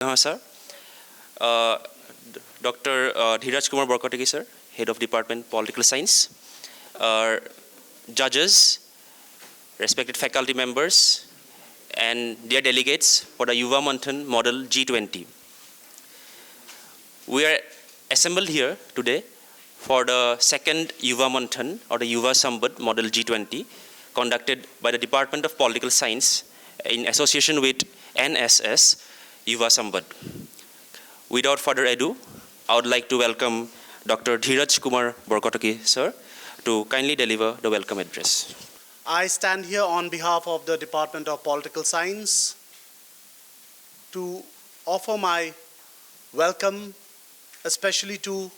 Sir. Dr. Dhiraj Kumar Borkotegi, sir, Head of Department Political Science, judges, respected faculty members, and dear delegates for the YUVAMANTHAN Model G20. We are assembled here today for the second YUVAMANTHAN or the YUVA SAMVAD Model G20 conducted by the Department of Political Science in association with NSS YUVA SAMVAD. Without further ado, I would like to welcome Dr. Dhiraj Kumar Borkotegi, sir, to kindly deliver the welcome address. I stand here on behalf of the Department of Political Science to offer my welcome, especially to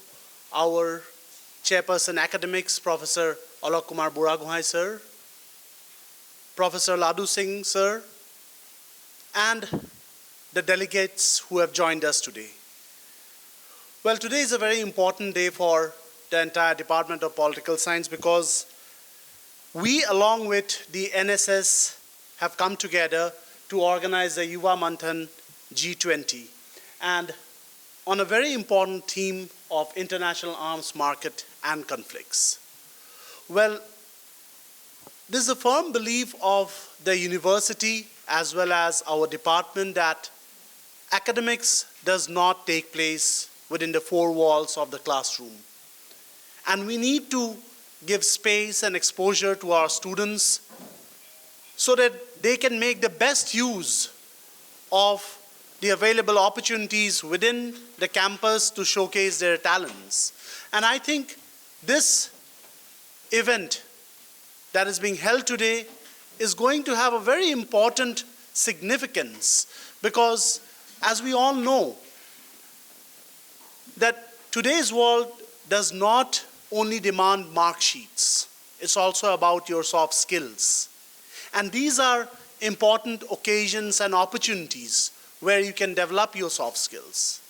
our chairperson academics, Professor Alok Kumar Buragohai, sir, Professor Ladu Singh, sir, and the delegates who have joined us today. Well, today is a very important day for the entire Department of Political Science because we, along with the NSS, have come together to organize the YUVAMANTHAN G20, and on a very important theme of international arms market and conflicts. Well, this is a firm belief of the university as well as our department that academics does not take place within the four walls of the classroom. And we need to give space and exposure to our students so that they can make the best use of the available opportunities within the campus to showcase their talents. And I think this event that is being held today is going to have a very important significance because, as we all know, that today's world does not only demand mark sheets. It's also about your soft skills. And these are important occasions and opportunities where you can develop your soft skills.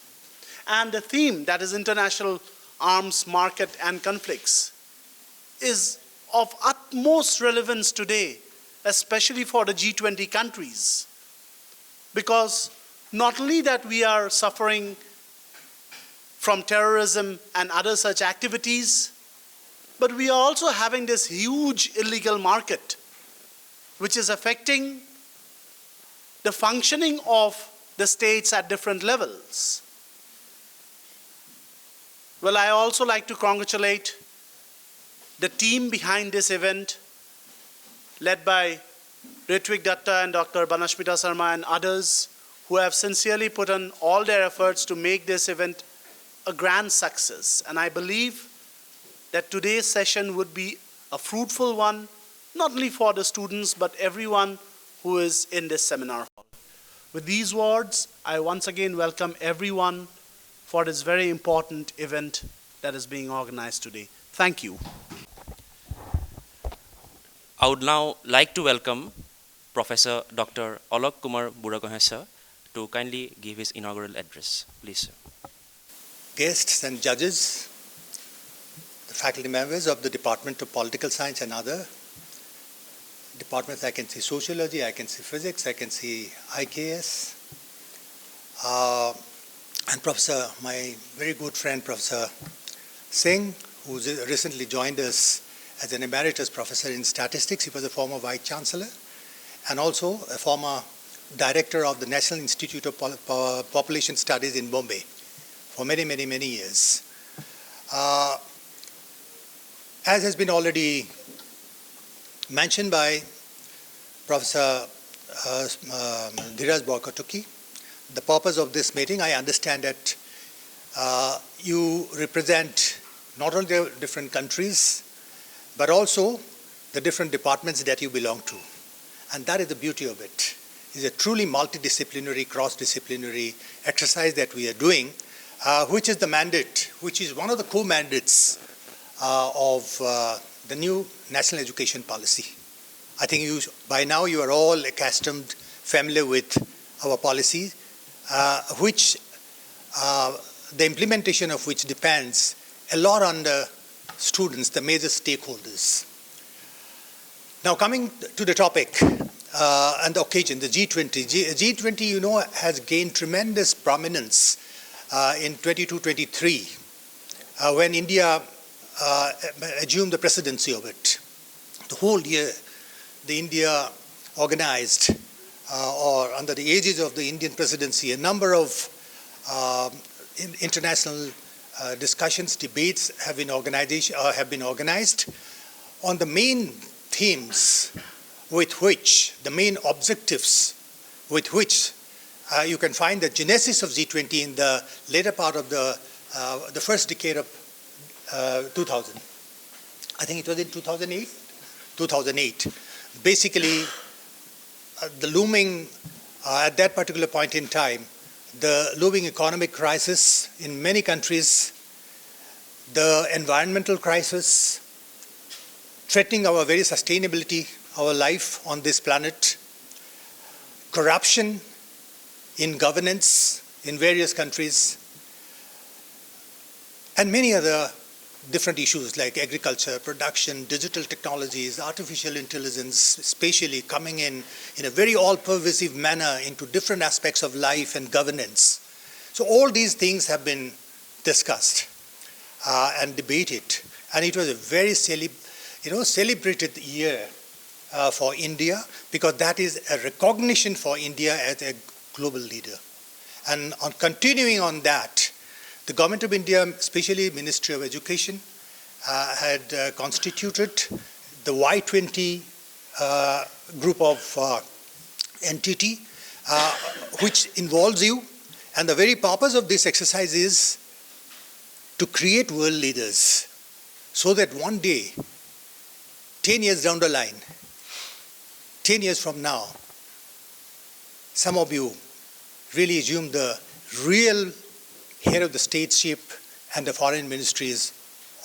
And the theme, that is international arms market and conflicts, is of utmost relevance today, especially for the G20 countries. Because not only that we are suffering from terrorism and other such activities, but we are also having this huge illegal market, which is affecting the functioning of the states at different levels. Well, I also like to congratulate the team behind this event, led by Ritvik Datta and Dr. Banashmita Sarma and others, who have sincerely put on all their efforts to make this event a grand success. And I believe that today's session would be a fruitful one, not only for the students, but everyone who is in this seminar hall. With these words, I once again welcome everyone for this very important event that is being organized today. Thank you. I would now like to welcome Professor Dr. Alok Kumar Buragohai, sir, to kindly give his inaugural address. Please, sir. Guests and judges, the faculty members of the Department of Political Science and other departments. I can see sociology, I can see physics, I can see IKS, and Professor, my very good friend, Professor Singh, who recently joined us as an emeritus professor in statistics. He was a former vice chancellor and also a former director of the National Institute of Population Studies in Bombay for many, many, many years. As has been already mentioned by Professor Dhiraj Borkotegi, the purpose of this meeting, I understand that you represent not only the different countries, but also the different departments that you belong to. And that is the beauty of it. It's a truly multidisciplinary, cross-disciplinary exercise that we are doing, which is the mandate, which is one of the core mandates of the new national education policy. I think by now you are all accustomed, familiar with our policy, which the implementation of which depends a lot on the students, the major stakeholders. Now coming to the topic, and the occasion, the G20. G20, you know, has gained tremendous prominence in 22-23 when India assumed the presidency of it. The whole year, the India organized, or under the aegis of the Indian presidency, a number of international discussions, debates have been organized on the main themes with which, the main objectives with which you can find the genesis of G20 in the later part of the first decade of 2000. I think it was in 2008? 2008. Basically, the looming, at that particular point in time, the looming economic crisis in many countries, the environmental crisis, threatening our very sustainability, our life on this planet, corruption in governance in various countries, and many other different issues like agriculture, production, digital technologies, artificial intelligence, spatially coming in a very all-pervasive manner into different aspects of life and governance. So all these things have been discussed and debated, and it was a very celebrated year for India, because that is a recognition for India as a global leader. And on continuing on that, the Government of India, especially Ministry of Education, had constituted the Y20 group of entity, which involves you. And the very purpose of this exercise is to create world leaders, so that one day, 10 years down the line, 10 years from now, some of you really assume the real head of the stateship and the foreign ministries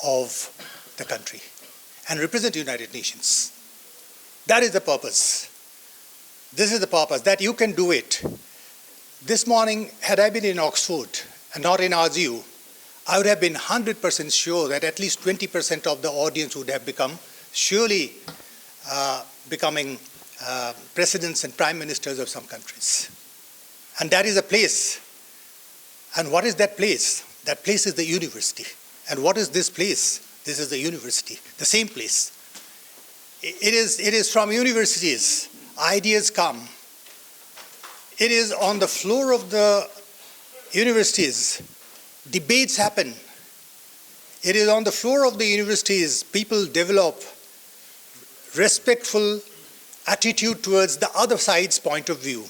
of the country and represent the United Nations. That is the purpose. This is the purpose, that you can do it. This morning, had I been in Oxford and not in RGU, I would have been 100% sure that at least 20% of the audience would have become surely becoming presidents and prime ministers of some countries. And that is a place. And what is that place? That place is the university. And what is this place? This is the university, the same place. It is from universities ideas come. It is on the floor of the universities debates happen. It is on the floor of the universities people develop respectful attitude towards the other side's point of view.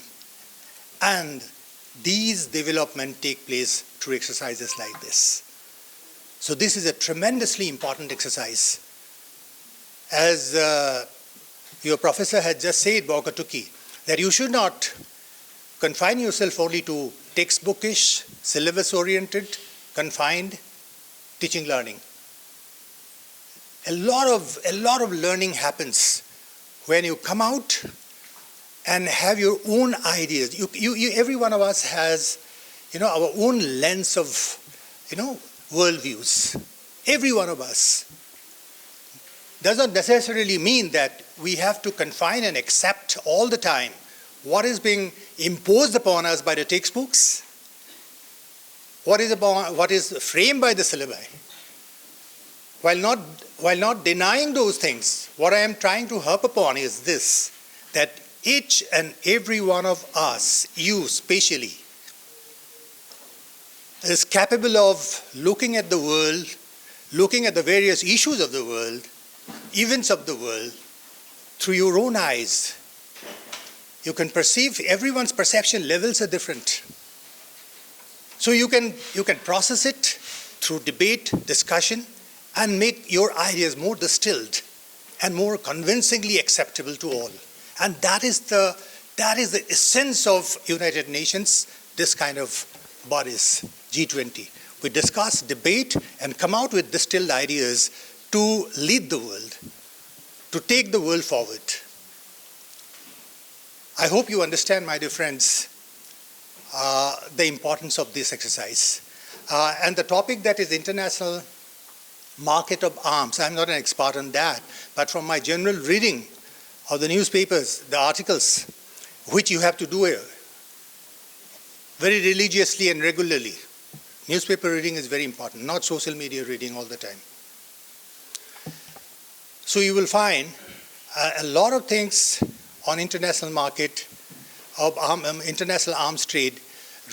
And these developments take place through exercises like this. So this is a tremendously important exercise. As your professor had just said, Bokatuki, that you should not confine yourself only to textbookish, syllabus-oriented, confined teaching learning. A lot of learning happens when you come out and have your own ideas. Every one of us has, our own lens of, worldviews. Every one of us. Does not necessarily mean that we have to confine and accept all the time what is being imposed upon us by the textbooks, what is framed by the syllabi. While not denying those things, what I am trying to harp upon is this, that each and every one of us, you especially, is capable of looking at the world, looking at the various issues of the world, events of the world, through your own eyes. You can perceive, everyone's perception levels are different. So you can process it through debate, discussion, and make your ideas more distilled and more convincingly acceptable to all. And that is the essence of United Nations, this kind of bodies, G20. We discuss, debate, and come out with distilled ideas to lead the world, to take the world forward. I hope you understand, my dear friends, the importance of this exercise. And the topic that is international market of arms, I'm not an expert on that, but from my general reading of the newspapers, the articles, which you have to do very religiously and regularly. Newspaper reading is very important, not social media reading all the time. So you will find a lot of things on international market of international arms trade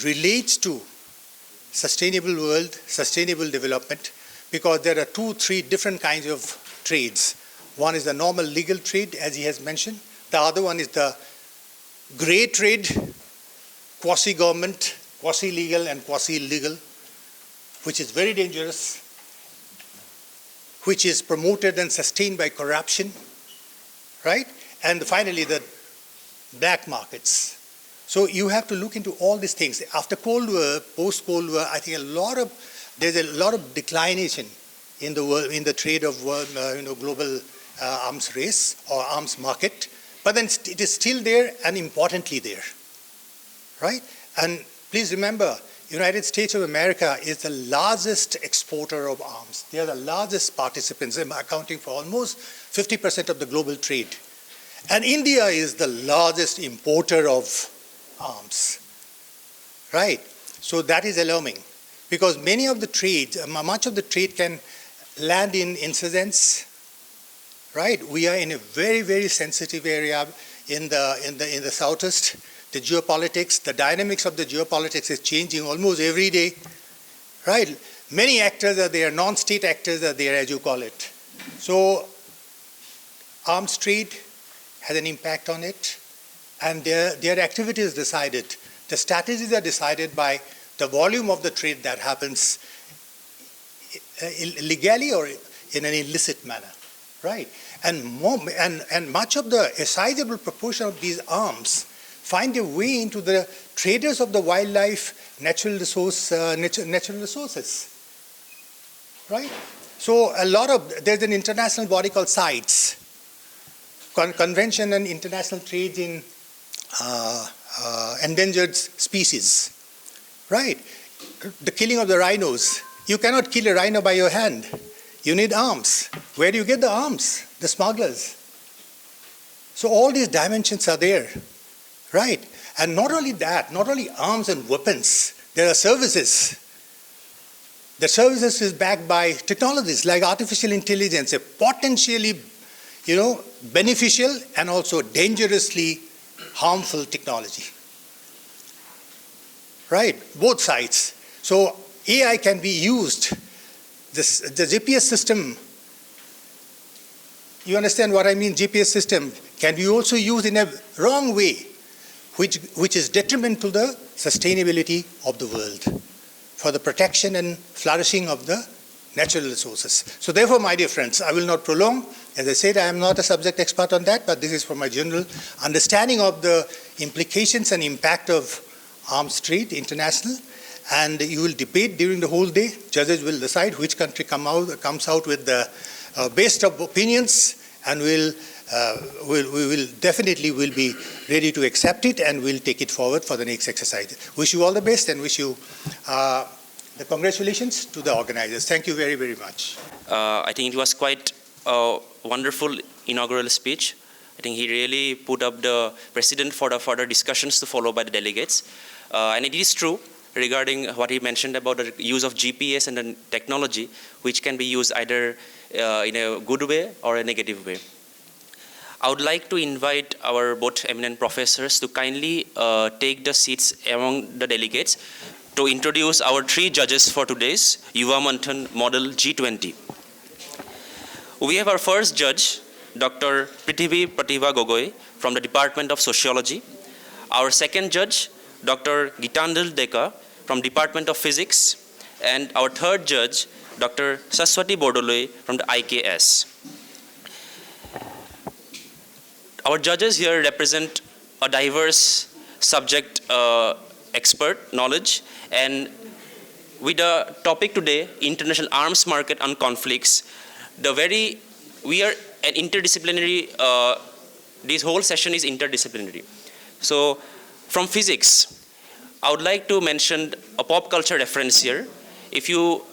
relates to sustainable world, sustainable development, because there are 2-3 different kinds of trades. One is the normal legal trade, as he has mentioned. The other one is the gray trade, quasi-government, quasi-legal and quasi-illegal, which is very dangerous, which is promoted and sustained by corruption, right? And finally, the black markets. So you have to look into all these things. After Cold War, post-Cold War, I think there's a lot of declination in the world, in the trade of global arms race or arms market. But then it is still there and importantly there, right? And please remember, United States of America is the largest exporter of arms. They are the largest participants, accounting for almost 50% of the global trade. And India is the largest importer of arms, right? So that is alarming, because many of the trade, much of the trade can land in incidents, right? We are in a very, very sensitive area in the southeast. The geopolitics, the dynamics of the geopolitics is changing almost every day, right? Many actors are there, non-state actors are there, as you call it. So arms trade has an impact on it, and their activity is decided. The strategies are decided by the volume of the trade that happens illegally or in an illicit manner, right? And much of a sizable proportion of these arms find their way into the traders of the wildlife, natural resources, right? So there's an international body called CITES, Convention on International Trade in Endangered Species, right? The killing of the rhinos. You cannot kill a rhino by your hand. You need arms. Where do you get the arms? The smugglers. So all these dimensions are there, right? And not only that, not only arms and weapons, there are services. The services is backed by technologies like artificial intelligence, a potentially, beneficial and also dangerously harmful technology, right? Both sides. So AI can be used. The GPS system, you understand what I mean? GPS system can be also used in a wrong way, which is detrimental to the sustainability of the world, for the protection and flourishing of the natural resources. So therefore, my dear friends, I will not prolong. As I said, I am not a subject expert on that, but this is for my general understanding of the implications and impact of arms trade international. And you will debate during the whole day. Judges will decide which country comes out with the best of opinions, and we will definitely be ready to accept it, and we'll take it forward for the next exercise. Wish you all the best, and wish you the congratulations to the organizers. Thank you very, very much. I think it was quite a wonderful inaugural speech. I think he really put up the precedent for the further discussions to follow by the delegates. And it is true regarding what he mentioned about the use of GPS and the technology, which can be used either in a good way or a negative way. I would like to invite our both eminent professors to kindly take the seats among the delegates to introduce our 3 judges for today's YUVAMANTHAN Model G20. We have our first judge, Dr. Prithivi Pratibha Gogoi from the Department of Sociology. Our second judge, Dr. Gitandal Deka from Department of Physics. And our third judge, Dr. Saswati Bordoloi from the IKS. Our judges here represent a diverse subject expert knowledge, and with the topic today, international arms market and conflicts, we are an interdisciplinary, this whole session is interdisciplinary. So from physics, I would like to mention a pop culture reference here. If you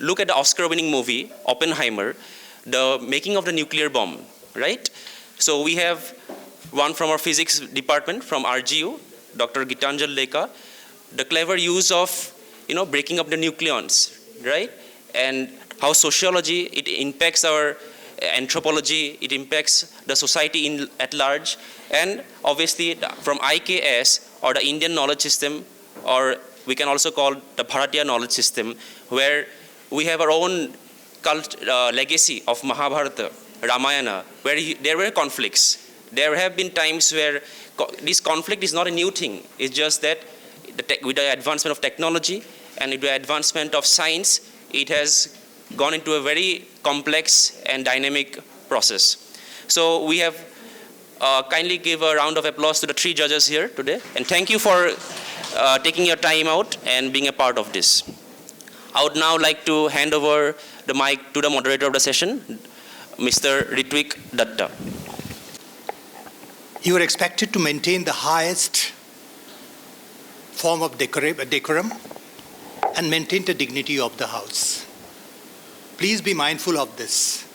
look at the Oscar-winning movie, Oppenheimer, the making of the nuclear bomb, right? So we have one from our physics department from RGU, Dr. Gitanjal Lekha, the clever use of breaking up the nucleons, right? And how sociology, it impacts our anthropology, it impacts the society at large, and obviously from IKS, or the Indian knowledge system, or we can also call the Bharatiya knowledge system, where we have our own legacy of Mahabharata, Ramayana, where there were conflicts. There have been times where this conflict is not a new thing. It's just that with the advancement of technology and with the advancement of science, it has gone into a very complex and dynamic process. So we have kindly give a round of applause to the 3 judges here today. And thank you for taking your time out and being a part of this. I would now like to hand over the mic to the moderator of the session, Mr. Ritwik Datta. You are expected to maintain the highest form of decorum and maintain the dignity of the House. Please be mindful of this,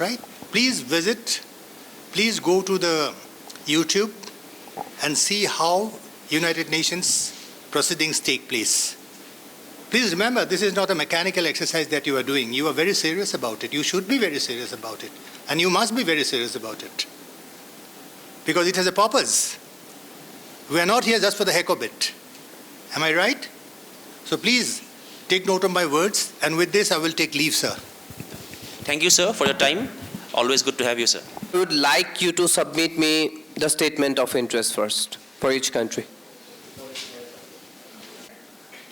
right? Please visit, please go to the YouTube and see how United Nations proceedings take place. Please remember, this is not a mechanical exercise that you are doing. You are very serious about it. You should be very serious about it. And you must be very serious about it. Because it has a purpose. We are not here just for the heck of it. Am I right? So please, take note of my words. And with this, I will take leave, sir. Thank you, sir, for your time. Always good to have you, sir. I would like you to submit me the statement of interest first for each country.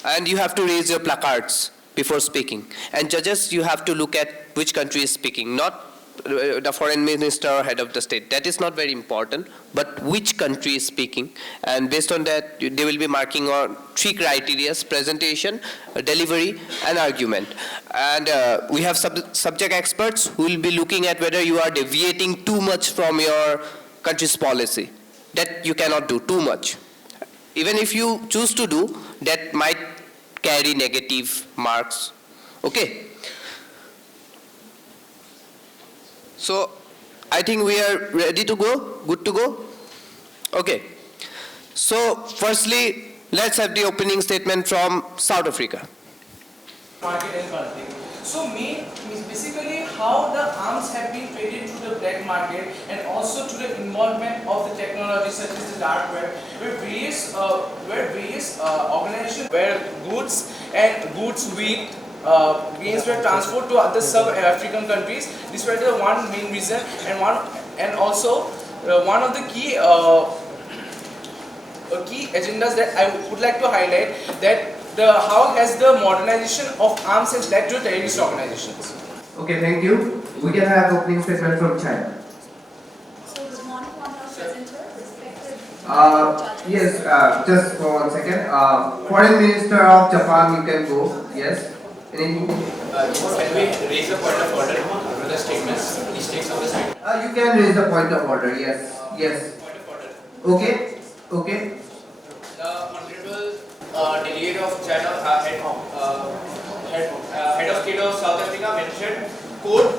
And you have to raise your placards before speaking. And judges, you have to look at which country is speaking, not the foreign minister or head of the state. That is not very important, but which country is speaking. And based on that, they will be marking on 3 criteria: presentation, delivery, and argument. And we have subject experts who will be looking at whether you are deviating too much from your country's policy. That you cannot do too much. Even if you choose to do, that might carry negative marks. Okay? So, I think we are ready to go? Good to go? Okay. So, firstly, let's have the opening statement from South Africa. Market and conflict. So basically how the arms have been traded through the black market and also to the involvement of the technology such as the dark web, where various organizations, where goods with gains were transferred to other sub-African countries. This was the one main reason, and also one of the key agendas that I would like to highlight, that how has the modernization of arms has led to terrorist organizations. Okay, thank you. We can have opening statement from China. So good morning, one of our presenter, respected Yes, just for 1 second. Foreign Minister of Japan, you can go. Yes. Anything? Can we raise a point of order to the statements? Please take some time. You can raise the point of order. Yes. Yes. Point of order. Okay. Okay. The Honorable Delegate of China, Head of State of South Africa mentioned quote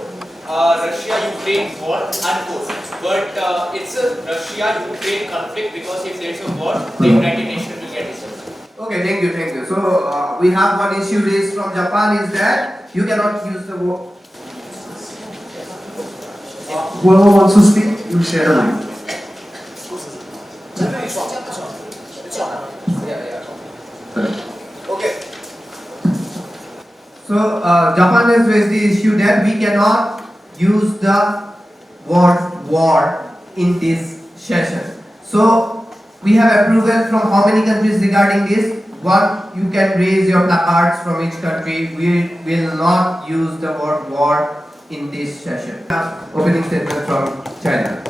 Russia-Ukraine war unquote, but it's a Russia-Ukraine conflict because if there is a war, the United Nations will get dissolved. Okay. Thank you. Thank you. So we have one issue raised from Japan is that you cannot use the word. Whoever wants to speak, you share the mic. Okay. So Japan has raised the issue that we cannot use the word war in this session. So we have approval from how many countries regarding this? One, you can raise your placards from each country. We will not use the word war in this session. Opening statement from China.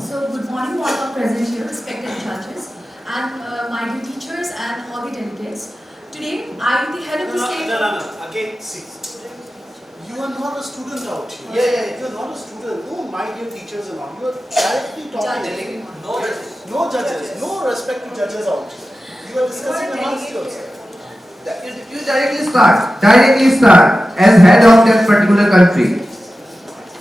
So good morning, all our present here, respected judges, and my dear teachers and all the delegates. Today, I am the head of the state. No. Again, see. You are not a student out here. Yeah. You are not a student. No, my dear teachers and all. You are directly talking. No judges. No judges. No respect to judges out here. You are discussing amongst yourselves. You directly start as head of that particular country.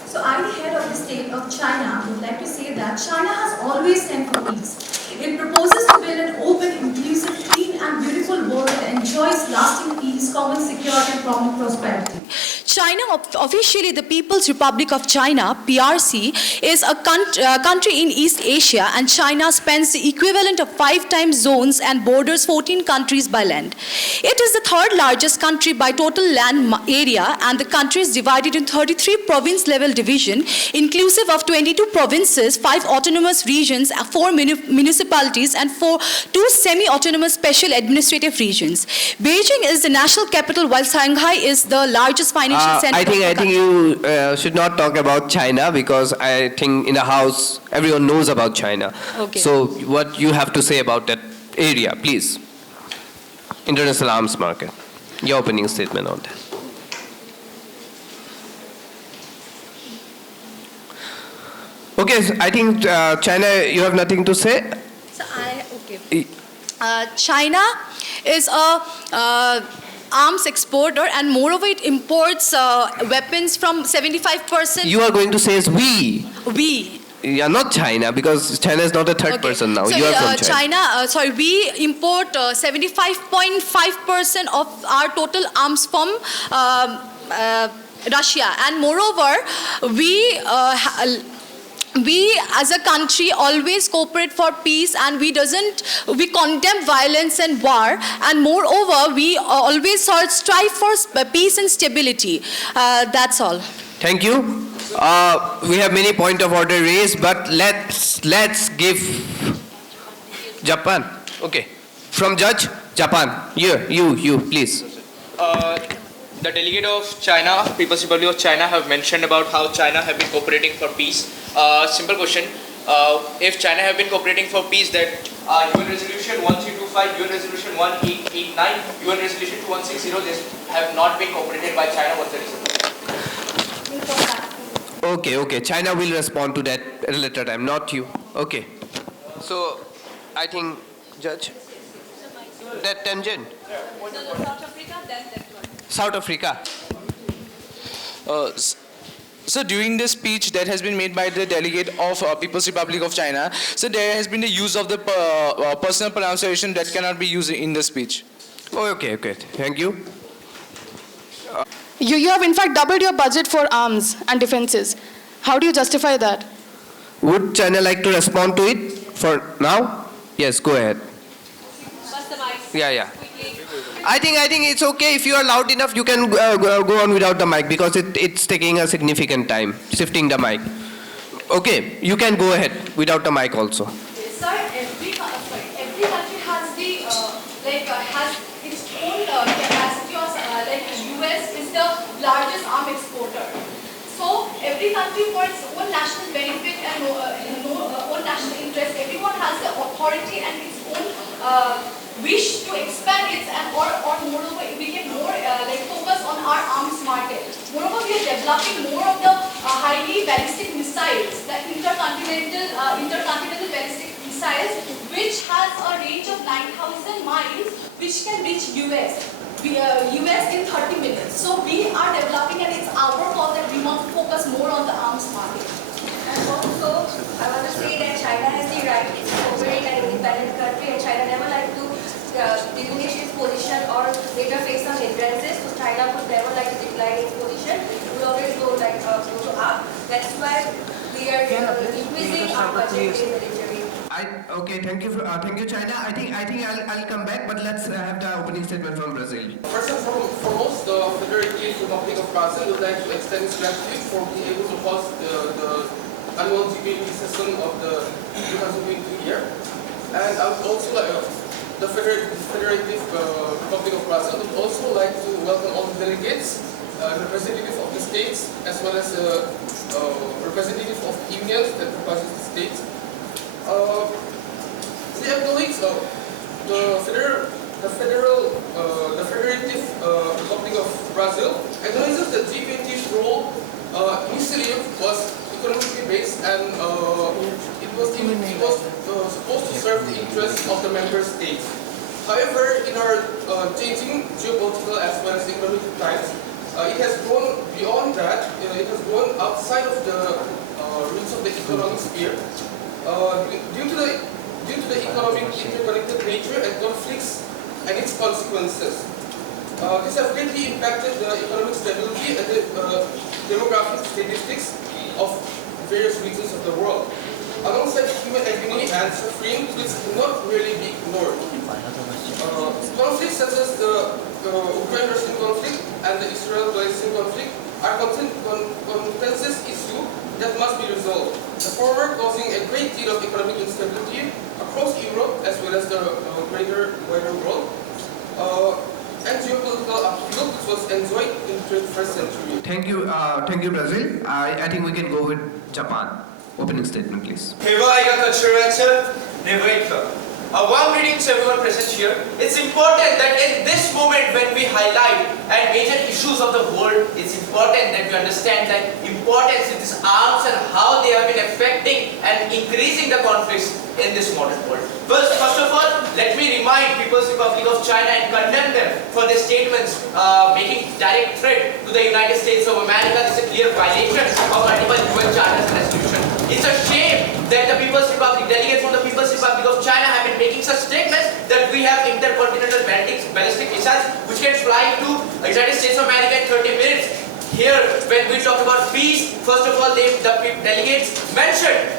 So I, the head of the state of China, would like to say that that China has always stand for peace. It proposes to build an open, inclusive, clean and beautiful world that enjoys lasting peace, common security and common prosperity. China, officially the People's Republic of China, PRC, is a country in East Asia, and China spans the equivalent of 5 time zones and borders 14 countries by land. It is the third largest country by total land area, and the country is divided in 33 province-level division, inclusive of 22 provinces, 5 autonomous regions, 4 municipalities, and 2 semi-autonomous special administrative regions. Beijing is the national capital, while Shanghai is the largest financial center. I think you should not talk about China, because I think in the house everyone knows about China. Okay. So what you have to say about that area, please. International arms market. Your opening statement on that. Okay, so I think China, you have nothing to say? So China is a arms exporter, and moreover it imports weapons from 75%. You are going to say is we. We. Yeah, not China, because China is not a third person now. So you are from China. we import 75.5% of our total arms from Russia, and moreover we as a country always cooperate for peace, and we condemn violence and war, and moreover we always strive for peace and stability. That's all. Thank you. We have many point of order raised, but let's give Japan. Okay, from Judge Japan. You please. The delegate of China, People's Republic of China, have mentioned about how China have been cooperating for peace. Simple question. If China have been cooperating for peace, then UN Resolution 1325, UN Resolution 1889, UN Resolution 2160, they have not been cooperated by China. What's the reason? Okay. China will respond to that at a later time, not you. Okay. So, I think, Judge, that tangent. South Africa. So during the speech that has been made by the delegate of People's Republic of China, so there has been the use of the personal pronunciation that cannot be used in the speech. Oh, okay. Thank you. You have in fact doubled your budget for arms and defenses. How do you justify that? Would China like to respond to it for now? Yes, go ahead. Yeah. I think it's okay if you are loud enough. You can go on without the mic, because it's taking a significant time shifting the mic. Okay, you can go ahead without the mic also. Sir, every country has has its own capacity. US is the largest arm exporter. So every country, for its own national benefit and own national interest, everyone has the authority and its own wish to expand its or moreover we can more focus on our arms market. Moreover, we are developing more of the highly ballistic missiles, the intercontinental ballistic missiles, which has a range of 9,000 miles, which can reach US in 30 minutes. So we are developing, and it's our call that we want to focus more on the arms market. And also, I want to say that China has the right to operate an independent country, and China never like to diminish its position or later face some hindrances. So China would never like to decline its position. It would always go up. That's why we are increasing our budget in military. Okay, thank you, China. I think I'll come back, but let's have the opening statement from Brazil. First and foremost, the Federative Republic of Brazil would like to extend its gratitude for being able to host the annual G-20 session of the 2022 year. And I would also like the Federative Republic of Brazil would also like to welcome all the delegates, representatives of the states, as well as representatives of unions that represent the states. We acknowledge the Federative Republic of Brazil acknowledges that G-20's role initially was economically based, and it was supposed to serve the interests of the member states. However, in our changing geopolitical as well as economic times, it has gone beyond that. It has gone outside of the roots of the economic sphere. Due to the economic interconnected nature and conflicts and its consequences. This has greatly impacted the economic stability and the demographic statistics of various regions of the world. Alongside human agony and suffering, which cannot really be ignored. Conflicts such as the Ukraine-Russian conflict and the Israel-Palestinian conflict are contentious issues that must be resolved. The former causing a great deal of economic instability across Europe as well as the wider world, and geopolitical upheaval which was enjoyed in the 21st century. Thank you, Brazil. I think we can go with Japan. Opening statement, please. A warm greeting to everyone present here. It's important that in this moment when we highlight and major issues of the world, it's important that we understand the importance of these arms and how they have been affecting and increasing the conflicts in this modern world. First of all, let me remind People's Republic of China and condemn them for their statements making direct threat to the United States of America. This is a clear violation of multiple UN charters and resolutions. It's a shame that the People's Republic, delegates from the People's Republic of China have been making such statements that we have intercontinental ballistic missiles which can fly to the United States of America in 30 minutes. Here, when we talk about peace, first of all, the delegates mentioned,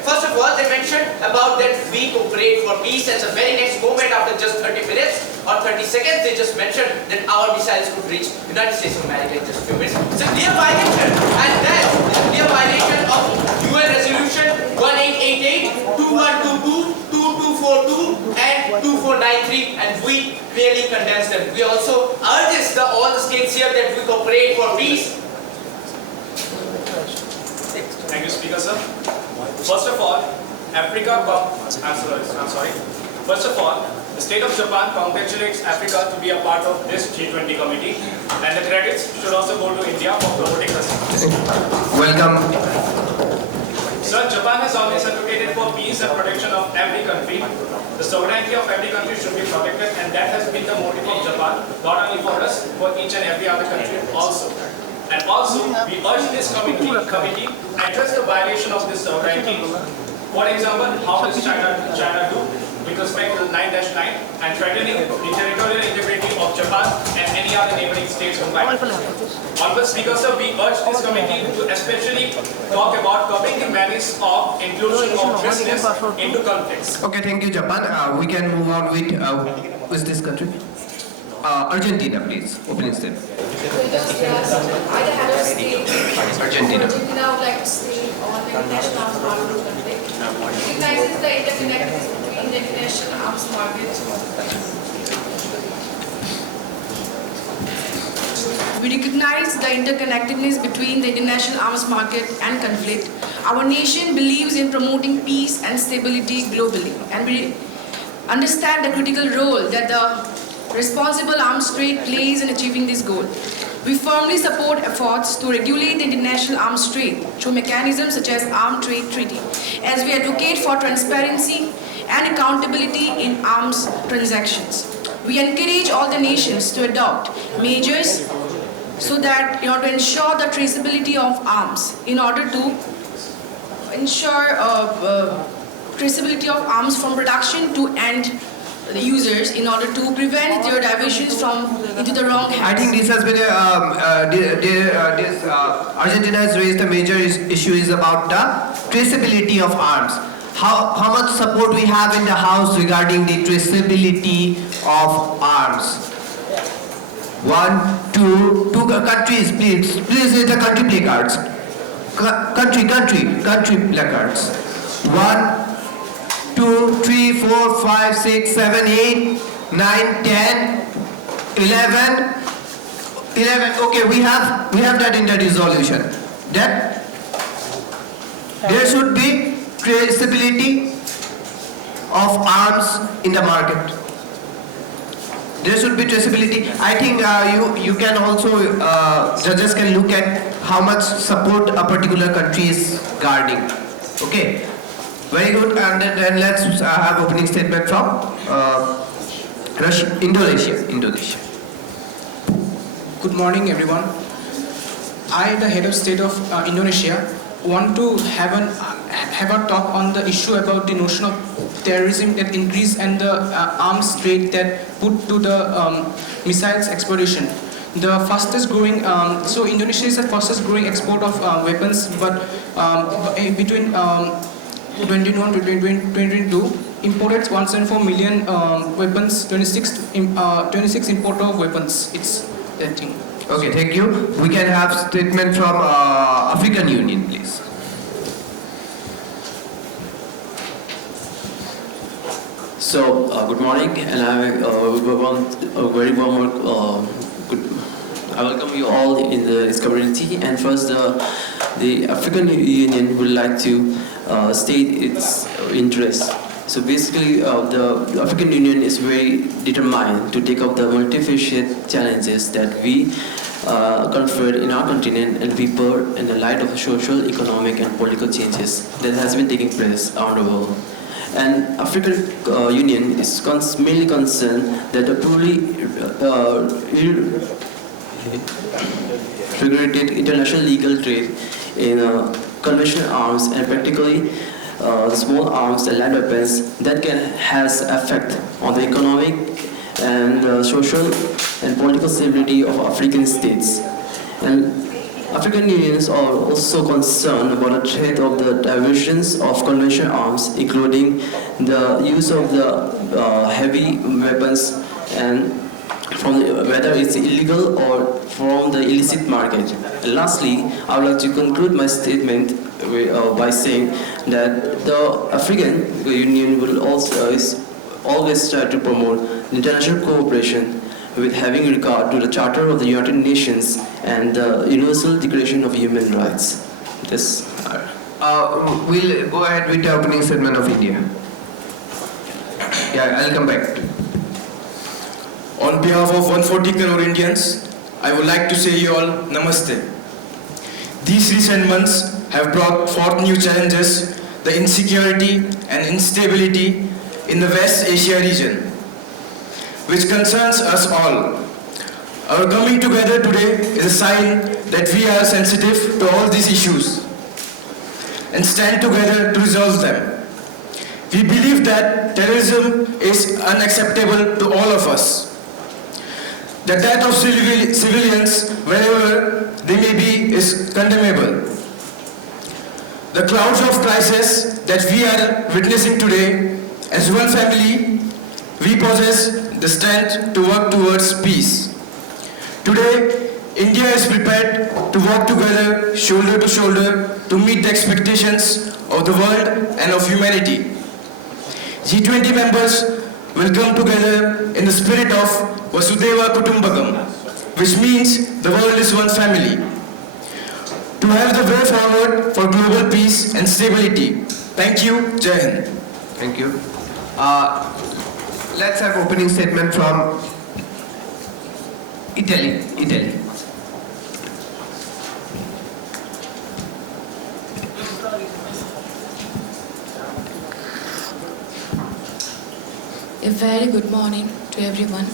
about that we cooperate for peace, and the very next moment after just 30 minutes or 30 seconds, they just mentioned that our missiles could reach United States of America in just a few minutes. It's a clear violation, and that is a clear violation of UN Resolution 1888, 2122, 2242, and 2493, and we clearly condemn them. We also urge all the states here that we cooperate for peace. Thank you, Speaker, sir. First of all, First of all, the state of Japan congratulates Africa to be a part of this G-20 committee, and the credits should also go to India for promoting the same. Welcome. Sir, Japan has always advocated for peace and protection of every country. The sovereignty of every country should be protected, and that has been the motive of Japan, not only for us, for each and every other country also. And also, we urge this committee address the violation of this sovereignty. For example, how does China do with respect to the 9-9 and threatening the territorial integrity of Japan and any other neighboring states combined? Honorable Speaker, sir, we urge this committee to especially talk about curbing the menace of inclusion of business into conflicts. Okay, thank you, Japan. We can move on with this country. Argentina, please. Opening statement. Argentina. Argentina would like to stay on the international arms market conflict. Recognizes the interconnectedness between the international arms market. We recognize the interconnectedness between the international arms market and conflict. Our nation believes in promoting peace and stability globally, and we understand the critical role that the responsible arms trade plays in achieving this goal. We firmly support efforts to regulate the international arms trade through mechanisms such as Arms Trade Treaty, as we advocate for transparency and accountability in arms transactions. We encourage all the nations to adopt measures so that to ensure the traceability of arms, in order to ensure traceability of arms from production to end the users, in order to prevent their diversions into the wrong hands. I think this has been Argentina has raised a major issue is about the traceability of arms. How much support we have in the House regarding the traceability of arms? Two countries, please raise the country placards. Country placards. 1, 2, 3, 4, 5, 6, 7, 8, 9, 10, 11. Okay, we have that in the resolution. That there should be traceability of arms in the market. There should be traceability. I think you can also, judges can look at how much support a particular country is guarding. Okay, very good. And then let's have opening statement from Indonesia. Good morning, everyone. I, the head of state of Indonesia, want to have an have a talk on the issue about the notion of terrorism that increase and the arms trade that put to the missiles exploration. The fastest growing, so Indonesia is the fastest growing export of weapons, but between 2021 to 2022, imported 174 million weapons, 26 import of weapons. It's that thing. Okay, thank you. We can have statement from African Union, please. So, good morning, and I want a very warm I welcome you all in this community. And first, the African Union would like to state its interest. So basically, the African Union is very determined to take up the multifaceted challenges that we confront in our continent and people in the light of social, economic, and political changes that has been taking place around the world. And African Union is mainly concerned that the truly regulated international legal trade in conventional arms and practically the small arms and land weapons that has effect on the economic and social and political stability of African states. And African unions are also concerned about the threat of the diversions of conventional arms, including the use of the heavy weapons and whether it's illegal or from the illicit market. And lastly, I would like to conclude my statement by saying that the African Union will always try to promote international cooperation with having regard to the Charter of the United Nations and the Universal Declaration of Human Rights. Yes. We'll go ahead with the opening statement of India. Yeah, I'll come back. On behalf of 140 crore Indians, I would like to say you all Namaste. These recent months have brought forth new challenges, the insecurity and instability in the West Asia region, which concerns us all. Our coming together today is a sign that we are sensitive to all these issues and stand together to resolve them. We believe that terrorism is unacceptable to all of us. The death of civilians, wherever they may be, is condemnable. The clouds of crisis that we are witnessing today, as one family, we possess the strength to work towards peace. Today, India is prepared to work together, shoulder to shoulder, to meet the expectations of the world and of humanity. G-20 members will come together in the spirit of Vasudhaiva Kutumbakam, which means the world is one family, to have the way forward for global peace and stability. Thank you. Jai Hind. Thank you. Let's have opening statement from Italy. A very good morning to everyone.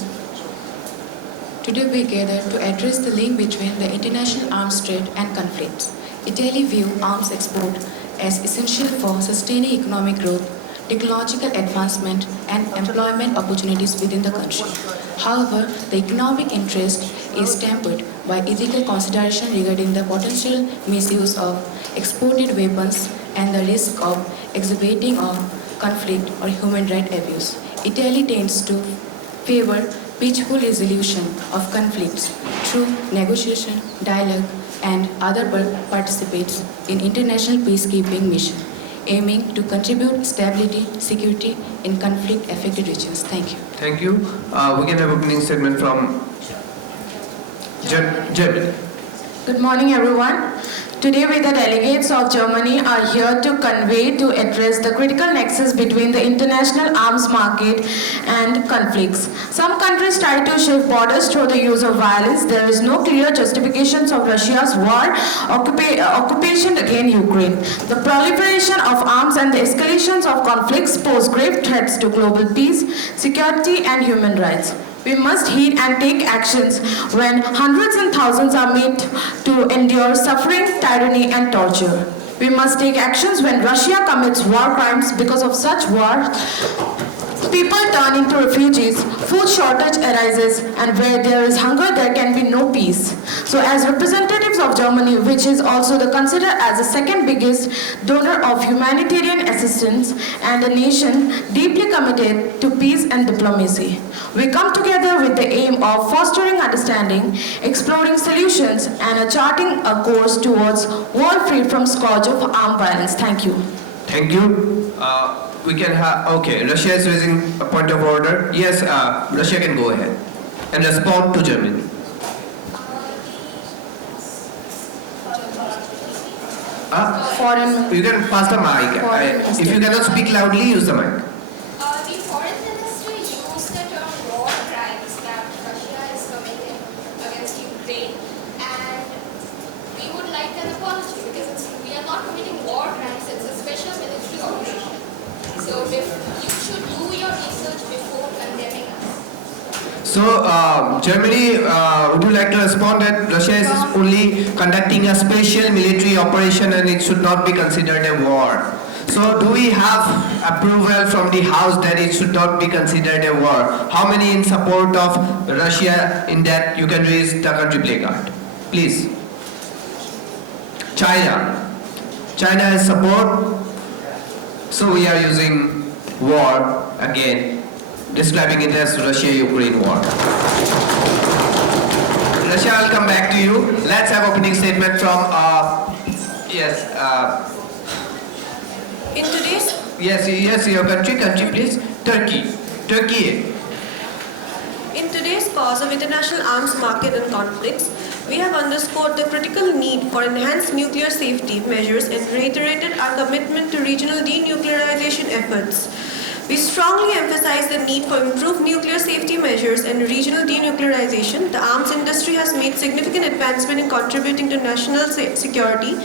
Today we gather to address the link between the international arms trade and conflicts. Italy views arms export as essential for sustaining economic growth, technological advancement and employment opportunities within the country. However, the economic interest is tempered by ethical consideration regarding the potential misuse of exported weapons and the risk of exacerbating of conflict or human rights abuse. Italy tends to favor peaceful resolution of conflicts through negotiation, dialogue, and other participates in international peacekeeping mission, aiming to contribute stability, security in conflict-affected regions. Thank you. Thank you. We can have opening statement from Germany. Good morning, everyone. Today, we, the delegates of Germany, are here to address the critical nexus between the international arms market and conflicts. Some countries try to shift borders through the use of violence. There is no clear justification of Russia's war occupation against Ukraine. The proliferation of arms and the escalations of conflicts pose grave threats to global peace, security, and human rights. We must heed and take actions when hundreds and thousands are made to endure suffering, tyranny, and torture. We must take actions when Russia commits war crimes. Because of such war, people turn into refugees, food shortage arises, and where there is hunger, there can be no peace. So as representatives of Germany, which is also considered as the second biggest donor of humanitarian assistance and a nation deeply committed to peace and diplomacy, we come together with the aim of fostering understanding, exploring solutions, and charting a course towards world free from scourge of armed violence. Thank you. Thank you. We can have, okay, Russia is raising a point of order. Yes, Russia can go ahead and respond to Germany. You can pass the mic. If you cannot speak loudly, use the mic. The foreign ministry used the term war crimes that Russia is committing against Ukraine, and we would like an apology because we are not committing war crimes, it's a special military operation. So you should do your research before condemning us. So, Germany, would you like to respond that Russia is only conducting a special military operation and it should not be considered a war? So, do we have approval from the House that it should not be considered a war? How many in support of Russia in that? You can raise the country placard. Please. China. China is support. So we are using war again, describing it as Russia-Ukraine war. Russia, I'll come back to you. Let's have opening statement from, yes. In today's... Yes, your country please. Turkey. In today's cause of international arms market and conflicts, we have underscored the critical need for enhanced nuclear safety measures and reiterated our commitment to regional denuclearization efforts. We strongly emphasize the need for improved nuclear safety measures and regional denuclearization. The arms industry has made significant advancement in contributing to national security,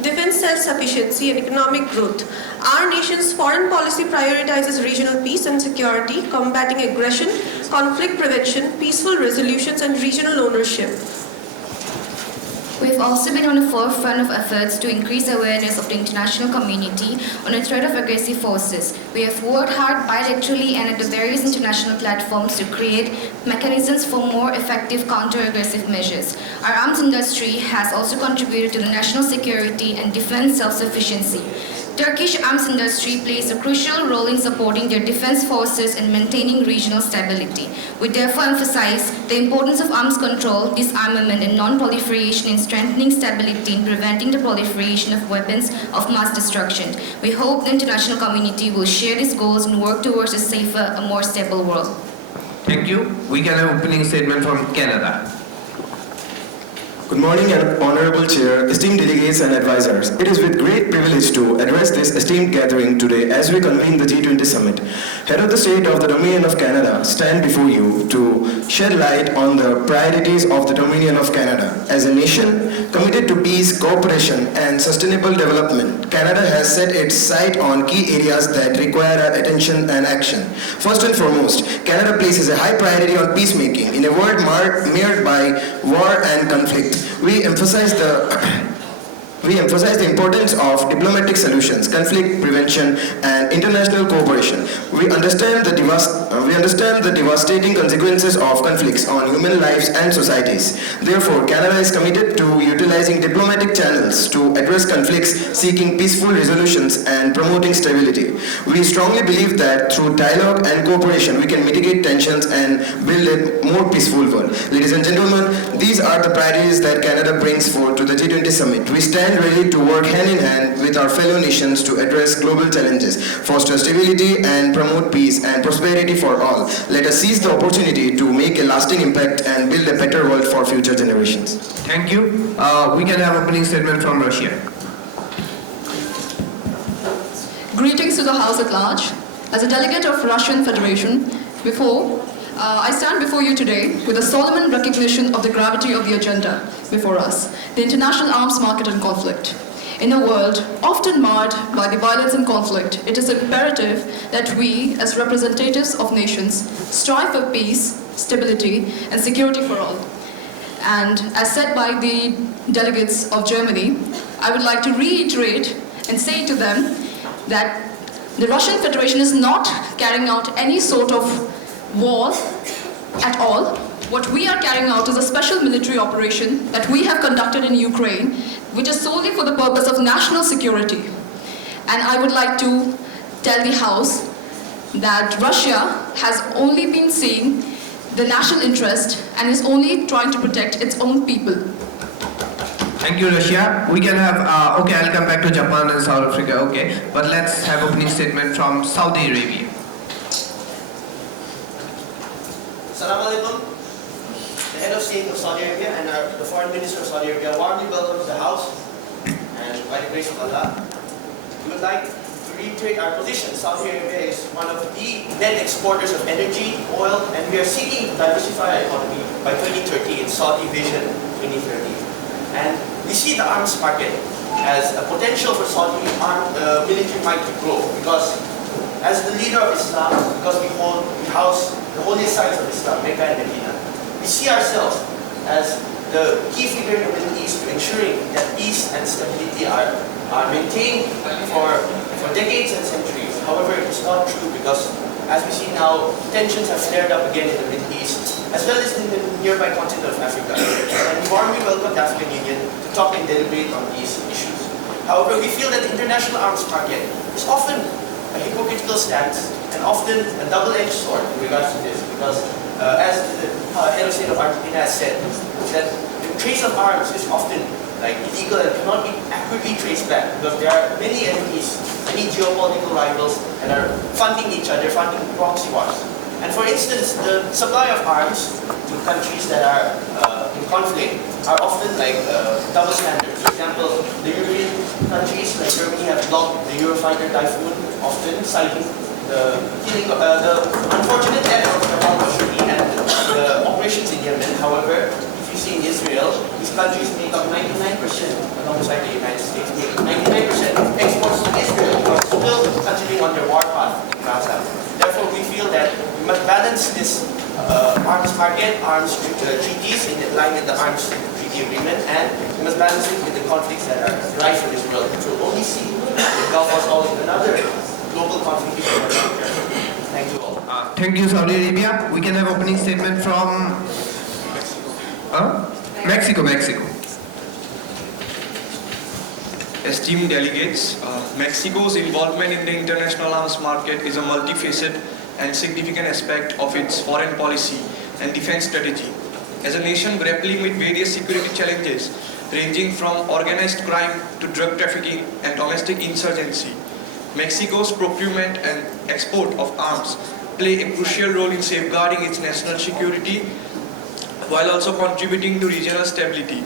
defense self-sufficiency, and economic growth. Our nation's foreign policy prioritizes regional peace and security, combating aggression, conflict prevention, peaceful resolutions, and regional ownership. We've also been on the forefront of efforts to increase awareness of the international community on the threat of aggressive forces. We have worked hard bilaterally and at the various international platforms to create mechanisms for more effective counter-aggressive measures. Our arms industry has also contributed to the national security and defense self-sufficiency. Turkish arms industry plays a crucial role in supporting their defense forces and maintaining regional stability. We therefore emphasize the importance of arms control, disarmament, and non-proliferation in strengthening stability and preventing the proliferation of weapons of mass destruction. We hope the international community will share these goals and work towards a safer, a more stable world. Thank you. We can have opening statement from Canada. Good morning, Honorable Chair, esteemed delegates and advisors. It is with great privilege to address this esteemed gathering today as we convene the G-20 Summit. Head of the State of the Dominion of Canada stand before you to shed light on the priorities of the Dominion of Canada. As a nation committed to peace, cooperation, and sustainable development, Canada has set its sight on key areas that require our attention and action. First and foremost, Canada places a high priority on peacemaking in a world marred by war and conflict. We emphasize the importance of diplomatic solutions, conflict prevention, and international cooperation. We understand the devastating consequences of conflicts on human lives and societies. Therefore, Canada is committed to utilizing diplomatic channels to address conflicts, seeking peaceful resolutions, and promoting stability. We strongly believe that through dialogue and cooperation, we can mitigate tensions and build a more peaceful world. Ladies and gentlemen, these are the priorities that Canada brings forth to the G20 Summit. We stand ready to work hand in hand with our fellow nations to address global challenges, foster stability, and promote peace and prosperity for all. Let us seize the opportunity to make a lasting impact and build a better world for future generations. Thank you. We can have opening statement from Russia. Greetings to the House at large. As a delegate of Russian Federation, I stand before you today with a solemn recognition of the gravity of the agenda before us, the international arms market and conflict. In a world often marred by the violence and conflict, it is imperative that we, as representatives of nations, strive for peace, stability, and security for all. And as said by the delegates of Germany, I would like to reiterate and say to them that the Russian Federation is not carrying out any sort of war at all. What we are carrying out is a special military operation that we have conducted in Ukraine, which is solely for the purpose of national security. And I would like to tell the House that Russia has only been seeing the national interest and is only trying to protect its own people. Thank you, Russia. We can have, okay, I'll come back to Japan and South Africa, okay. But let's have opening statement from Saudi Arabia. Assalamu alaikum. The head of state of Saudi Arabia and the foreign minister of Saudi Arabia warmly welcomes the House, and by the grace of Allah, we would like to reiterate our position. Saudi Arabia is one of the net exporters of energy, oil, and we are seeking to diversify our economy by 2030 in Saudi Vision 2030. And we see the arms market as a potential for Saudi military might to grow, because as the leader of Islam, because we house the holiest sites of Islam, Mecca and Medina, we see ourselves as the key figure in the Middle East to ensuring that peace and stability are maintained for decades and centuries. However, it's not true, because as we see now, tensions have flared up again in the Middle East, as well as in the nearby continent of Africa. And we warmly welcome the African Union to talk and deliberate on these issues. However, we feel that the international arms market is often a hypocritical stance and often a double-edged sword in regards to this, because as the head of state of Argentina has said, that the trace of arms is often illegal and cannot be accurately traced back, because there are many enemies, many geopolitical rivals that are funding each other, funding proxy wars. And for instance, the supply of arms to countries that are in conflict are often double standards. For example, the European countries like Germany have blocked the Eurofighter Typhoon, often citing the unfortunate death of Jamal Khashoggi and the operations in Yemen. However, if you see in Israel, these countries make up 99% alongside the United States, make 99% of exports to Israel, who are still continuing on their war path in Gaza. Therefore, we feel that we must balance this arms market, arms treaties in line with the arms treaty agreement, and we must balance it with the conflicts that are rife in this world, which will only see the Gulf us all in another global conflict. Thank you all. Thank you, Saudi Arabia. We can have opening statement from Mexico. Esteemed delegates, Mexico's involvement in the international arms market is a multifaceted and significant aspect of its foreign policy and defense strategy. As a nation grappling with various security challenges ranging from organized crime to drug trafficking and domestic insurgency, Mexico's procurement and export of arms play a crucial role in safeguarding its national security while also contributing to regional stability.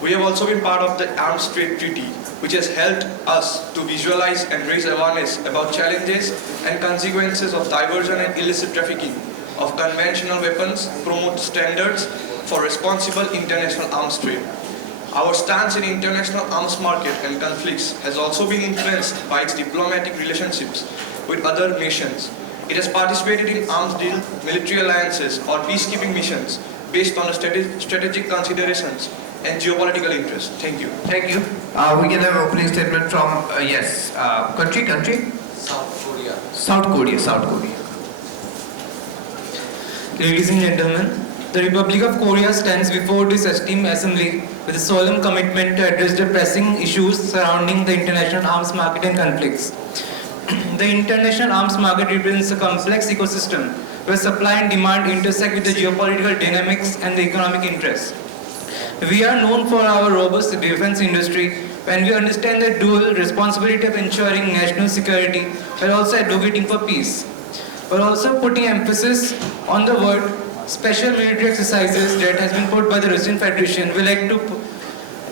We have also been part of the Arms Trade Treaty, which has helped us to visualize and raise awareness about challenges and consequences of diversion and illicit trafficking of conventional weapons, promote standards for responsible international arms trade. Our stance in international arms market and conflicts has also been influenced by its diplomatic relationships with other nations. It has participated in arms deal, military alliances, or peacekeeping missions based on strategic considerations and geopolitical interest. Thank you. Thank you. We can have an opening statement from, country? South Korea. Ladies and gentlemen, the Republic of Korea stands before this esteemed assembly with a solemn commitment to address the pressing issues surrounding the international arms market and conflicts. The international arms market represents a complex ecosystem where supply and demand intersect with the geopolitical dynamics and the economic interests. We are known for our robust defense industry, and we understand the dual responsibility of ensuring national security while also advocating for peace. We're also putting emphasis on the word special military exercises that has been put by the Russian Federation. We like to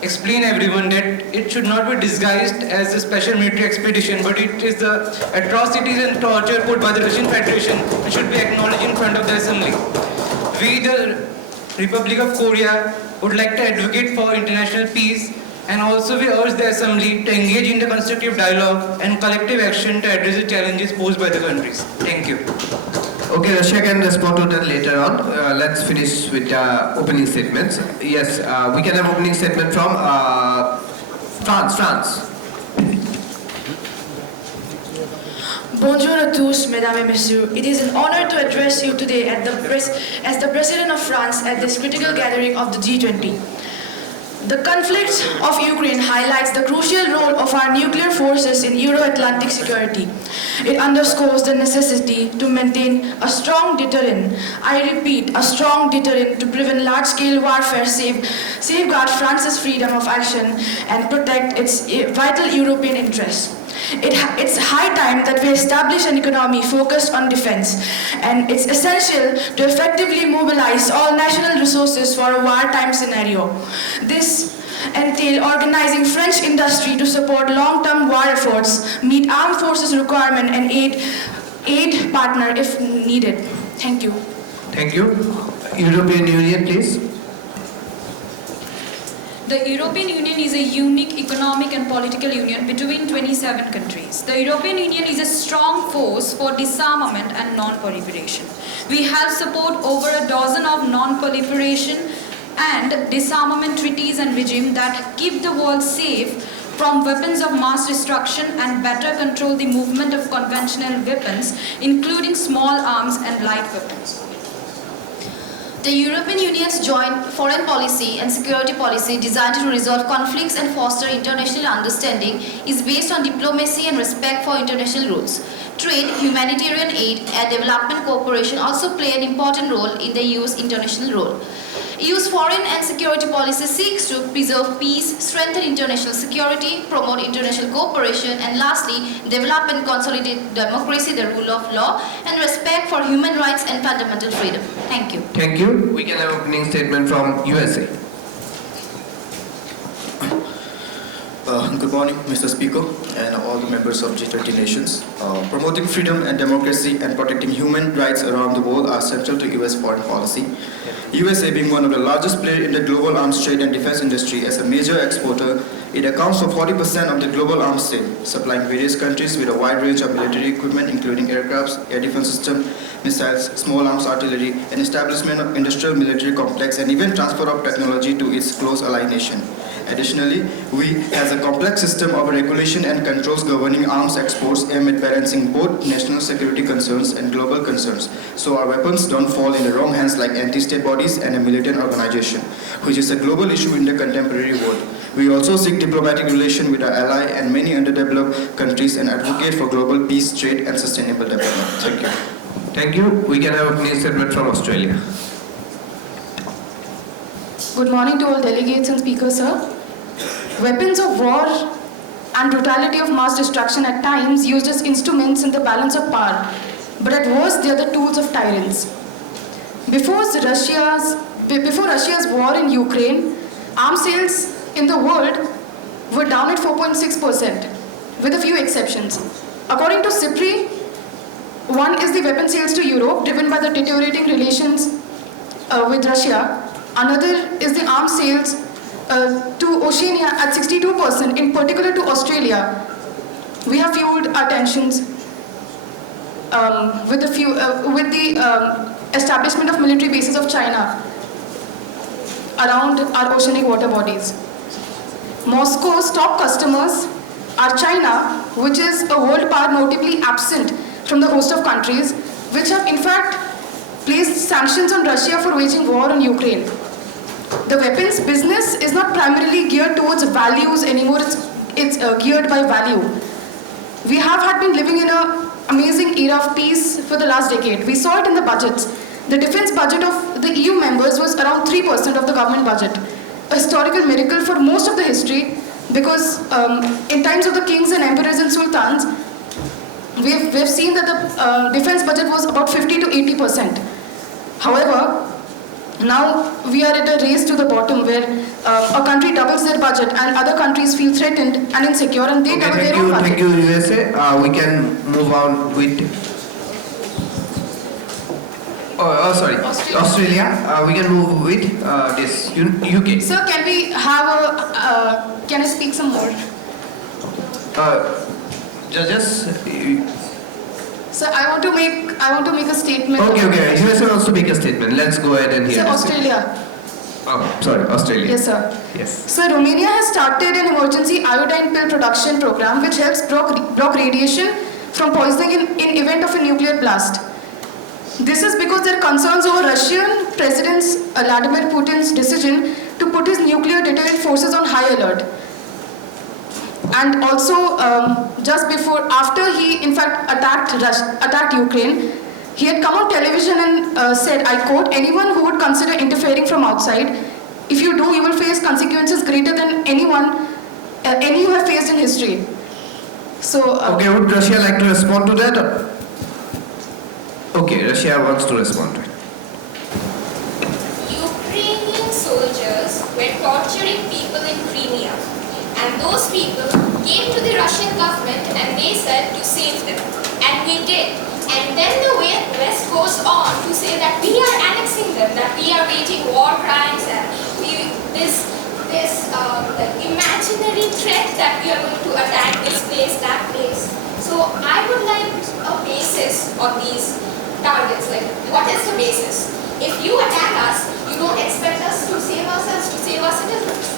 explain everyone that it should not be disguised as a special military expedition, but it is the atrocities and torture put by the Russian Federation and should be acknowledged in front of the assembly. We, the Republic of Korea, would like to advocate for international peace, and also we urge the assembly to engage in the constructive dialogue and collective action to address the challenges posed by the countries. Thank you. Okay, Russia can respond to that later on. Let's finish with opening statements. Yes, we can have opening statement from France. Bonjour à tous, mesdames et messieurs. It is an honor to address you today as the President of France at this critical gathering of the G-20. The conflict of Ukraine highlights the crucial role of our nuclear forces in Euro-Atlantic security. It underscores the necessity to maintain a strong deterrent. I repeat, a strong deterrent to prevent large-scale warfare, safeguard France's freedom of action, and protect its vital European interests. It's high time that we establish an economy focused on defense, and it's essential to effectively mobilize all national resources for a wartime scenario. This entails organizing French industry to support long-term war efforts, meet armed forces requirement, and aid partner if needed. Thank you. Thank you. European Union, please. The European Union is a unique economic and political union between 27 countries. The European Union is a strong force for disarmament and non-proliferation. We have support over a dozen of non-proliferation and disarmament treaties and regimes that keep the world safe from weapons of mass destruction and better control the movement of conventional weapons, including small arms and light weapons. The European Union's joint foreign policy and security policy designed to resolve conflicts and foster international understanding is based on diplomacy and respect for international rules. Trade, humanitarian aid, and development cooperation also play an important role in the EU's international role. EU's foreign and security policy seeks to preserve peace, strengthen international security, promote international cooperation, and lastly, develop and consolidate democracy, the rule of law, and respect for human rights and fundamental freedom. Thank you. Thank you. We can have opening statement from USA. Good morning, Mr. Speaker, and all the members of G20 nations. Promoting freedom and democracy and protecting human rights around the world are central to US foreign policy. USA being one of the largest players in the global arms trade and defense industry as a major exporter, it accounts for 40% of the global arms trade, supplying various countries with a wide range of military equipment including aircrafts, air defense systems, missiles, small arms artillery, and establishment of industrial military complex and even transfer of technology to its close ally nation. Additionally, we has a complex system of regulation and controls governing arms exports aimed at balancing both national security concerns and global concerns, so our weapons don't fall in the wrong hands like anti-state bodies and a militant organization, which is a global issue in the contemporary world. We also seek diplomatic relations with our ally and many underdeveloped countries and advocate for global peace, trade, and sustainable development. Thank you. Thank you. We can have a statement from Australia. Good morning to all delegates and speakers, sir. Weapons of war and brutality of mass destruction at times used as instruments in the balance of power, but at worst they are the tools of tyrants. Before Russia's war in Ukraine, arms sales in the world were down at 4.6%, with a few exceptions. According to SIPRI, one is the weapon sales to Europe, driven by the deteriorating relations with Russia. Another is the arms sales to Oceania at 62%, in particular to Australia. We have fueled our tensions with the establishment of military bases of China around our oceanic water bodies. Moscow's top customers are China, which is a world power notably absent from the host of countries, which have in fact placed sanctions on Russia for waging war on Ukraine. The weapons business is not primarily geared towards values anymore, it's geared by value. We have been living in an amazing era of peace for the last decade. We saw it in the budgets. The defense budget of the EU members was around 3% of the government budget. A historical miracle for most of the history, because in times of the kings and emperors and sultans, we've seen that the defense budget was about 50 to 80%. However, now we are at a race to the bottom where a country doubles their budget and other countries feel threatened and insecure and they double their own budget. Thank you, USA. We can move on with Australia. We can move with this UK. Sir, can we have can I speak some more? Judges. Sir, I want to make a statement. Okay. USA wants to make a statement. Let's go ahead and hear. Sir, Australia. Oh, sorry, Australia. Yes, sir. Yes. So Romania has started an emergency iodine pill production program which helps block radiation from poisoning in event of a nuclear blast. This is because there are concerns over Russian President Vladimir Putin's decision to put his nuclear deterrent forces on high alert. And also, after he in fact attacked Ukraine, he had come on television and said, I quote, anyone who would consider interfering from outside, if you do, you will face consequences greater than any you have faced in history. So, okay, would Russia like to respond to that? Okay, Russia wants to respond to it. Ukrainian soldiers were torturing people in Crimea, and those people came to the Russian government and they said to save them, and we did. And then the West goes on to say that we are annexing them, that we are waging war crimes, and this imaginary threat that we are going to attack this place, that place. So I would like a basis on these targets. Like, what is the basis? If you attack us, you don't expect us to save ourselves, to save our citizens.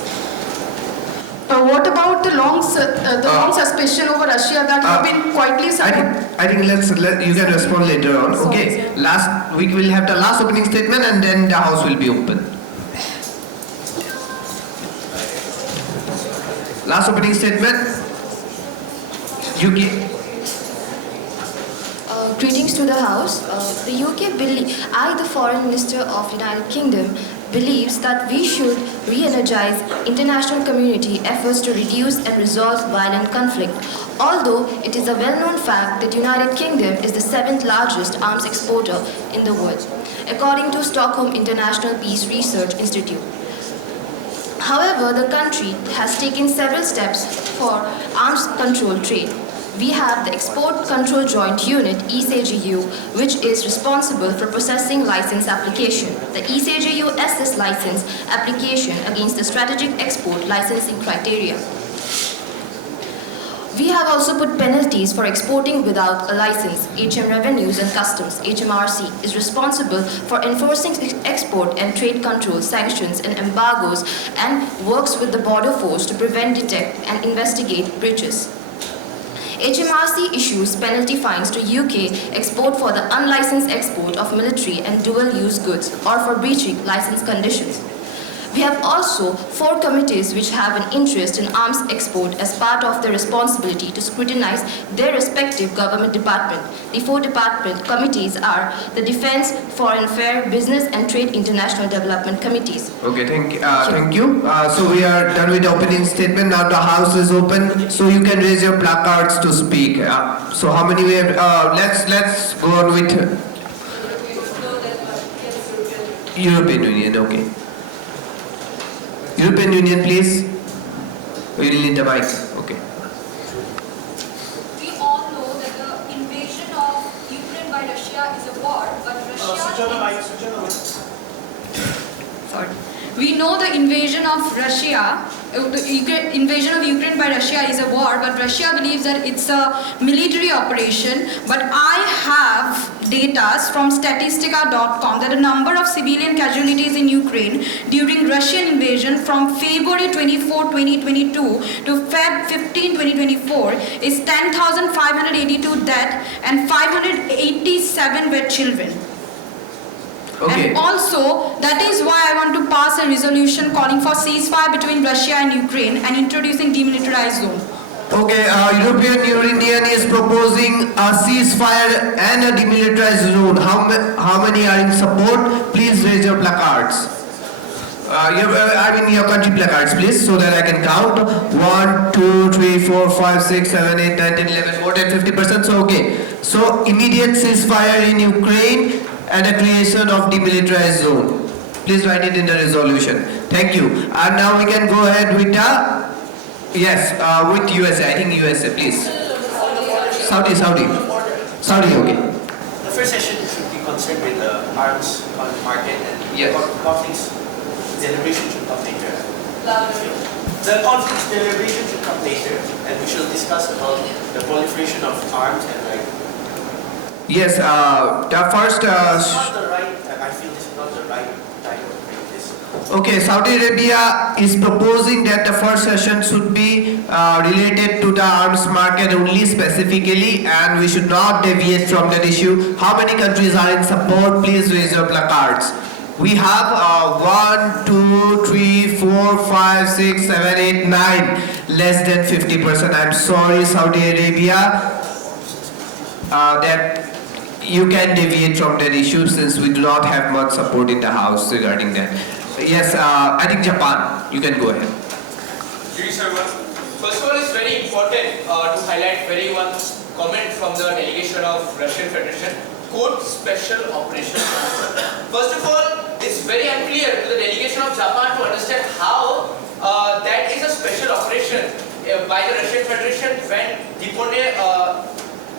What about the long suspicion over Russia that have been quietly supported? I think you can respond later on. Okay, we will have the last opening statement and then the house will be open. Last opening statement. UK. Greetings to the House. The UK, the Foreign Minister of the United Kingdom, believes that we should re-energize international community efforts to reduce and resolve violent conflict. Although it is a well-known fact that the United Kingdom is the 7th largest arms exporter in the world, according to Stockholm International Peace Research Institute. However, the country has taken several steps for arms control trade. We have the Export Control Joint Unit, ECJU, which is responsible for processing license application. The ECJU assess license application against the strategic export licensing criteria. We have also put penalties for exporting without a license. HM Revenues and Customs, HMRC, is responsible for enforcing export and trade control, sanctions and embargoes, and works with the border force to prevent, detect and investigate breaches. HMRC issues penalty fines to UK export for the unlicensed export of military and dual-use goods or for breaching license conditions. We have also 4 committees which have an interest in arms export as part of their responsibility to scrutinize their respective government department. The 4 department committees are the Defense, Foreign Affairs, Business and Trade International Development Committees. Okay, thank you. So we are done with the opening statement. Now the house is open, so you can raise your placards to speak. So how many we have? Let's go on with European Union. Okay. European Union, please. We will need the mic. Okay. We all know that the invasion of Ukraine by Russia is a war, but Russia... Sorry. We know the invasion of Ukraine by Russia is a war, but Russia believes that it's a military operation. But I have data from Statistica.com that the number of civilian casualties in Ukraine during Russian invasion from February 24, 2022 to Feb 15, 2024 is 10,582 dead and 587 were children. Okay. And also, that is why I want to pass a resolution calling for ceasefire between Russia and Ukraine and introducing demilitarized zone. Okay, European Union is proposing a ceasefire and a demilitarized zone. How many are in support? Please raise your placards. Your country placards, please, so that I can count. 1, 2, 3, 4, 5, 6, 7, 8, 9, 10, 11, more than 50%. So, okay. So, immediate ceasefire in Ukraine and a creation of demilitarized zone. Please write it in the resolution. Thank you. And now we can go ahead with with USA. I think USA, please. Saudi, okay. The first session should be concerned with the arms market and conflicts deliberation should come later. The conflicts deliberation should come later, and we shall discuss about the proliferation of arms and Yes, the first. It's not the right, I feel this is not the right time to bring this. Okay, Saudi Arabia is proposing that the first session should be related to the arms market only specifically, and we should not deviate from that issue. How many countries are in support? Please raise your placards. We have 1, 2, 3, 4, 5, 6, 7, 8, 9. Less than 50%. I'm sorry, Saudi Arabia, that you can deviate from that issue since we do not have much support in the House regarding that. Yes, I think Japan. You can go ahead. First of all, it's very important to highlight very one comment from the delegation of Russian Federation. Quote, special operation. First of all, it's very unclear to the delegation of Japan to understand how that is a special operation by the Russian Federation when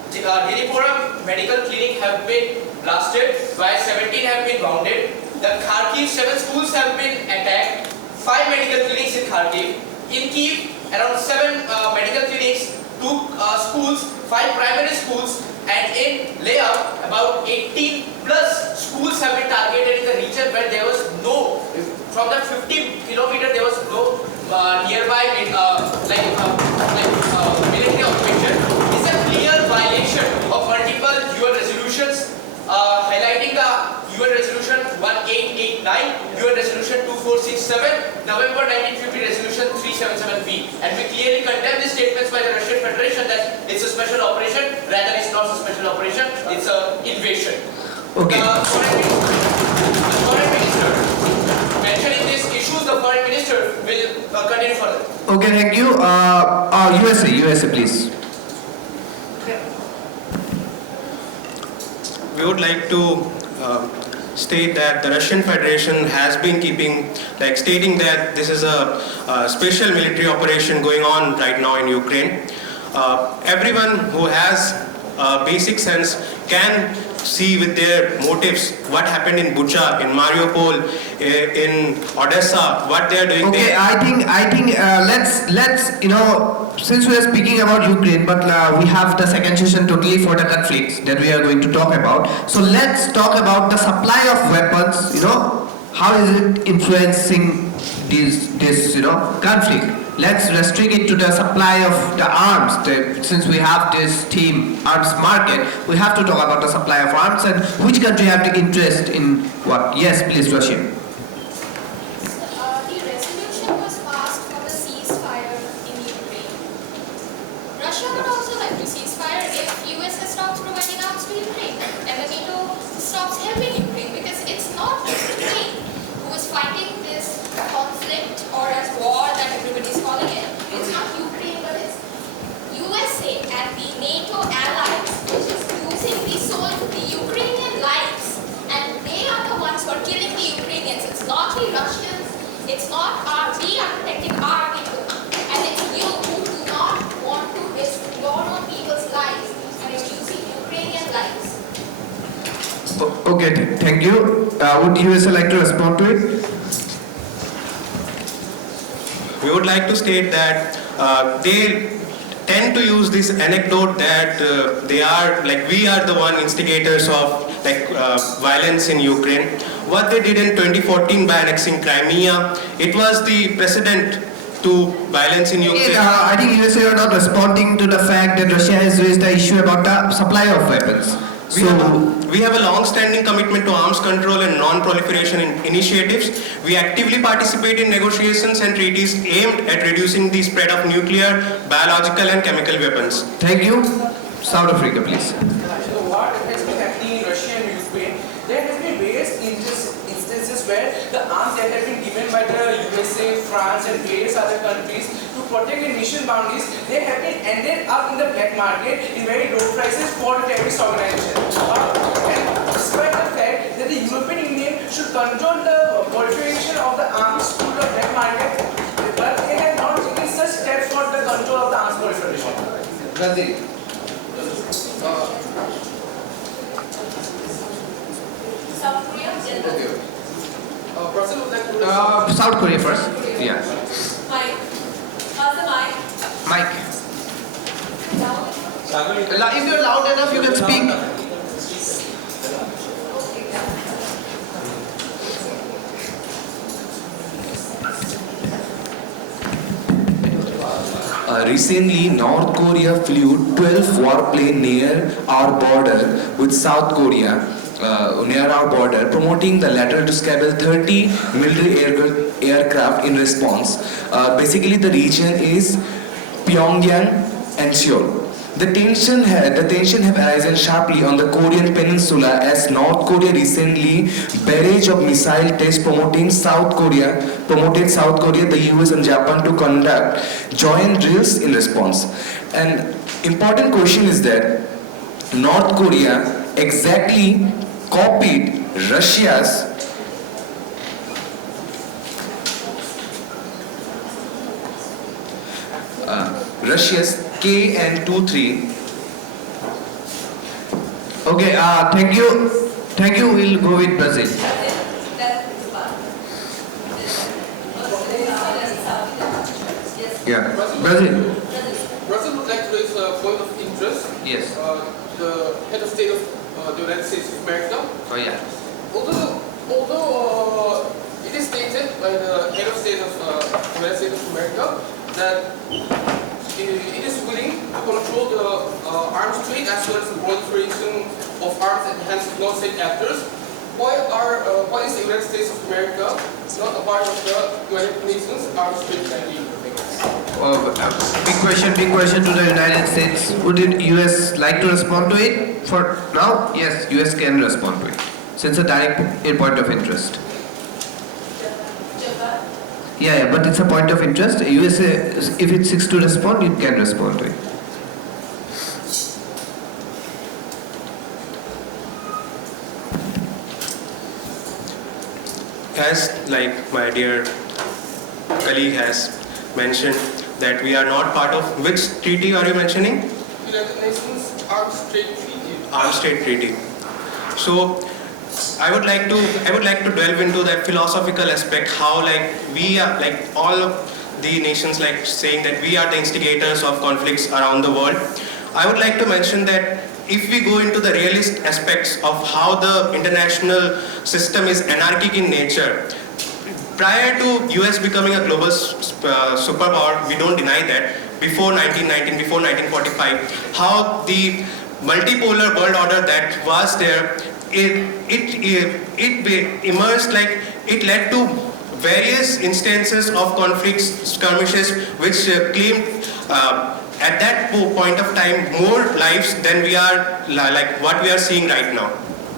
Diripura medical clinic have been blasted, while 17 have been wounded. The Kharkiv 7 schools have been attacked, 5 medical clinics in Kharkiv. In Kiev, around 7 medical clinics, 2 schools, 5 primary schools, and in Layout, about 18 plus schools have been targeted in the region where there was no, from that 50 kilometer there was no nearby military operation. It's a clear violation of multiple UN resolutions, highlighting the UN resolution 1889, UN resolution 2467, November 1950 resolution 377B, and we clearly condemn the statements by the Russian Federation that it's a special operation. Rather, it's not a special operation, it's an invasion. Okay. The foreign minister mentioning these issues, the foreign minister will continue further. Okay, thank you. USA, please. We would like to state that the Russian Federation has been stating that this is a special military operation going on right now in Ukraine. Everyone who has a basic sense can see with their motives what happened in Bucha, in Mariupol, in Odessa, what they are doing. Okay, I think let's since we are speaking about Ukraine, but we have the second session totally for the conflicts that we are going to talk about. So let's talk about the supply of weapons. How is it influencing this conflict? Let's restrict it to the supply of the arms. Since we have this theme, arms market, we have to talk about the supply of arms and which country have the interest in what. Yes, please, Russia. The resolution was passed for the ceasefire in Ukraine. Russia would also like to ceasefire if USA stops providing arms to Ukraine and the NATO stops helping Ukraine, because it's not Ukraine who is fighting this conflict or as war that everybody is calling it. It's not Ukraine, but it's USA and the NATO allies, which is using the Ukrainian lives, and they are the ones who are killing the Ukrainians. It's not the Russians. It's not we are protecting our people, and it's you who do not want to risk your own people's lives and you're using Ukrainian lives. Okay, thank you. Would USA like to respond to it? We would like to state that they tend to use this anecdote that we are the one instigators of violence in Ukraine. What they did in 2014 by annexing Crimea, it was the precedent to violence in Ukraine. I think USA are not responding to the fact that Russia has raised the issue about the supply of weapons. We have a long-standing commitment to arms control and non-proliferation initiatives. We actively participate in negotiations and treaties aimed at reducing the spread of nuclear, biological and chemical weapons. Thank you. South Africa, please. So what has been happening in Russia and Ukraine, there has been various instances where the arms that have been given by the USA, France and various other countries to protect the nation boundaries, they have been ended up in the black market in very low prices for the terrorist organizations. And despite the fact that the European Union should control the proliferation of the arms to the black market, but they have not taken such steps for the control of the arms proliferation. Brazil. South Korea, South Korea first. Yeah. Mike. How's the mic? Mike. If you're loud enough, you can speak. recently North Korea flew 12 warplanes near our border with South Korea, near our border, promoting the latter to scabble 30 military aircraft in response. Basically, the region is Pyongyang and Seoul. The tension have arisen sharply on the Korean peninsula as North Korea recently barrage of missile tests promoted South Korea, the US and Japan to conduct joint drills in response. An important question is that North Korea exactly copied Russia's KN-23. Okay, thank you. Thank you. We'll go with Brazil. Yeah, Brazil. Brazil would like to raise a point of interest. Yes. The head of state of the United States of America. Oh yeah. Although it is stated by the head of state of the United States of America that it is willing to control the arms trade as well as the proliferation of arms at the hands of non-state actors. Why is the United States of America not a part of the United Nations arms trade treaty? Big question to the United States. Would the US like to respond to it? For now, yes, US can respond to it, since a direct point of interest. Yeah, but it's a point of interest. USA, if it seeks to respond, it can respond to it. As like my dear colleague has mentioned, that we are not part of which treaty are you mentioning? United Nations Arms Trade Treaty. Arms Trade Treaty. So I would like to delve into that philosophical aspect, how like we are, like all of the nations like saying that we are the instigators of conflicts around the world. I would like to mention that if we go into the realist aspects of how the international system is anarchic in nature, prior to US becoming a global superpower, we don't deny that, before 1919, before 1945, how the multipolar world order that was there, it emerged, like it led to various instances of conflicts, skirmishes, which claimed at that point of time more lives than we are like what we are seeing right now.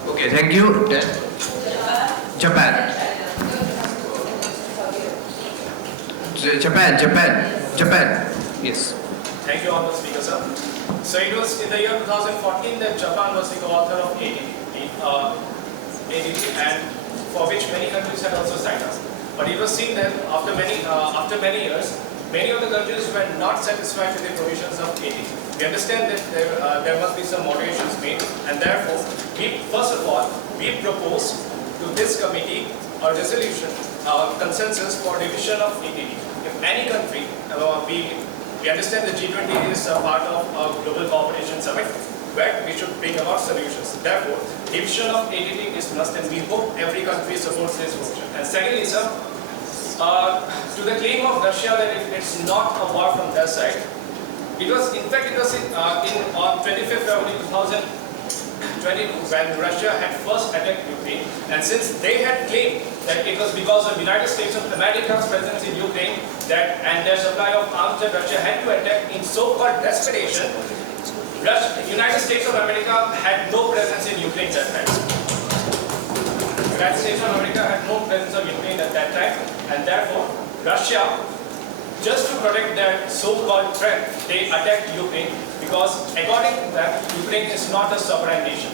Okay, thank you. Japan. Japan. Yes. Thank you, Honorable Speaker, sir. So it was in the year 2014 that Japan was the co-author of ADD, and for which many countries had also signed up. But it was seen that after many years, many of the countries were not satisfied with the provisions of ADD. We understand that there must be some moderations made, and therefore, first of all, we propose to this committee a resolution, consensus for division of ADD. If any country, we understand the G-20 is a part of a global cooperation summit, where we should bring about solutions. Therefore, division of ADD is must, and we hope every country supports this motion. And secondly, sir, to the claim of Russia that it's not a war from their side, it was on 25th February 2022 when Russia had first attacked Ukraine, and since they had claimed that it was because of United States of America's presence in Ukraine and their supply of arms that Russia had to attack in so-called desperation, United States of America had no presence in Ukraine at that time. United States of America had no presence of Ukraine at that time, and therefore Russia, just to protect their so-called threat, they attacked Ukraine because according to them, Ukraine is not a sovereign nation.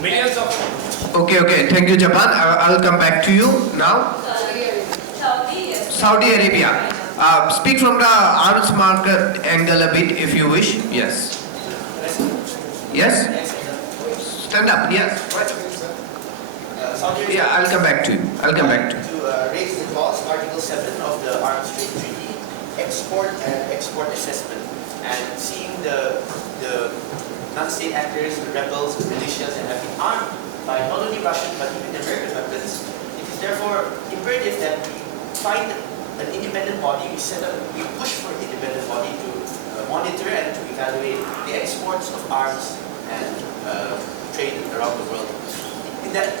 Millions of... Okay, thank you, Japan. I'll come back to you now. Saudi Arabia. Speak from the arms market angle a bit if you wish. Yes. Yes? Stand up, yes. Yeah, I'll come back to you. To raise the clause, Article 7 of the Arms Trade Treaty, export and export assessment, and seeing the non-state actors, the rebels, the militias, and have been armed by not only Russian but even American weapons, it is therefore imperative that we find an independent body. We push for an independent body to monitor and to evaluate the exports of arms and trade around the world.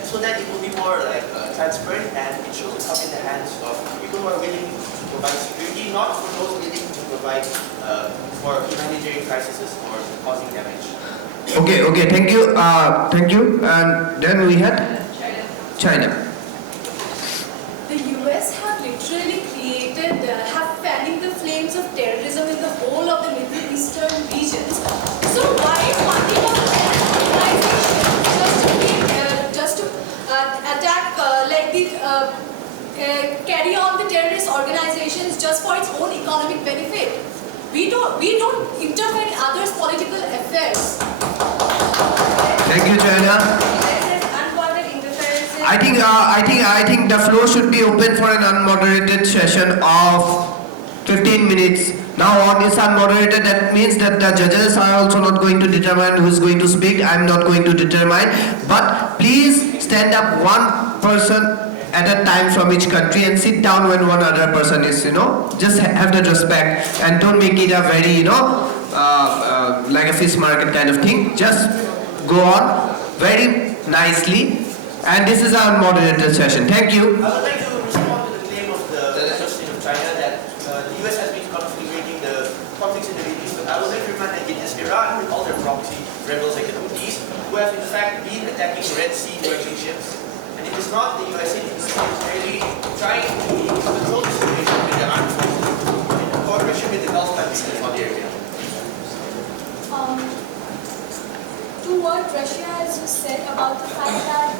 So that it will be more like transparent, and it should come in the hands of people who are willing to provide security, not for those willing to provide for humanitarian crises or causing damage. Okay, thank you. And then we had China. The US have literally have fanning the flames of terrorism in the whole of the Middle Eastern regions. So why funding of organizations just to attack, carry on the terrorist organizations just for its own economic benefit? We don't interfere in others' political affairs. Thank you, China. I think the floor should be open for an unmoderated session of 15 minutes. Now on is unmoderated, that means that the judges are also not going to determine who is going to speak. I am not going to determine. But please stand up one person at a time from each country and sit down when one other person is, just have that respect and don't make it a very, like a fish market kind of thing. Just go on very nicely. And this is our moderated session. Thank you. I would like to respond to the claim of the President of China that the US has been conflagrating the conflicts in the Middle East. But I would like to remind that it is Iran with all their proxy rebels like the Houthis who have in fact been attacking Red Sea merchant ships. And it is not the USA, it is really trying to control the situation with the armed forces in cooperation with the Gulf countries in Saudi Arabia. To what Russia has just said about the fact that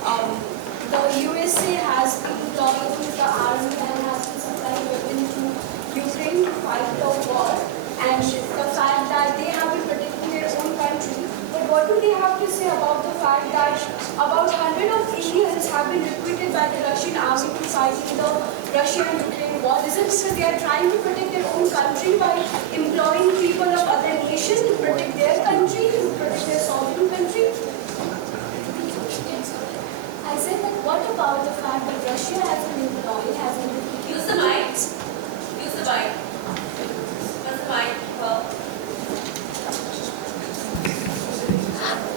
the USA has been talking with the army and has been supplying weapons to Ukraine to fight the war, and the fact that they have been protecting their own country. But what do they have to say about the fact that about 100 of Indians have been recruited by the Russian army to fight in the Russia-Ukraine war? Is it because they are trying to protect their own country by employing people of other nations to protect their country, to protect their sovereign country? I said that what about the fact that Russia has been employing, use the mic. Use the mic. Use the mic.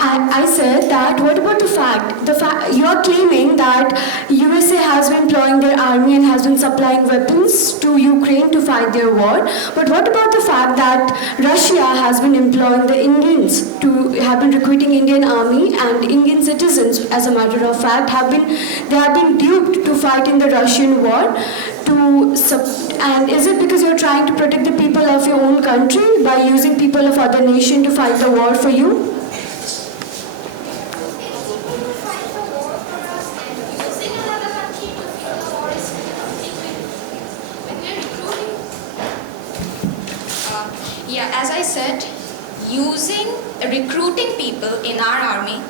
I said that what about the fact you are claiming that USA has been employing their army and has been supplying weapons to Ukraine to fight their war, but what about the fact that Russia has been employing the Indians have been recruiting Indian army, and Indian citizens, as a matter of fact, have been duped to fight in the Russian war? And is it because you're trying to protect the people of your own country by using people of other nation to fight the war for you? Yeah, as I said, recruiting people in our army,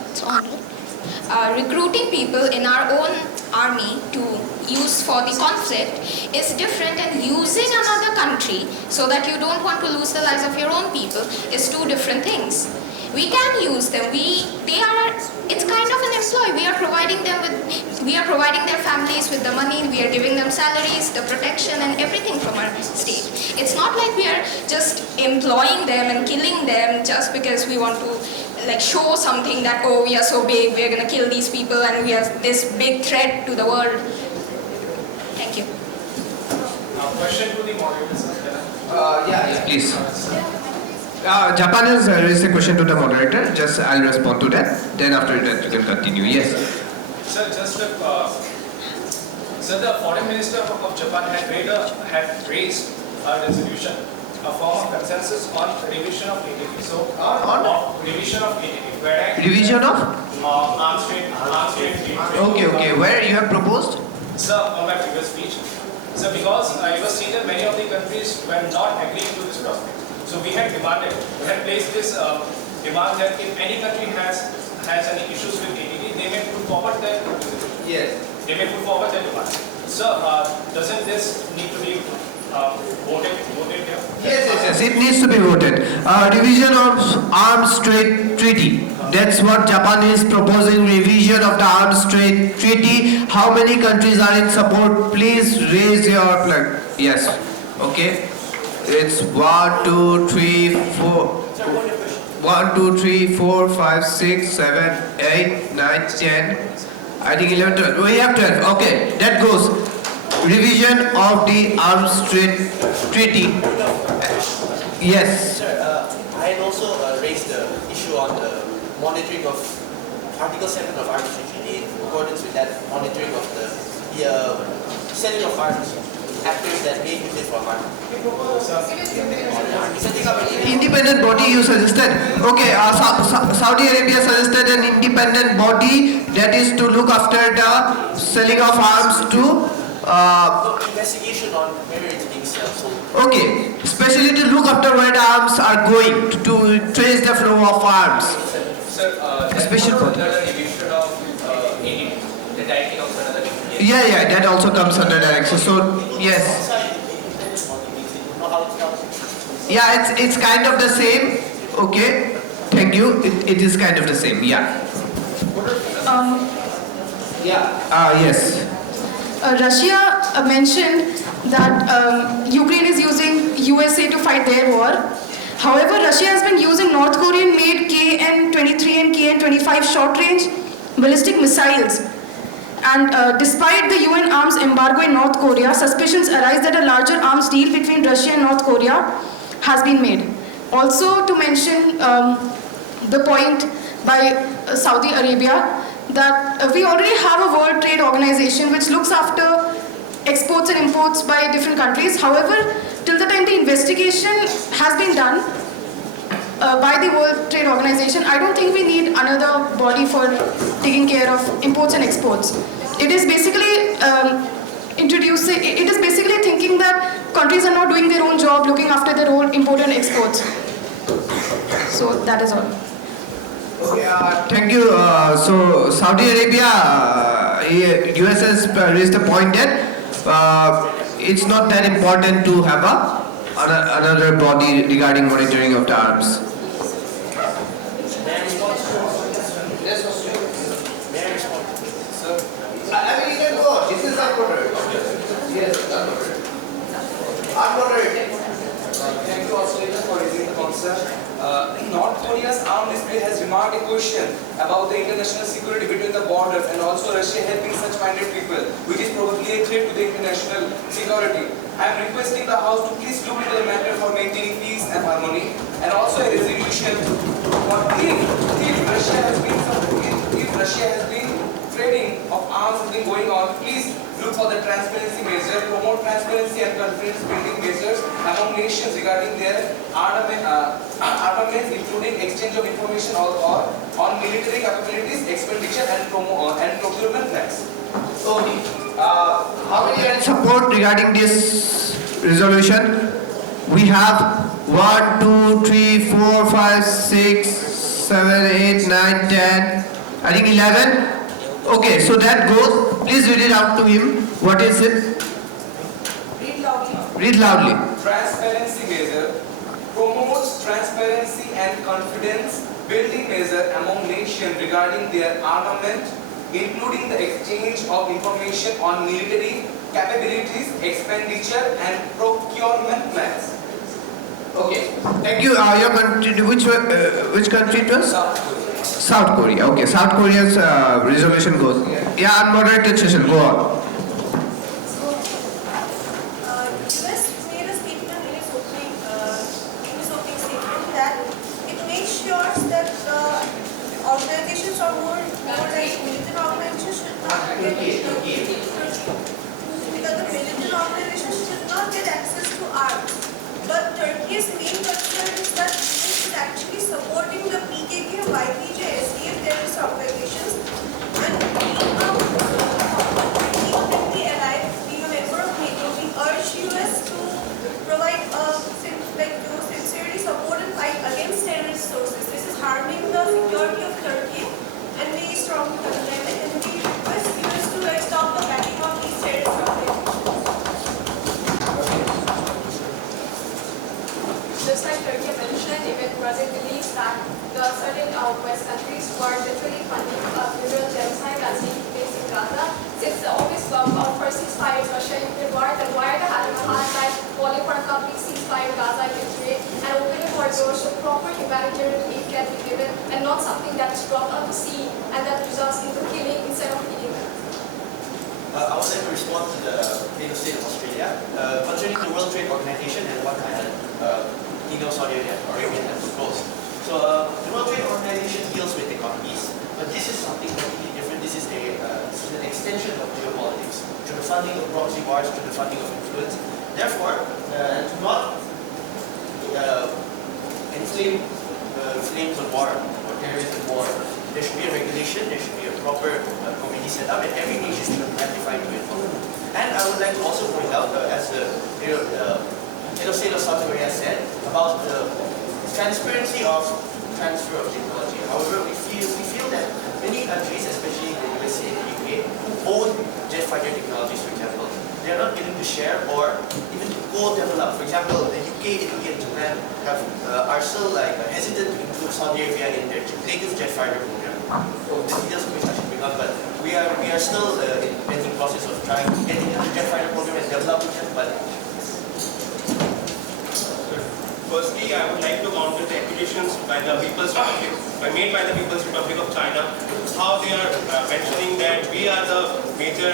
recruiting people in our own army to use for the conflict is different, and using another country so that you don't want to lose the lives of your own people is two different things. We can use them. It's kind of an employee. We are providing their families with the money. We are giving them salaries, the protection, and everything from our state. It's not like we are just employing them and killing them just because we want to show something that, oh, we are so big, we are going to kill these people, and we are this big threat to the world. Thank you. Question to the moderators. Yeah, please. Japan has raised a question to the moderator. Just I'll respond to that. Then after that you can continue. Yes. Sir, the foreign minister of Japan had raised a resolution, a form of consensus on revision of ATP. So revision of ATP. Revision of? Arms trade. Okay. Where you have proposed? Sir, on my previous speech. Sir, because it was seen that many of the countries were not agreeing to this prospect. So we had placed this demand that if any country has any issues with ATP, they may put forward their demand. So doesn't this need to be voted here? Yes. It needs to be voted. Revision of arms trade treaty. That's what Japan is proposing, revision of the arms trade treaty. How many countries are in support? Please raise your flag. Yes. Okay. It's 1, 2, 3, 4. 1, 2, 3, 4, 5, 6, 7, 8, 9, 10. I think 11, 12. We have 12. Okay. That goes. Revision of the arms trade treaty. Yes. Sir, I had also raised the issue on the monitoring of Article 7 of Arms Treaty. In accordance with that, monitoring of the selling of arms, actors that may use it for harm. Independent body you suggested. Okay, Saudi Arabia suggested an independent body that is to look after the selling of arms to investigation on where it's being sold. okay, especially to look after where the arms are going, to trace the flow of arms. Sir, Special body. another division of ADD, the directing of another division. Yeah, that also comes under direction. So yes. Yeah, it's kind of the same. Okay, thank you. It is kind of the same. Yeah. Yes. Russia mentioned that Ukraine is using USA to fight their war. However, Russia has been using North Korean made KN-23 and KN-25 short-range ballistic missiles. And despite the UN arms embargo in North Korea, suspicions arise that a larger arms deal between Russia and North Korea has been made. Also to mention the point by Saudi Arabia that we already have a World Trade Organization which looks after exports and imports by different countries. However, till the time the investigation has been done by the World Trade Organization, I don't think we need another body for taking care of imports and exports. It is basically thinking that countries are not doing their own job, looking after their own import and exports. So that is all. Okay, thank you. So Saudi Arabia, US has raised a point that it's not that important to have another body regarding monitoring of the arms. This is unmoderated. Yes, unmoderated. Thank you, Australia, for raising the concern. North Korea's armed display has remarked a question about the international security between the borders and also Russia helping such minded people, which is probably a threat to the international security. I am requesting the House to please look into the matter for maintaining peace and harmony, and also a resolution for if Russia has been trading of arms has been going on, please look for the transparency measure, promote transparency and confidence building measures among nations regarding their armaments, including exchange of information or on military capabilities, expenditure and procurement plans. Okay. How many are in support regarding this resolution? We have 1, 2, 3, 4, 5, 6, 7, 8, 9, 10. I think 11. Okay, so that goes. Please read it out to him. What is it? Read loudly. Read loudly. Transparency measure promotes transparency and confidence building measure among nations regarding their armament, including the exchange of information on military capabilities, expenditure and procurement plans. Okay. Thank you. Your country, which country it was? South Korea. Okay, South Korea's resolution goes. Yeah, unmoderated session. Go on. US made a statement in its opening statement that it makes sure that organizations are more like militant organizations should not get that the militant organizations should not get access to arms. But Turkey's main concern is that this is actually supporting the PKK, YPG, SDF terrorist organizations. And being a member of NATO, we urge US to provide sincerely support and fight against terrorist sources. This is harming the security of Turkey, and we strongly condemn it. And we request US to stop the backing of these terrorist organizations. Just like Turkey mentioned, even Brazil believes that the certain West countries who are literally funding literal genocide as taking place in Gaza. Since the August first ceasefire Russia-Ukraine war, then why are they having a hard time calling for a complete ceasefire in Gaza today and opening corridors so proper humanitarian aid can be given and not something that is dropped on the sea and that results in the killing instead of feeding them? I would like to respond to the native state of Australia concerning the World Trade Organization and what I had Saudi Arabia has proposed. So the World Trade Organization deals with economies, but this is something completely different. This is an extension of geopolitics, through the funding of proxy wars, through the funding of influence. Therefore, to not inflame flames of war or terrorism war, there should be a regulation, there should be a proper committee set up, and every nation should ratify to it. And I would like to also point out, as the head of state of South Korea said, about the transparency of transfer of technology. However, we feel that many countries, especially the USA and the UK, who own jet fighter technologies, for example, they are not willing to share or even to co-develop. For example, the UK, Italy, and Japan are still hesitant to include Saudi Arabia in their latest jet fighter program. So the details of which I should bring up, but we are still in the pending process of trying to get into the jet fighter program and developing them. But firstly, I would like to counter the accusations made by the People's Republic of China, how they are mentioning that we are the major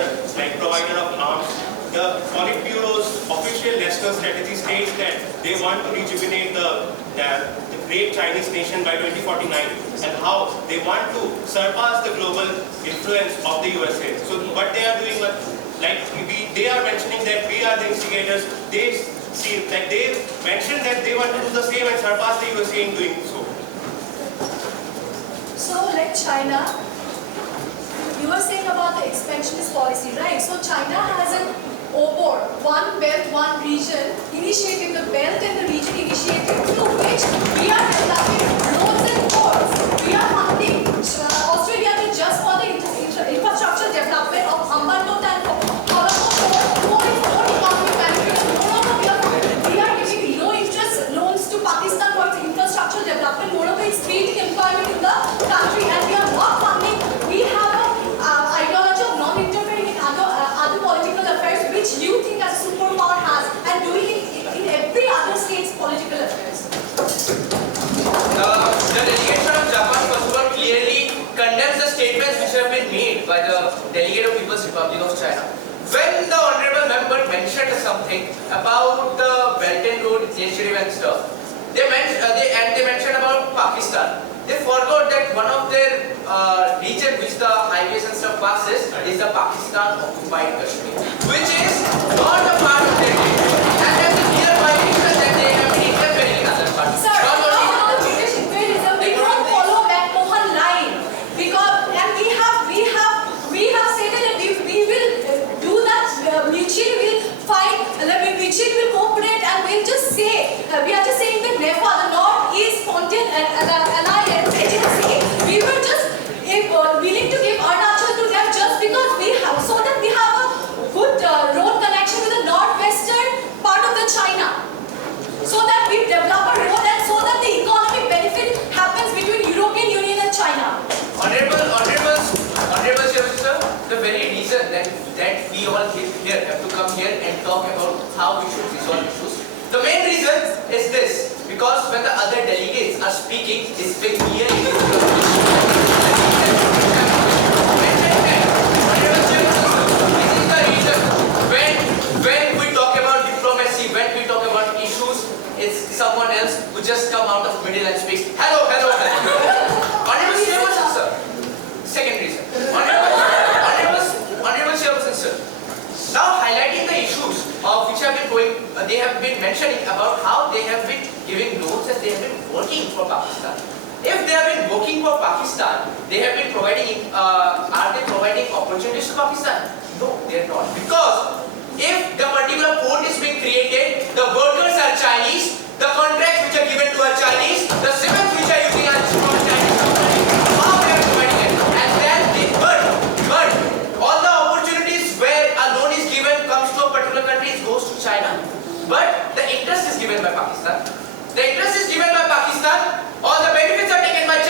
provider of arms. The Politburo's official national strategy states that they want to rejuvenate the great Chinese nation by 2049, and how they want to surpass the global influence of the USA. So what they are doing, they are mentioning that we are the instigators. They mentioned that they want to do the same and surpass the USA in doing so. So like China, you were saying about the expansionist policy, right? So China has an OBOR, One Belt, One Region initiative, the Belt and the Region initiative, through which we are developing roads and ports. We are funding Australia just for the infrastructure development of Unmoderated and more economic benefits. We are giving low interest loans to Pakistan for its infrastructure development. Moreover, it's creating employment in the country, and we are not funding. We have an ideology of non-interfering in other political affairs, which you think as superpower has, and doing it in every other state's political affairs. The delegation of Japan, first of all, clearly condemns the statements which have been made by the delegate of People's Republic of China. When the honorable member mentioned something about the Belt and Road Initiative and stuff, they mentioned about Pakistan. They forgot that one of their region which the highways and stuff passes is the Pakistan occupied Kashmir, which is not a part of their region. And that's a clear violation that they have been interfering in other parts. Sir, British imperialism, we don't follow McMahon line, because and we have stated that we will do that mutually, will fight, mutually will cooperate, and we'll just say we are just saying that never the North-East Frontier Alliance agency, we were just willing to give Arunachal to them just because we have, so that we have a good road connection with the northwestern part of the China, so that we develop a road and so that the economic benefit happens between European Union and China. Honorable Sir, the very reason that we all here have to come here and talk about how we should resolve issues, the main reason is this, because when the other delegates are speaking, it's very clearly when we talk about diplomacy, when we talk about issues, it's someone else who just come out of middle and speaks, hello. Honorable Chairperson, sir. Second reason. Honorable Chairperson, sir. Now highlighting the issues which have been going, they have been mentioning about how they have been giving loans and they have been working for Pakistan. If they have been working for Pakistan, they have been providing, are they providing opportunities to Pakistan? No, they are not. Because if the particular port is being created, the workers are Chinese, the contracts which are given to are Chinese, the cement which are using are from Chinese companies. How they are providing it? And then but all the opportunities where a loan is given comes to a particular country, it goes to China. But the interest is given by Pakistan. The interest is given by Pakistan, all the benefits are taken by China.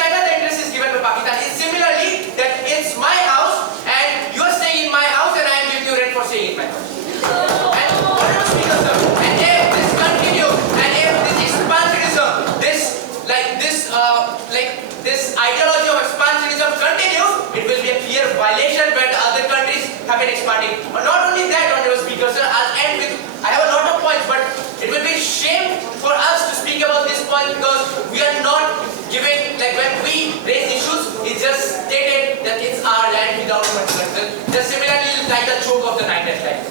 this ideology of expansionism continues, it will be a clear violation when other countries have been expanding. But not only that, Honorable Speaker, sir, I'll end with, I have a lot of points, but it will be shame for us to speak about this point because we are not giving, like when we raise issues, it's just stated that it's our land without much concern. Just similarly like the joke of the night and life.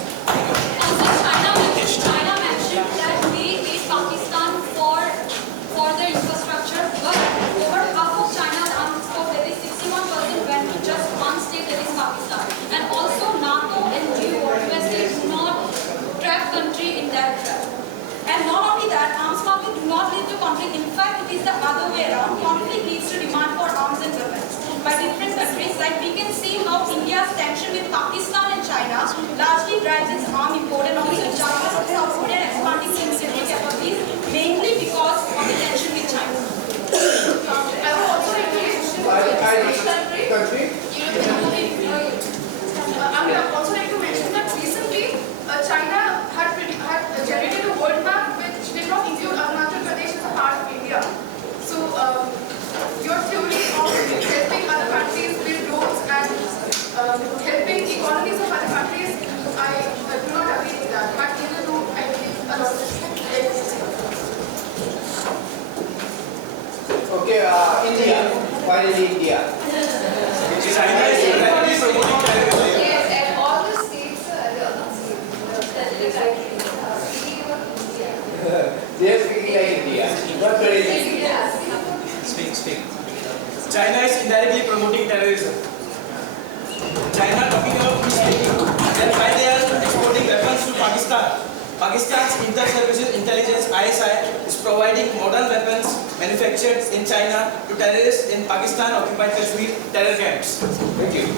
China mentioned that we need Pakistan for the infrastructure, but over half of China's arms export, that is 61%, went to just one state, that is Pakistan. And also NATO and USA do not trap country in that trap. And not only that, arms market do not lead to conflict. In fact, it is the other way around. Conflict leads to demand for arms and weapons by different countries. Like we can see how India's tension with Pakistan and China largely drives its arm import, and also China is supporting expanding its military capabilities mainly because of the tension with China. I would also like to mention I would also like to mention that recently China had generated a world map which did not include Arunachal Pradesh as a part of India. So your theory of helping other countries build roads and helping economies of other countries, I do not agree with that. But even though I believe a lot of Okay, India. Finally, India. China is rapidly promoting terrorism. Yes, and all the states They are speaking like India. Not very Speak. China is indirectly promoting terrorism. China talking about peacemaking. That's why they are exporting weapons to Pakistan. Pakistan's inter-services intelligence ISI is providing modern weapons manufactured in China to terrorists in Pakistan-occupied Kashmir terror camps. Thank you.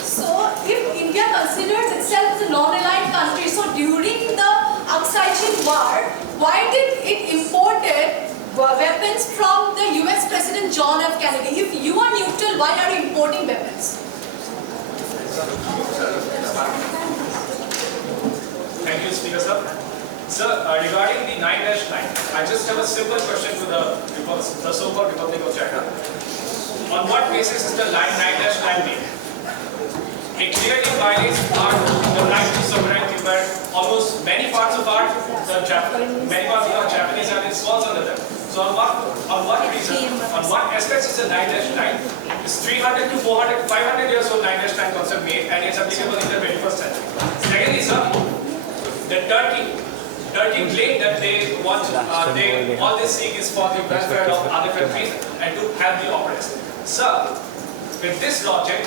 So, if India considers itself as a non-aligned country, so during the Aksai-Chin war, why did it imported weapons from the US President John F. Kennedy? If you are neutral, why are you importing weapons? Thank you, Speaker sir. Sir, regarding the 9-9, I just have a simple question to the so-called Republic of China. On what basis is the line 9-9 made? It clearly violates the right to sovereignty, where almost many parts of our Japanese have its walls under them. So on what reason, on what aspects is the 9-9? It's 300 to 400, 500 years old 9-9 concept made, and it's applicable in the 21st century. Secondly, sir, the Turkey claim that they want, all they seek is for the welfare of other countries and to help the oppressed. Sir, with this logic,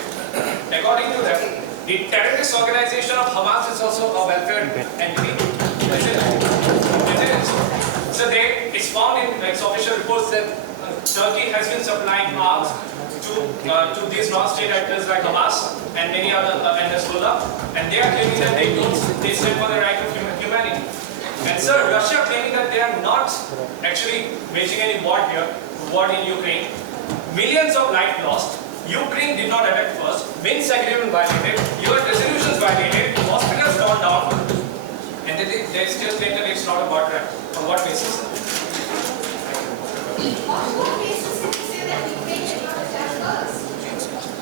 according to them, the terrorist organization of Hamas is also a welfare entity. So it's found in official reports that Turkey has been supplying arms to these non-state actors like Hamas and many other and Hezbollah, and they are claiming that they stand for the right of humanity. And sir, Russia claiming that they are not actually waging any war in Ukraine. Millions of lives lost. Ukraine did not attack first. Minsk agreement violated. UN resolutions violated. Hospitals gone down. And they still claim that it's not a war crime. On what basis? On what basis did you say that Ukraine did not attack us?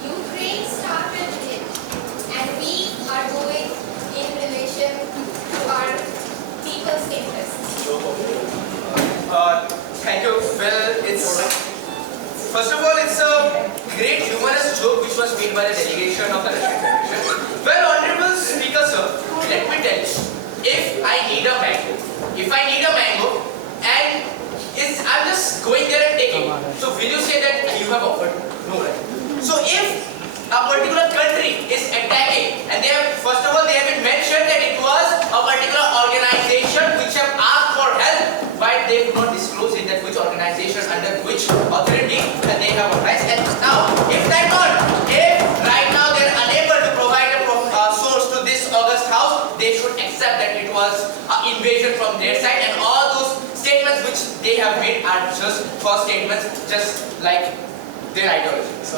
Ukraine started it, and we are going in relation to our people's interests. Thank you. Well, first of all, it's a great humorous joke which was made by the delegation of the Russian Federation. Well, Honorable Speaker, sir, let me tell you, if I need a mango, and I'm just going there and taking, so will you say that you have offered? No, right? So if a particular country is attacking, and first of all, they have been mentioned that it was a particular organization which have asked for help, but they could not disclose it, that which organization, under which authority, and they have authorized. And now, if right now they are unable to provide a source to this August House, they should accept that it was an invasion from their side, and all those statements which they have made are just false statements, just like their ideology. So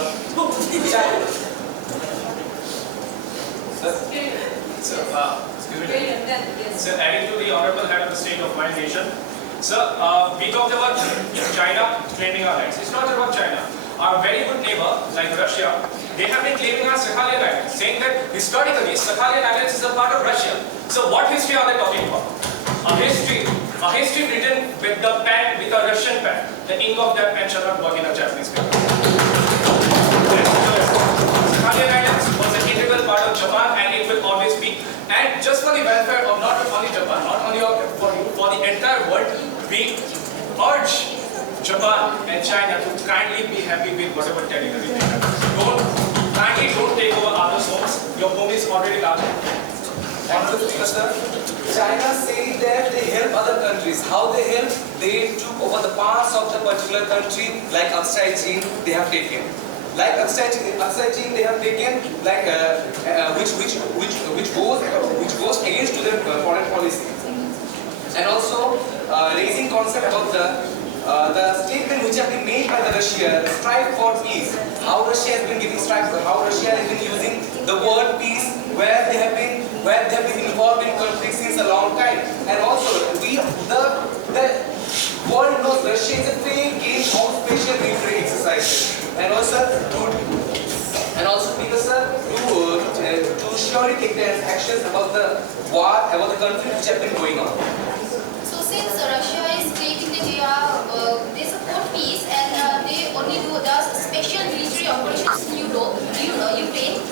adding to the Honorable Head of the State of my nation, Sir, we talked about China claiming our rights. It's not about China. Our very good neighbor, like Russia, they have been claiming our Sakhalian Islands, saying that historically Sakhalian Islands is a part of Russia. So what history are they talking about? A history written with the pen, with a Russian pen. The ink of that pen shall not work in a Japanese paper. Sakhalian Islands was an integral part of Japan, and it will always be. And just for the welfare of not only Japan, not only for you, for the entire world, we urge Japan and China to kindly be happy with whatever territory they have. Kindly don't take over others' homes. Your home is already large. Honorable Minister, China says that they help other countries. How they help? They took over the parts of the particular country, like Aksai Chin, they have taken. Like Aksai Chin, they have taken, like which goes against to their foreign policy. And also raising concept about the statement which have been made by the Russia, strive for peace. How Russia has been giving strive, how Russia has been using the word peace where they have been involved in conflict since a long time. And also the world knows Russia is a fake game of special military exercises. And also because to surely take their actions about the war, about the conflict which have been going on. So since Russia is claiming that they support peace and they only do the special military operations in Ukraine.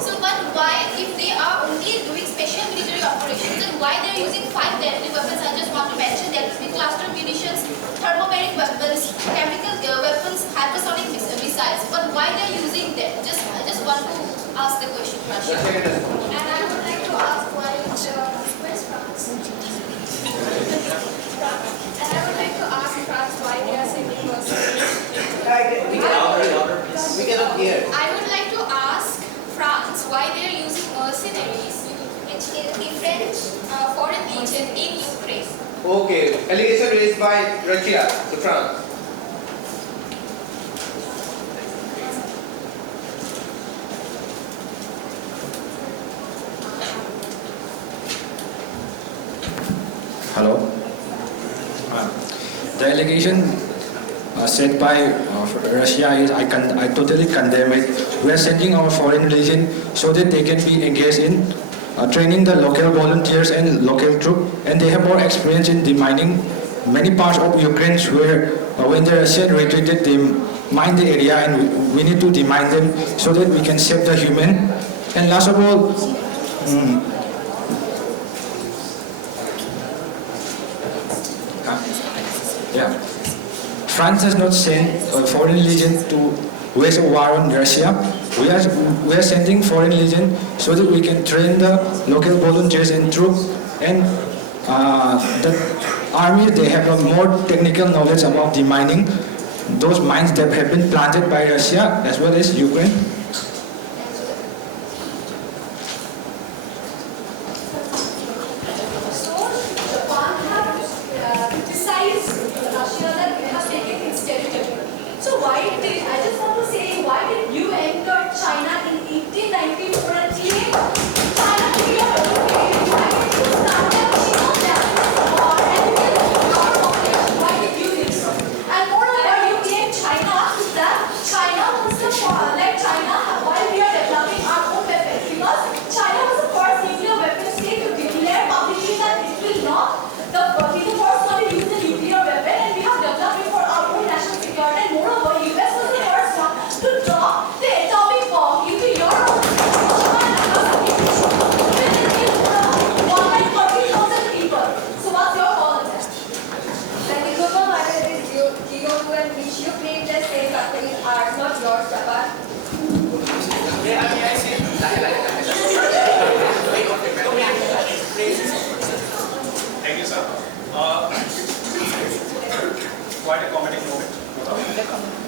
So but why, if they are only doing special military operations, then why they are using 5 deadly weapons? I just want to mention that would be cluster munitions, thermobaric weapons, chemical weapons, hypersonic missiles. But why they are using them? I just want to ask the question, Russia. And I would like to ask why where's France? And I would like to ask France why they are sending mercenaries. We cannot hear. I would like to ask France why they are using mercenaries in different foreign legion in Ukraine. Okay, allegation raised by Russia to France. Hello. The allegation said by Russia is I totally condemn it. We are sending our foreign legion so that they can be engaged in training the local volunteers and local troops, and they have more experience in demining many parts of Ukraine where when the Russian retreated, they mine the area, and we need to demine them so that we can save the human. And last of all, France has not sent a foreign legion to wage a war on Russia. We are sending foreign legion so that we can train the local volunteers and troops, and the army, they have a more technical knowledge about demining those mines that have been planted by Russia as well as Ukraine. Quite a comedic moment.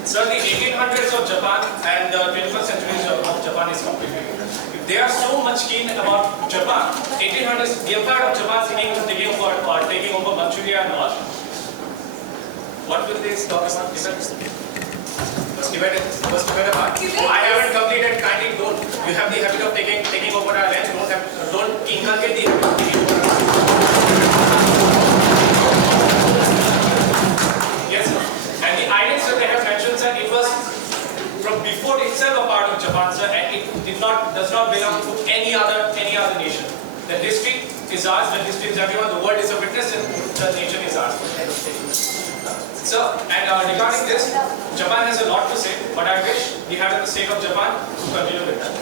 Sir, the 1800s of Japan and the 21st century of Japan is completely different. If they are so much keen about Japan, 1800s, the empire of Japan taking over Manchuria and all, what will they talk about? Was divided apart. I haven't completed, kindly don't. You have the habit of taking over our land, don't inculcate the habit of taking over our land. itself a part of Japan, sir, and it does not belong to any other nation. The history is ours, the history is everyone, the world is a witness, and the nation is ours. So, and regarding this, Japan has a lot to say, but I wish we had the state of Japan to continue with that.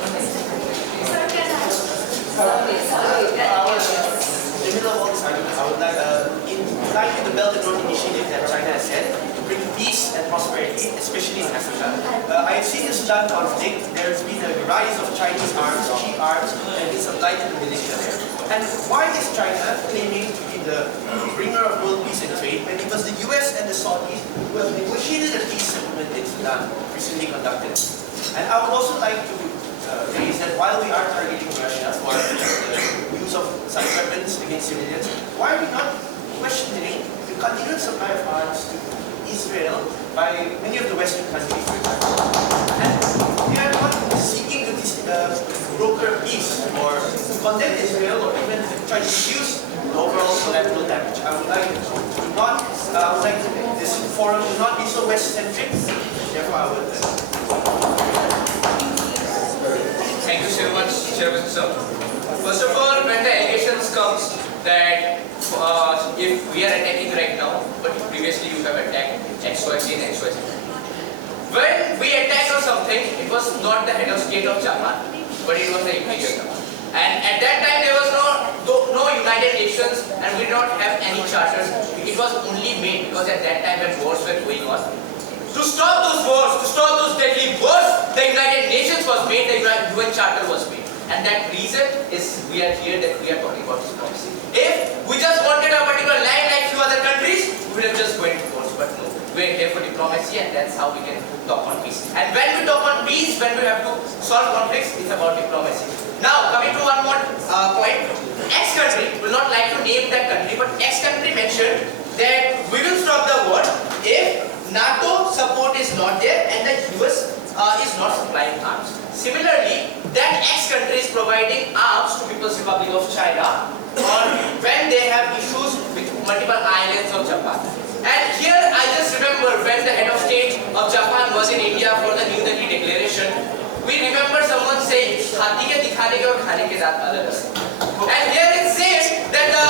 In the middle of all this argument, I would like, in line with the Belt and Road Initiative that China has said, to bring peace and prosperity, especially in Africa. I have seen the Sudan conflict. There has been a rise of Chinese arms, cheap arms, and been supplied to the militia there. And why is China claiming to be the bringer of world peace and trade when it was the US and the Saudis who have negotiated a peace settlement in Sudan recently conducted? And I would also like to raise that while we are targeting Russia for the use of such weapons against civilians, why are we not questioning the continued supply of arms to Israel by many of the Western countries, for example? And we are not seeking to broker peace or condemn Israel or even try to reduce the overall collateral damage. I would like this forum to not be so West-centric. Therefore, I would. Thank you so much, Chairman sir. First of all, when the allegations comes that if we are attacking right now, but previously you have attacked XYZ and XYZ. When we attacked on something, it was not the head of state of Japan, but it was the imperial Japan. And at that time there was no United Nations and we did not have any charters. It was only made because at that time when wars were going on. To stop those wars, to stop those deadly wars, the United Nations was made, the UN Charter was made. And that reason is we are here that we are talking about this policy. If we just wanted a particular land like few other countries, we would have just went to wars, but no. We are here for diplomacy and that's how we can talk on peace. And when we talk on peace, when we have to solve conflicts, it's about diplomacy. Now, coming to one more point, X country, will not like to name that country, but X country mentioned that we will stop the war if NATO support is not there and the US is not supplying arms. Similarly, that X country is providing arms to People's Republic of China or when they have issues with multiple islands of Japan. And here I just remember when the head of state of Japan was in India for the New Delhi Declaration, we remember someone saying, "Hathi ke dikhane ke aur khane ke daat alag hai." And here it says that the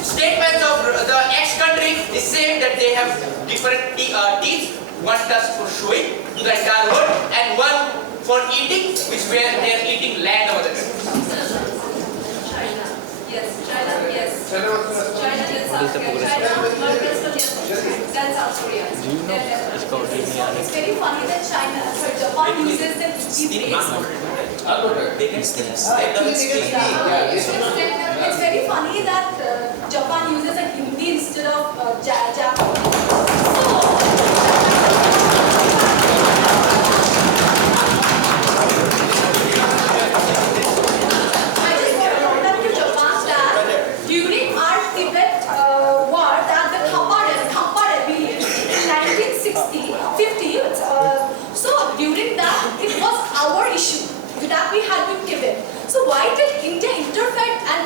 statements of the X country is saying that they have different teeth, one does for showing to the entire world and one for eating, which where they are eating land of other countries. China, yes. China, yes. China, then South Korea. Do you know it's called It's very funny that Japan uses the It's very funny that Japan uses a Hindi instead of Japanese. During our Tibet war, that the Khapa rebellion in 1950, so during that it was our issue that we had with Tibet. So why did India interfere and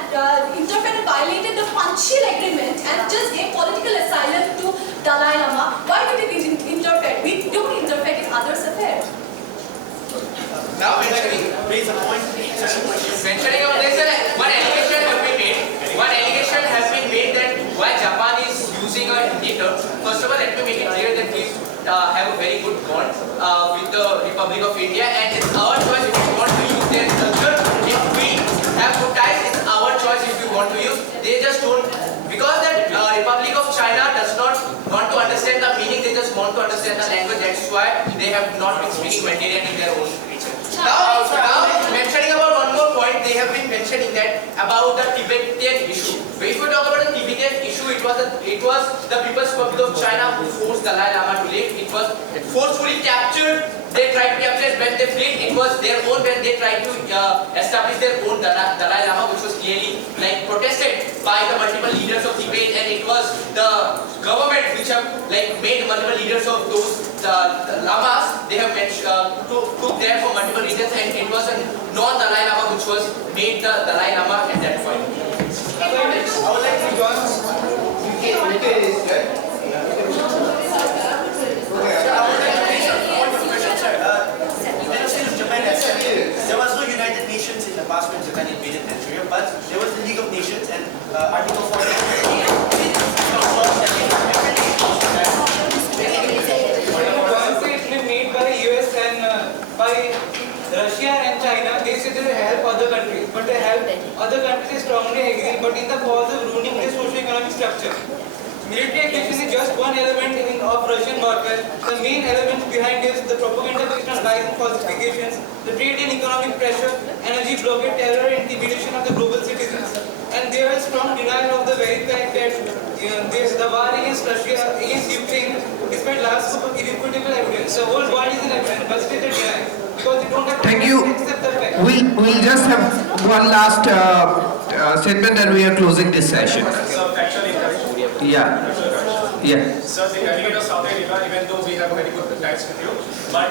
violated the Panchshir agreement and just gave political asylum to Dalai Lama? Why did it interfere? We don't interfere in others' affairs. Now mentioning, raise a point. Mentioning of this, one allegation has been made. One allegation has been made that why Japan is using a Hindi term. First of all, let me make it clear that we have a very good bond with the Republic of India, and it's our choice if we want to use their culture. If we have good ties, it's our choice if we want to use. They just don't, because the Republic of China does not want to understand the meaning. They just want to understand the language. That's why they have not been speaking Mandarin in their own region. Now, mentioning about one more point, they have been mentioning that about the Tibetan issue. If we talk about the Tibetan issue, it was the People's Republic of China who forced Dalai Lama to leave. It was forcefully captured. They tried to capture it when they fled. It was their own when they tried to establish their own Dalai Lama, which was clearly protested by the multiple leaders of Tibet, and it was the government which have made multiple leaders of those the lamas. They have took there for multiple reasons, and it was a non-Dalai Lama which was made the Dalai Lama at that point. I would like to join. other countries strongly agree, but in the cause of ruining their socio-economic structure. Military aggression is just one element of Russian warfare. The main element behind is the propaganda based on lies and falsifications, the trade and economic pressure, energy blockade, terror, and intimidation of the global citizens. And there is strong denial of the very fact that the war against Russia, against Ukraine, despite large scope of irrefutable evidence. The whole world is in evidence, but still they deny. Because they don't have Thank you. accept the fact. We'll just have one last statement and we are closing this session. Yeah. Yeah. Sir, the delegate of Saudi Arabia, even though we have very good ties with you, but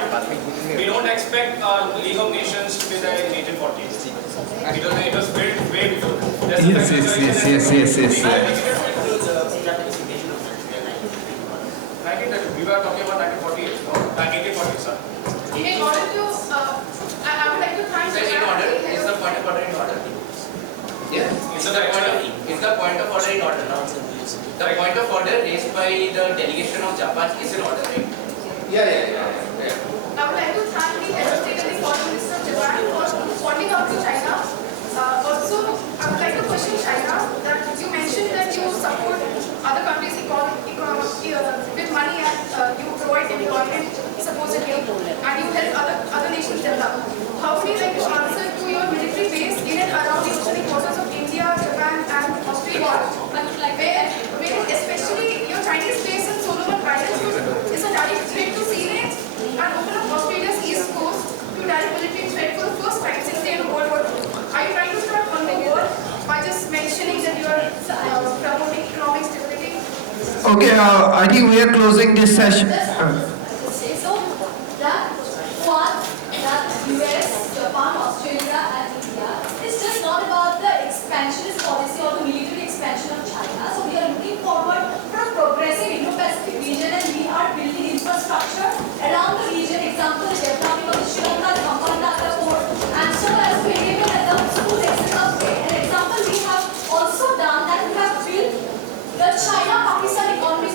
we don't expect League of Nations to be there in 1840s. It was built way before. That's the fact. Yes. We were talking about 1948, no? 1840, sir. In order to, I would like to thank Sir, in order, is the point of order in order? Yes. Is the point of order in order now? The point of order raised by the delegation of Japan is in order, right? Yeah. I would like to thank the head of state and the foreign minister of Japan for pointing out to China. Also, I would like to question China that you mentioned that you support other countries' with money and you provide employment supposedly and you help other nations develop. How would you like to answer to your military base in and around the oceanic waters of India, Japan and Australia? Where especially your Chinese base in Solomon Islands is a direct threat to sea lanes and open up Australia's east coast to direct military threat for the first time since the end of World War II. Are you trying to start on the war by just mentioning that you are promoting economic stability? Okay, I think we are closing this session. So that US, Japan, Australia and India is just not about the expansionist policy or the military expansion of China. So we are looking forward for a progressive Indo-Pacific region and we are building infrastructure around the region. Example, the development of the Shirota, the Pampalata port and so as we enable the schools, etc. An example we have also done that we have built the China-Pakistan economic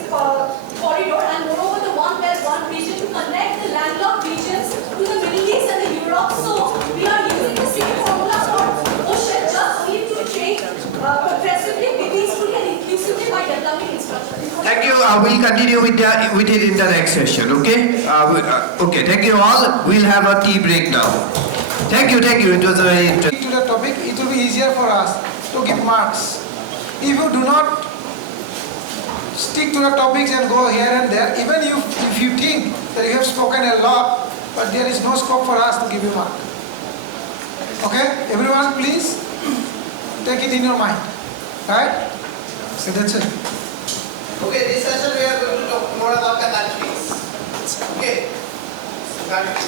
corridor and moreover the One Belt, One region to connect the landlocked regions to the Middle East and the Europe. So we are using the same formula for ocean just need to trade progressively, peacefully and inclusively by developing infrastructure. Thank you. We'll continue with it in the next session. Okay. Okay. Thank you all. We'll have a tea break now. Thank you. It was a very interesting. To the topic, it will be easier for us to give marks. If you do not stick to the topics and go here and there, even if you think that you have spoken a lot, but there is no scope for us to give you mark. Okay, everyone please take it in your mind, right? So that's it. Okay, this session we are going to talk more about the countries. Okay, countries.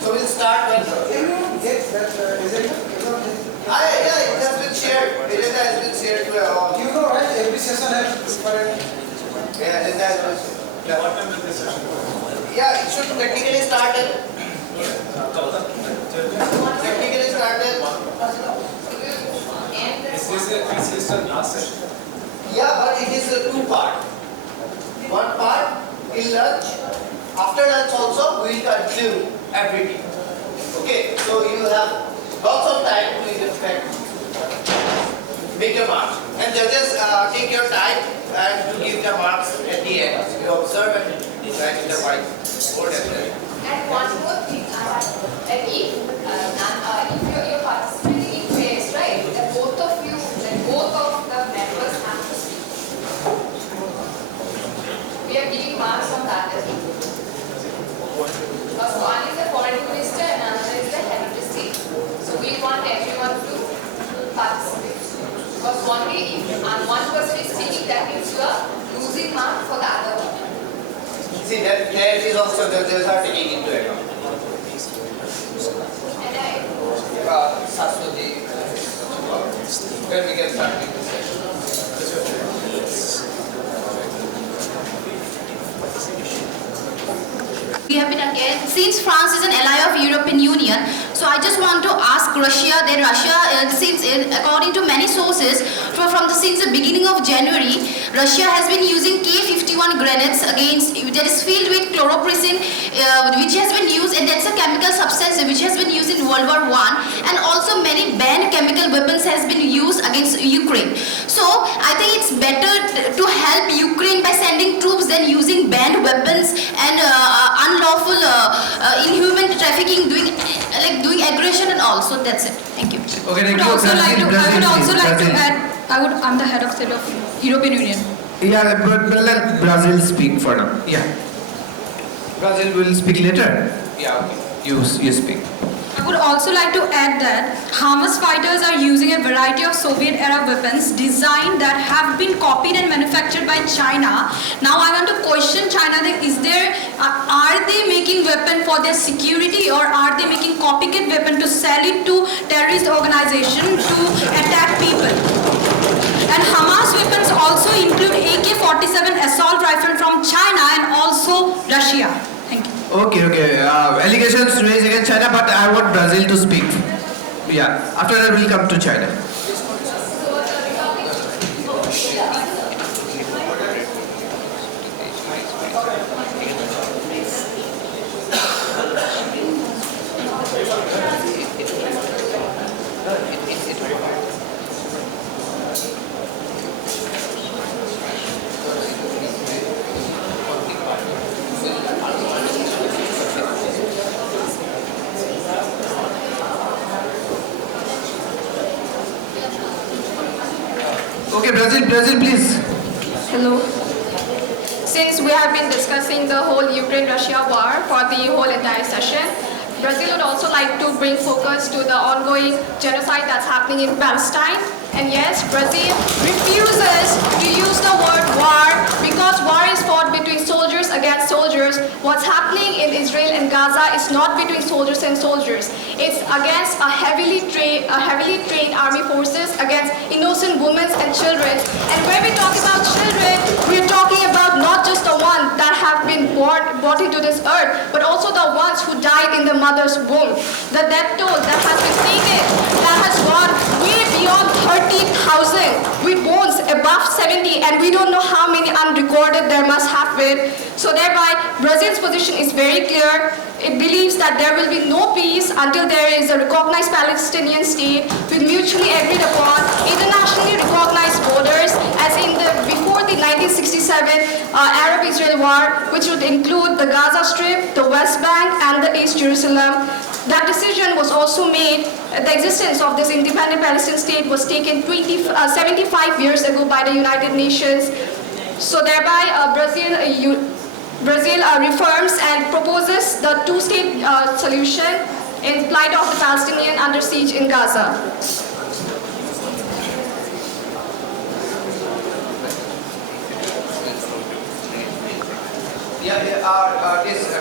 So we'll start with. Everyone gets that result. Yeah, it has been shared. Agenda has been shared to all. You know, right? Every session has different. Yeah, agenda has been shared. Yeah, it should technically start at. Technically start at. Is this the last session? Yeah, but it is a two-part. One part in lunch. After lunch also we will conclude everything. Okay, so you have lots of time to make your marks. And judges take your time and to give the marks at the end. You observe and write in the white board as well. And one more thing, if you're participating in phase, right, that both of the members have to speak. We are giving marks on that as well. Because one is the foreign minister and another is the head of the state. So we want everyone to participate. Because only if one person is speaking, that means you are losing mark for the other one. See, that there is also the judges are taking into account. Saraswati, when we can start with this session. We have been again, since France is an ally of European Union, so I just want to ask Russia, according to many sources, since the beginning of January, Russia has been using K-51 grenades that is filled with chloroprene, which has been used, and that's a chemical substance which has been used in World War I, and also many banned chemical weapons has been used against Ukraine. So I think it's better to help Ukraine by sending troops than using banned weapons and unlawful inhuman trafficking, doing aggression and all. So that's it. Thank you. Okay, thank you. I would also like to add, I'm the head of state of European Union. Yeah, but let Brazil speak for now. Yeah. Brazil will speak later. Yeah, okay. You speak. I would also like to add that Hamas fighters are using a variety of Soviet-era weapons designed that have been copied and manufactured by China. Now I want to question China, are they making weapon for their security, or are they making copycat weapon to sell it to terrorist organization to attack people? And Hamas weapons also include AK-47 assault rifle from China and also Russia. Thank you. Okay. Allegations raised against China, but I want Brazil to speak. Yeah. After that, we'll come to China. Okay, Brazil, please. Hello. Since we have been discussing the whole Ukraine-Russia war for the whole entire session, Brazil would also like to bring focus to the ongoing genocide that's happening in Palestine. And yes, Brazil refuses to use the word war because war is fought between soldiers against soldiers. What's happening in Israel and Gaza is not between soldiers and soldiers. It's against a heavily trained army forces against innocent women and children. And when we talk about children, we're talking about not just the ones that have been brought into this earth, but also the ones who died in the mother's womb. The death toll that has been taken, that has gone way beyond 30,000 with bones above 70, and we don't know how many unrecorded there must have been. So thereby, Brazil's position is very clear. It believes that there will be no peace until there is a recognized Palestinian state with mutually agreed upon internationally recognized borders, as in before the 1967 Arab-Israel war, which would include the Gaza Strip, the West Bank, and the East Jerusalem. That decision was also made, the existence of this independent Palestinian state was taken 75 years ago by the United Nations. So thereby, Brazil reforms and proposes the two-state solution in plight of the Palestinian under siege in Gaza.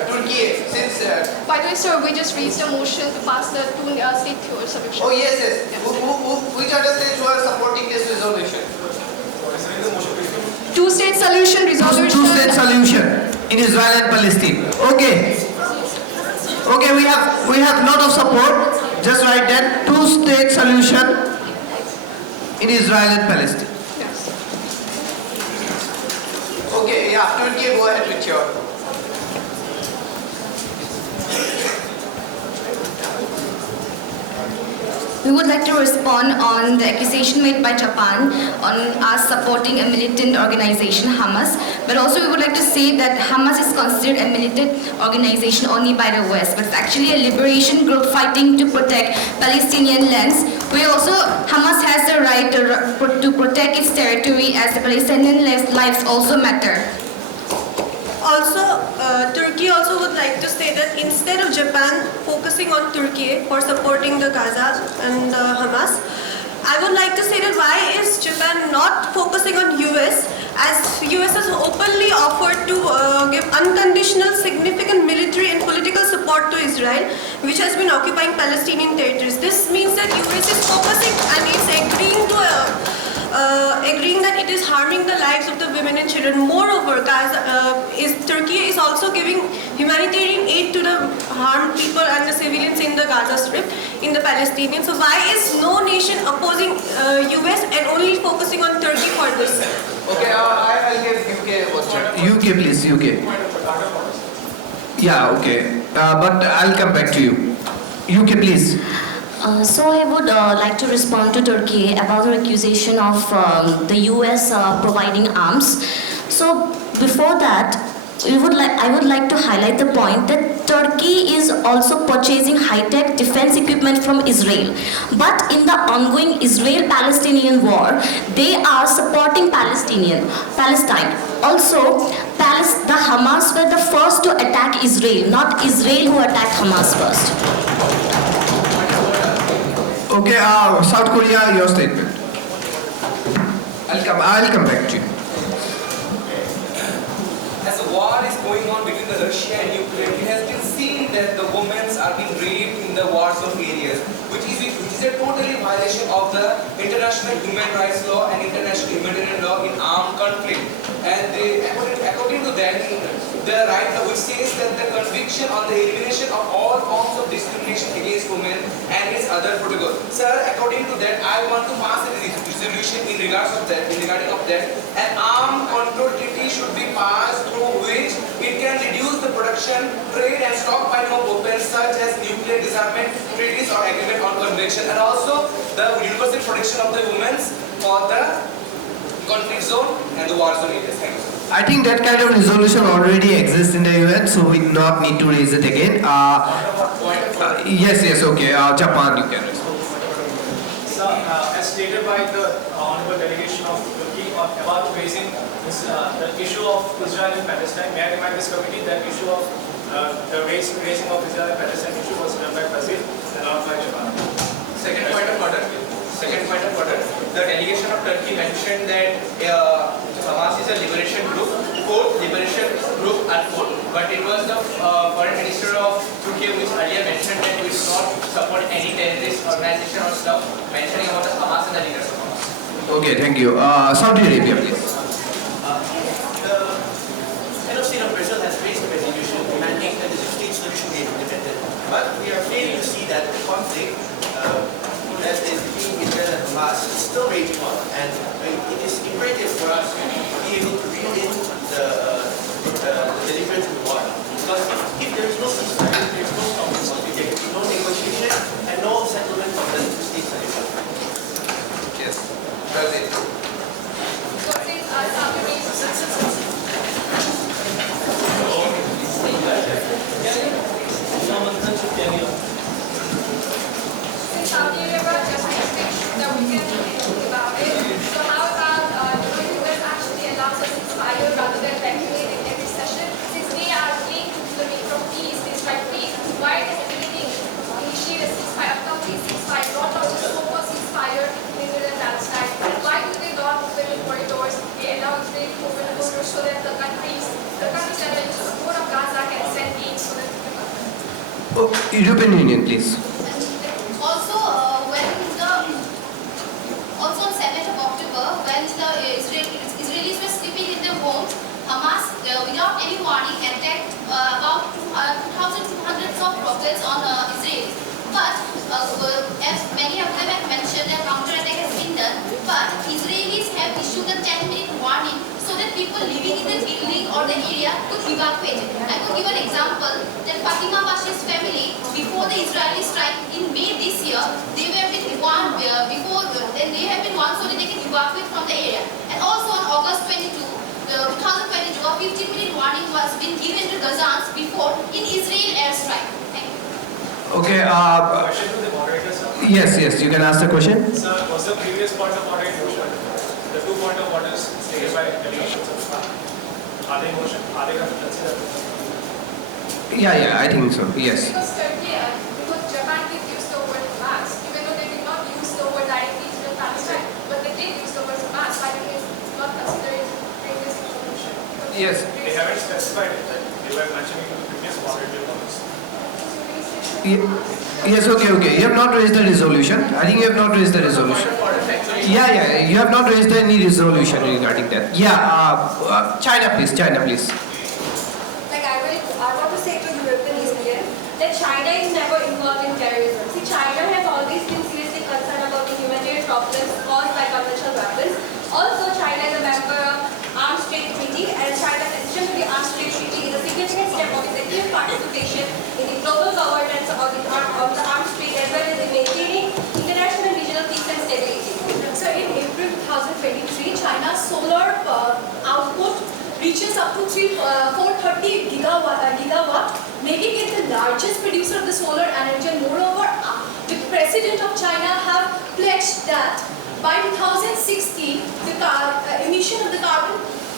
Turkey, since... By the way, sir, we just raised a motion to pass the two-state solution. Oh, yes. Which other states were supporting this resolution? Two-state solution resolution. Two-state solution in Israel and Palestine. Okay, we have lot of support. Just write that two-state solution in Israel and Palestine. Yes. Okay, yeah, Turkey, go ahead with your. We would like to respond on the accusation made by Japan on us supporting a militant organization, Hamas. But also we would like to say that Hamas is considered a militant organization only by the West, but it's actually a liberation group fighting to protect Palestinian lands. Hamas has the right to protect its territory, as the Palestinian lives also matter. Also, Turkey also would like to say that instead of Japan focusing on Turkey for supporting the Gaza and Hamas, I would like to say that why is Japan not focusing on US, as US has openly offered to give unconditional significant military and political support to Israel, which has been occupying Palestinian territories. This means that US is focusing and it's agreeing that it is harming the lives of the women and children. Moreover, Gaza is Turkey is also giving humanitarian aid to the harmed people and the civilians in the Gaza Strip, in the Palestinians. So why is no nation opposing US and only focusing on Turkey for this? Okay, I'll give UK what's UK please, UK. Yeah, okay. But I'll come back to you. UK please. So I would like to respond to Turkey about the accusation of the US providing arms. So before that, I would like to highlight the point that Turkey is also purchasing high-tech defense equipment from Israel. But in the ongoing Israel-Palestinian war, they are supporting Palestine. Also, the Hamas were the first to attack Israel, not Israel who attacked Hamas first. Okay, South Korea, your statement. I'll come back to you. As the war is going on between Russia and Ukraine, it has been seen that the women are being raped in the war zone areas, which is a totally violation of the international human rights law and international humanitarian law in armed conflict. And according to that, the right which says that the conviction on the elimination of all forms of discrimination against women and its other protocol. Sir, according to that, I want to pass a resolution regarding of that. An armed control treaty should be passed through which it can reduce the production, trade and stockpiling of weapons such as nuclear disarmament treaties or agreement on convention, and also the universal protection of the women for the conflict zone and the war zone areas. Thank you, sir. I think that kind of resolution already exists in the UN, so we do not need to raise it again. Yes, okay. Japan, you can respond. So, as stated by the honorable delegation of Turkey about raising this, the issue of Israel and Palestine, may I remind this committee that issue of the raising of Israel and Palestine issue was done by Brazil and not by Japan. Second point of order. The delegation of Turkey mentioned that Hamas is a liberation group, quote, liberation group, unquote. But it was the foreign minister of Turkey who earlier mentioned that we do not support any terrorist organization or stuff, mentioning about the Hamas and the leaders of Hamas. Okay, thank you. Saudi Arabia, please. The head of state of Brazil has raised a resolution demanding that the two-state solution be implemented. But we are failing to see that the conflict that is between Israel and Hamas is still raging on, and it is imperative for us to be able to reel in the deliverance of the war. Because if there is no ceasefire, if there is no stop in conflict, there can be no negotiation and no settlement of the two-state solution. Yes. Brazil. Saudi Arabia just make sure that we can think about it. So how about US actually allows us to ceasefire rather than regulating every session? Since we are linked to the need for peace, this right peace, why does anything initiate a ceasefire, a complete ceasefire, not just focus ceasefire in Israel and Palestine? And why do they not open the corridors? They allow Israel to open the corridors so that the countries that are in support of Gaza can send aid so that European Union, please. Also on 7th of October, when the Israelis were sleeping in their homes, Hamas, without any warning, attacked about 2,200 of rockets on Israel. But as many of them have mentioned, a counterattack has been done. But Israelis have issued a 10-minute warning so that people living in the building or the area could evacuate. I could give an example that Fatima Bashi's family, before the Israeli strike in May this year, they have been warned they have been warned so that they can evacuate from the area. And also on August 22, 2022, a 15-minute warning was been given to Gazans before in Israel airstrike. Thank you. Okay. Question to the moderator, sir. Yes, you can ask the question. Sir, was the previous point of order in motion? The 2 point of orders stated by delegations of staff. Are they in motion? Are they going to consider? Yeah, I think so. Yes. Because Turkey, because Japan did use the word Hamas, even though they did not use the word directly to the Palestine, but they did use the word Hamas, why did they not consider it previous information? Yes. They haven't specified it, that they were mentioning the previous moderator orders. Yes, okay. You have not raised the resolution. I think you have not raised the resolution. Yeah, you have not raised any resolution regarding that. Yeah, China please. that China is never involved in terrorism. See, China has always been seriously concerned about the humanitarian problems caused by conventional weapons. Also, China is a member of Arms Trade Treaty, and China's addition to the Arms Trade Treaty is a significant step of its active participation in the global governance of the arms trade as well as in maintaining international and regional peace and stability. So in April 2023, China's solar output reaches up to 430 gigawatt, making it the largest producer of the solar energy. And moreover, the president of China have pledged that by 2060, the emission of the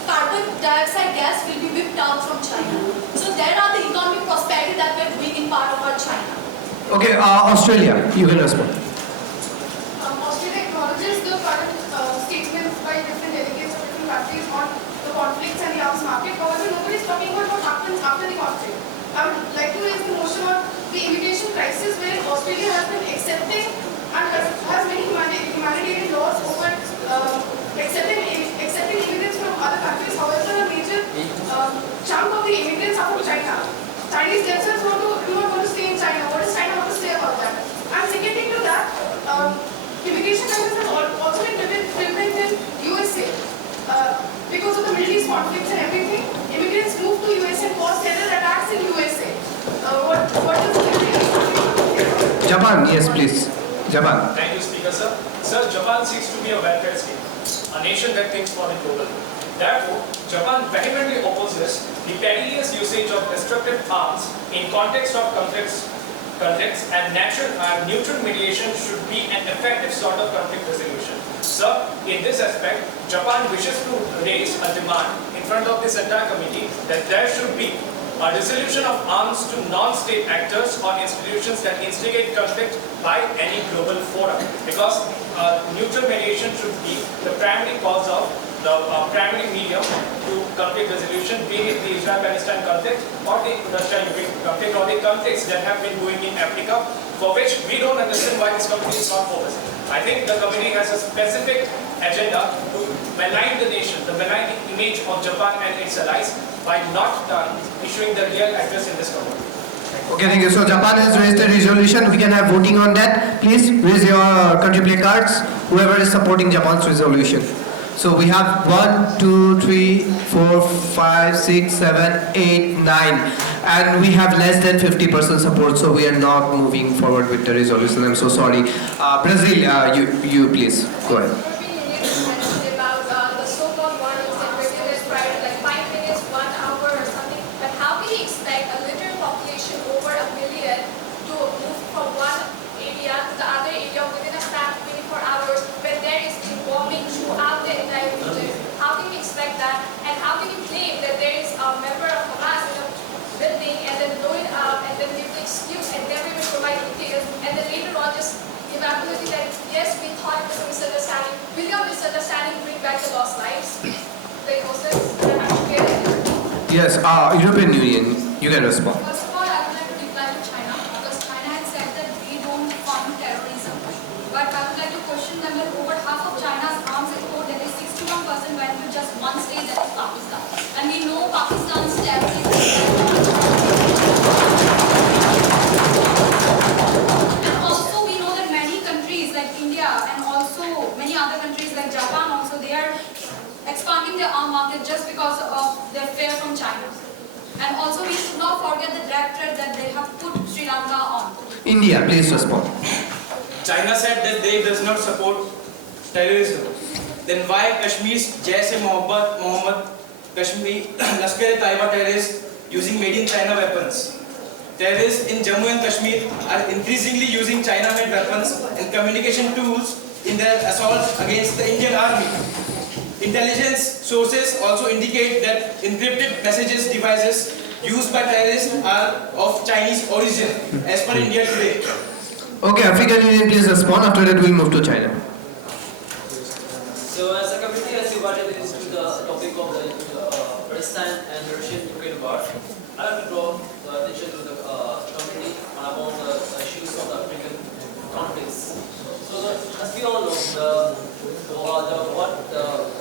carbon dioxide gas will be whipped out from China. So there are the economic prosperity that we are doing in part of our China. Okay, Australia, you can respond. Australia acknowledges the current statements by different delegates of different countries on the conflicts and the arms market. However, nobody is talking about what happens after the conflict. I would like to raise the notion of the immigration crisis, where Australia has been accepting and has many humanitarian laws over accepting immigrants from other countries. However, a major chunk of the immigrants are from China. Chinese themselves do not want to stay in China. What does China have to say about that? And secondly to that, immigration crisis has also been driven in USA. Because of the Middle East conflicts and everything, immigrants move to USA and cause terror attacks in USA. What does the Japan, yes, please. Japan. Thank you, Speaker, sir. Sir, Japan seeks to be a welfare state, a nation that thinks for the global. Therefore, Japan vehemently opposes the perilous usage of destructive arms in context of conflicts, and neutral mediation should be an effective sort of conflict resolution. Sir, in this aspect, Japan wishes to raise a demand in front of this entire committee that there should be a resolution of arms to non-state actors or institutions that instigate conflict by any global forum, because neutral mediation should be the primary cause of the primary medium to conflict resolution, be it the Israel-Palestine conflict or the Russia-Ukraine conflict or the conflicts that have been going in Africa, for which we don't understand why this committee is not focusing. I think the committee has a specific agenda to malign the nation, the malign image of Japan and its allies by not issuing the real address in this committee. Okay, thank you. So Japan has raised a resolution. We can have voting on that. Please raise your country placards, whoever is supporting Japan's resolution. So we have 1, 2, 3, 4, 5, 6, 7, 8, 9. And we have less than 50% support, so we are not moving forward with the resolution. I'm so sorry. Brazil, you please, go ahead. About the so-called warnings that regulars prior to like 5 minutes, 1 hour or something. But how can you expect a literal population over 1 million to move from one area to the other area within a span of 24 hours when there is bombing throughout the entire region? How can you expect that? And how can you claim that there is a member of Hamas in a building and then blow it up and then give the excuse and never even provide details and then later on just evaluating that yes, we thought it was a misunderstanding. Will your misunderstanding bring back the lost lives? The innocents that are together? Yes, European Union, you can respond. First of all, I would like to reply to China, because China had said that we don't fund terrorism. But I would like to question them that over half of China's arms export, that is 61%, went to just one state, that is Pakistan. And we know Pakistan's terrorism. And also we know that many countries like India and also many other countries like Japan also, they are expanding their arm market just because of their fear from China. And also we should not forget the direct threat that they have put Sri Lanka on. India, please respond. China said that they does not support terrorism. Then why Kashmir's Jaish-e-Mohammed Kashmir Lashkar-e-Taiba terrorists using made in China weapons? Terrorists in Jammu and Kashmir are increasingly using China-made weapons and communication tools in their assaults against the Indian army. Intelligence sources also indicate that encrypted messages devices used by terrorists are of Chinese origin, as per India Today. Okay, African Union, please respond. After that, we'll move to China. So, as a committee, as you wanted into the topic of the Palestine and Russian-Ukraine war, I have to draw attention to the committee about the issues of the African conflicts. So, as we all know,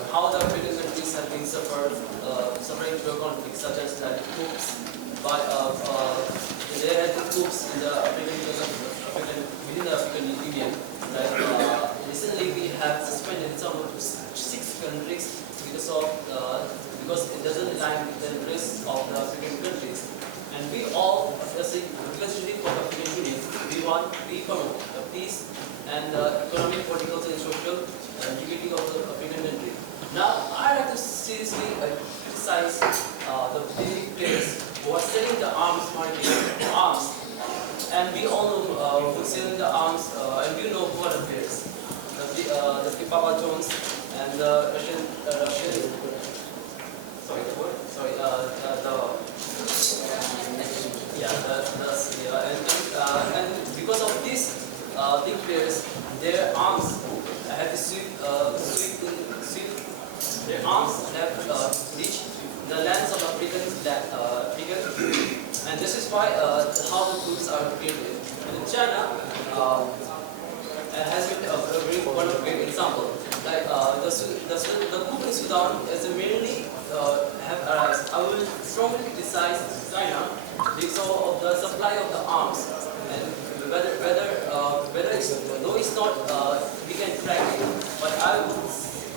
how the African countries have been suffering through conflicts, such as that coups by there have been coups in the within the African Union. Right? Recently, we have suspended some of 6 countries because it doesn't align with the interests of the African countries. And we all, especially for the African Union, we promote the peace and economic, political, and social unity of the African country. Now, I like to seriously criticize the big players who are selling the arms market, and we all know who's selling the arms, and we know who are the players. The Papa Jones and the Russian and because of these big players, their arms have their arms have reached the lands of African, and this is why how the groups are created. And in China, has been a very one of great example. Like the coup in Sudan is mainly have arised. I will strongly criticize China because of the supply of the arms, and whether it's though it's not we can track it, but I would.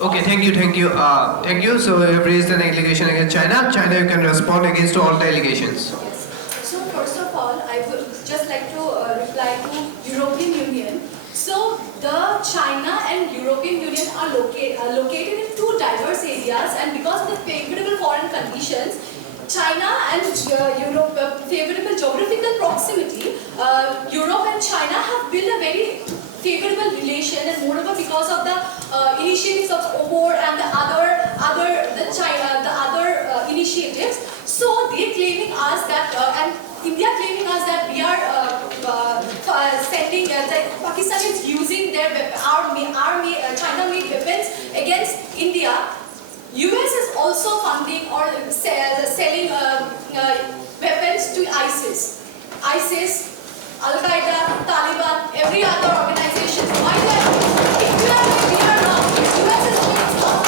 Okay, thank you. So you have raised an allegation against China. China, you can respond against all the allegations. Yes. So first of all, I would just like to reply to European Union. So the China and European Union are located in 2 diverse areas, and because of the favorable foreign conditions, China and Europe, favorable geographical proximity, Europe and China have built a very favorable relation, and moreover because of the initiatives of OBOR and the other initiatives, so they claiming us that and India claiming us that we are sending that Pakistan is using their China-made weapons against India. US is also funding or selling weapons to ISIS, Al-Qaeda, Taliban, every other organization. Why that? If we are not, US is doing stuff.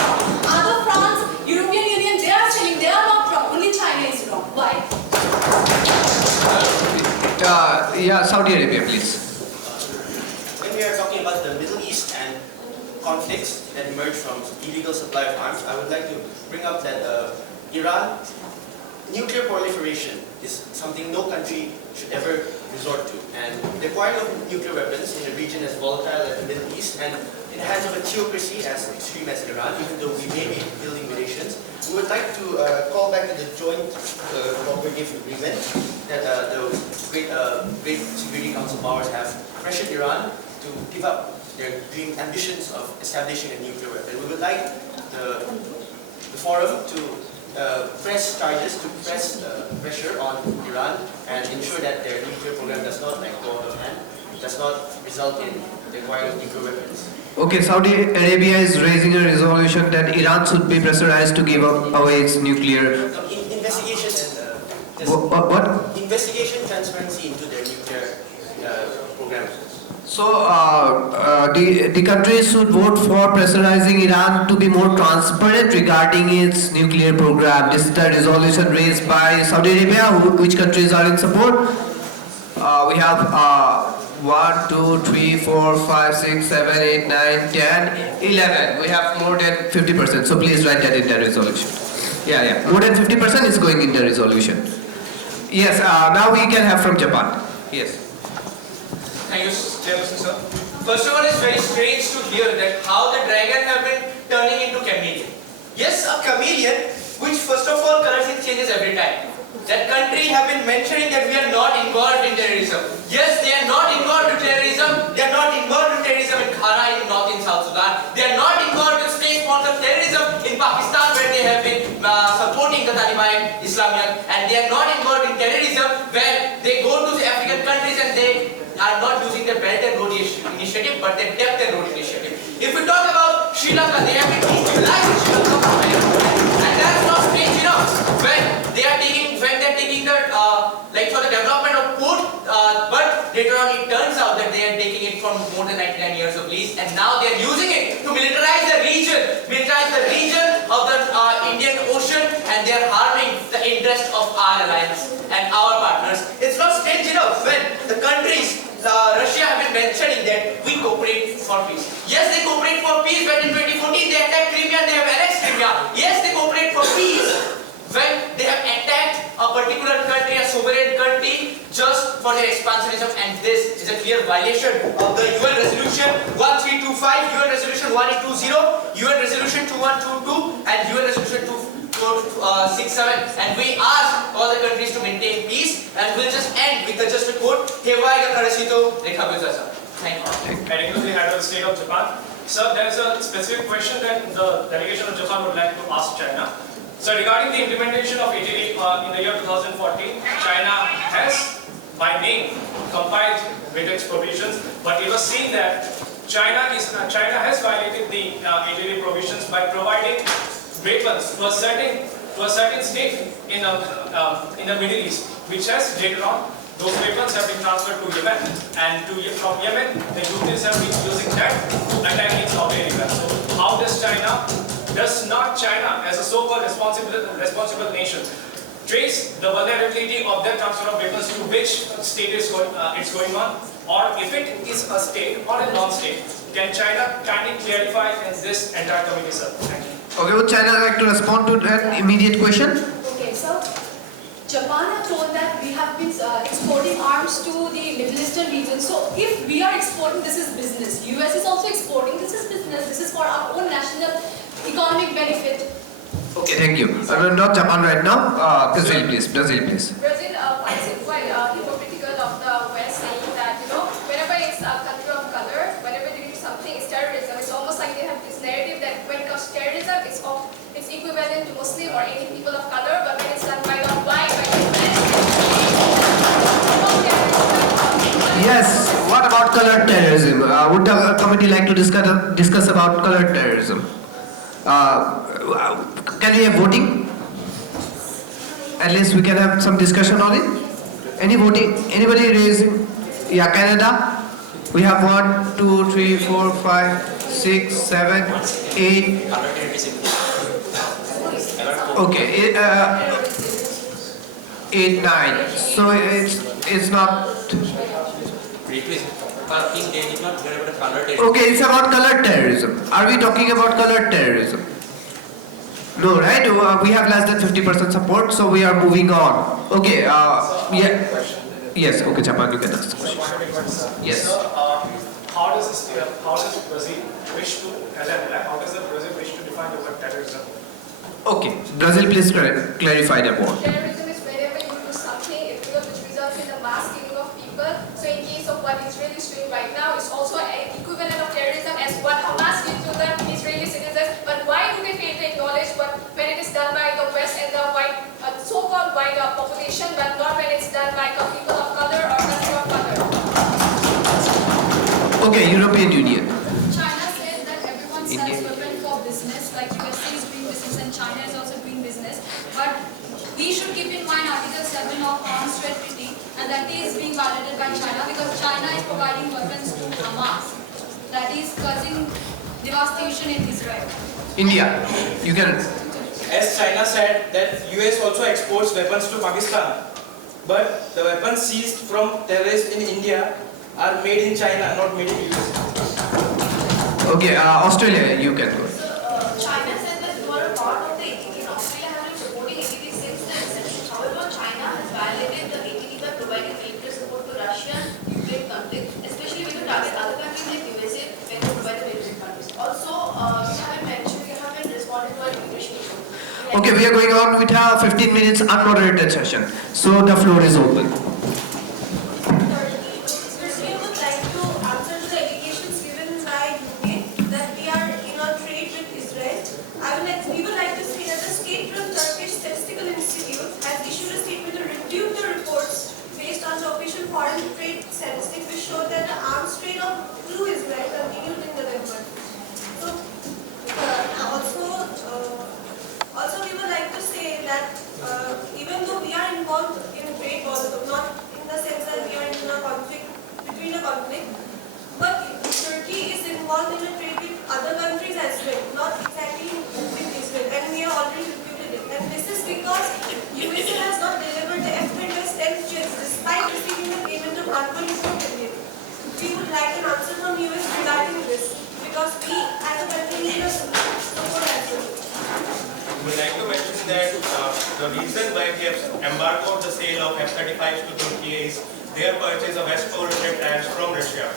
Other France, European Union, they are selling. They are not wrong. Only China is wrong. Why? Yeah, Saudi Arabia, please. When we are talking about the Middle East and conflicts that emerge from illegal supply of arms, I would like to bring up that Iran, nuclear proliferation is something no country should ever resort to. And the acquiring of nuclear weapons in a region as volatile as the Middle East and in the hands of a theocracy as extreme as Iran, even though we may be building relations, we would like to call back to the joint cooperative agreement that the great Security Council powers have pressured Iran to give up their dream ambitions of establishing a nuclear weapon. We would like the forum to press charges, to press pressure on Iran and ensure that their nuclear program does not go out of hand, does not result in the acquiring of nuclear weapons. Okay, Saudi Arabia is raising a resolution that Iran should be pressurized to give away its nuclear. Investigation and what? Investigation, transparency into their nuclear program. So the countries should vote for pressurizing Iran to be more transparent regarding its nuclear program. This is the resolution raised by Saudi Arabia. Which countries are in support? We have 1, 2, 3, 4, 5, 6, 7, 8, 9, 10, 11. We have more than 50%. So please write that in the resolution. Yeah. More than 50% is going in the resolution. Yes, now we can have from Japan. Yes. Thank you, Chairperson, sir. First of all, it's very strange to hear that how the dragon have been turning into chameleon. Yes, a chameleon, which first of all colors it changes every time. That country have been mentioning that we are not involved in terrorism. Yes, they are not involved in terrorism. They are not involved in terrorism in Khara in North and South Sudan. They are not involved in state-sponsored terrorism in Pakistan where they have been supporting the Taliban Islamiyat. And they are not involved in terrorism where they go to the African countries and they are not using the Belt and Road Initiative but the Depth and Road Initiative. If we talk about Sri Lanka, they have been destabilized in Sri Lanka. And that's not strange enough. When they are taking the like for the development of port, but later on it turns out that they are taking it from more than 99 years of lease, and now they are using it to militarize the region of the Indian Ocean, and they are harming the interest of our alliance and our partners. It's not strange peace when in 2014 they attacked Crimea and they have annexed Crimea. Yes, they cooperate for peace when they have attacked a particular country, a sovereign country, just for their expansionism, and this is a clear violation of the UN Resolution 1325, UN Resolution 1820, UN Resolution 2122, and UN Resolution 2467. And we ask all the countries to maintain peace, and we'll just end with just a quote. Thank you. Heading to the head of the state of Japan. Sir, there's a specific question that the delegation of Japan would like to ask China. So regarding the implementation of ATD in the year 2014, China has by name complied with its provisions, but it was seen that China has violated the ATD provisions by providing weapons to a certain state in the Middle East, which has later on those weapons have been transferred to Yemen, and from Yemen the Houthis have been using that to attack in Saudi Arabia. So how does not China as a so-called responsible nation trace the vulnerability of that transfer of weapons to which state it's going on, or if it is a state or a non-state? Can China kindly clarify in this entire committee, sir? Thank you. Okay, would China like to respond to that immediate question? Okay, so Japan have told that we have been exporting arms to the Middle Eastern region. So if we are exporting, this is business. US is also exporting, this is business. This is for our own national economic benefit. Okay, thank you. Not Japan right now. Brazil, please. Brazil, please. Brazil finds it quite hypocritical of the West saying that, whenever it's a country of color, whenever they do something, it's terrorism. It's almost like they have this narrative that when it comes to terrorism, it's equivalent to Muslim or any people of color, but when it's done by the white, Yes. What about colored terrorism? Would the committee like to discuss about colored terrorism? Can we have voting? At least we can have some discussion on it. Any voting? Anybody raising? Yeah, Canada. We have 1, 2, 3, 4, 5, 6, 7, 8. Okay, 8, 9. So it's not. Okay, it's about colored terrorism. Are we talking about colored terrorism? No, right? We have less than 50% support, so we are moving on. Okay, yeah. Yes, okay, Japan, you can ask the question. Yes. So, how does Brazil wish to, how does Brazil wish to define the word terrorism? Okay, Brazil, please clarify that one. terrorism is whenever you do something which results in the mass killing of people. So in case of what Israel is doing right now, it's also an equivalent of terrorism as what Hamas did to the Israeli citizens. But why do they fail to acknowledge when it is done by the West and the white, so-called white population, but not when it's done by the people of color or country of color? Okay, European Union. China says that everyone sells weapons for business, like USA is doing business and China is also doing business. But we should keep in mind Article 7 of Arms Trade Treaty, and that is being violated by China because China is providing weapons to Hamas. That is causing devastation in Israel. India, you can. As China said that US also exports weapons to Pakistan, but the weapons seized from terrorists in India are made in China, not made in US. Okay, Australia, you can go. China said that you are a part of the ATT and Australia has been supporting ATT since the inception. However, China has violated the ATT by providing military support to Russia-Ukraine conflict, especially when you target other countries like USA when you provide the military countries. Also, you haven't responded to our immigration issue. Okay, we are going on with our 15 minutes unmoderated session. So the floor is open. We would like to say that the state-run Turkish Statistical Institute has issued a statement to refute the reports based on the official foreign trade statistics which show that the arms trade through Israel continued in November. So, also we would like to say that even though we are involved in trade wars, not because we as a country need a support as well. We would like to mention that the reason why we have embargoed the sale of F-35s to Turkey is their purchase of S-400 tanks from Russia.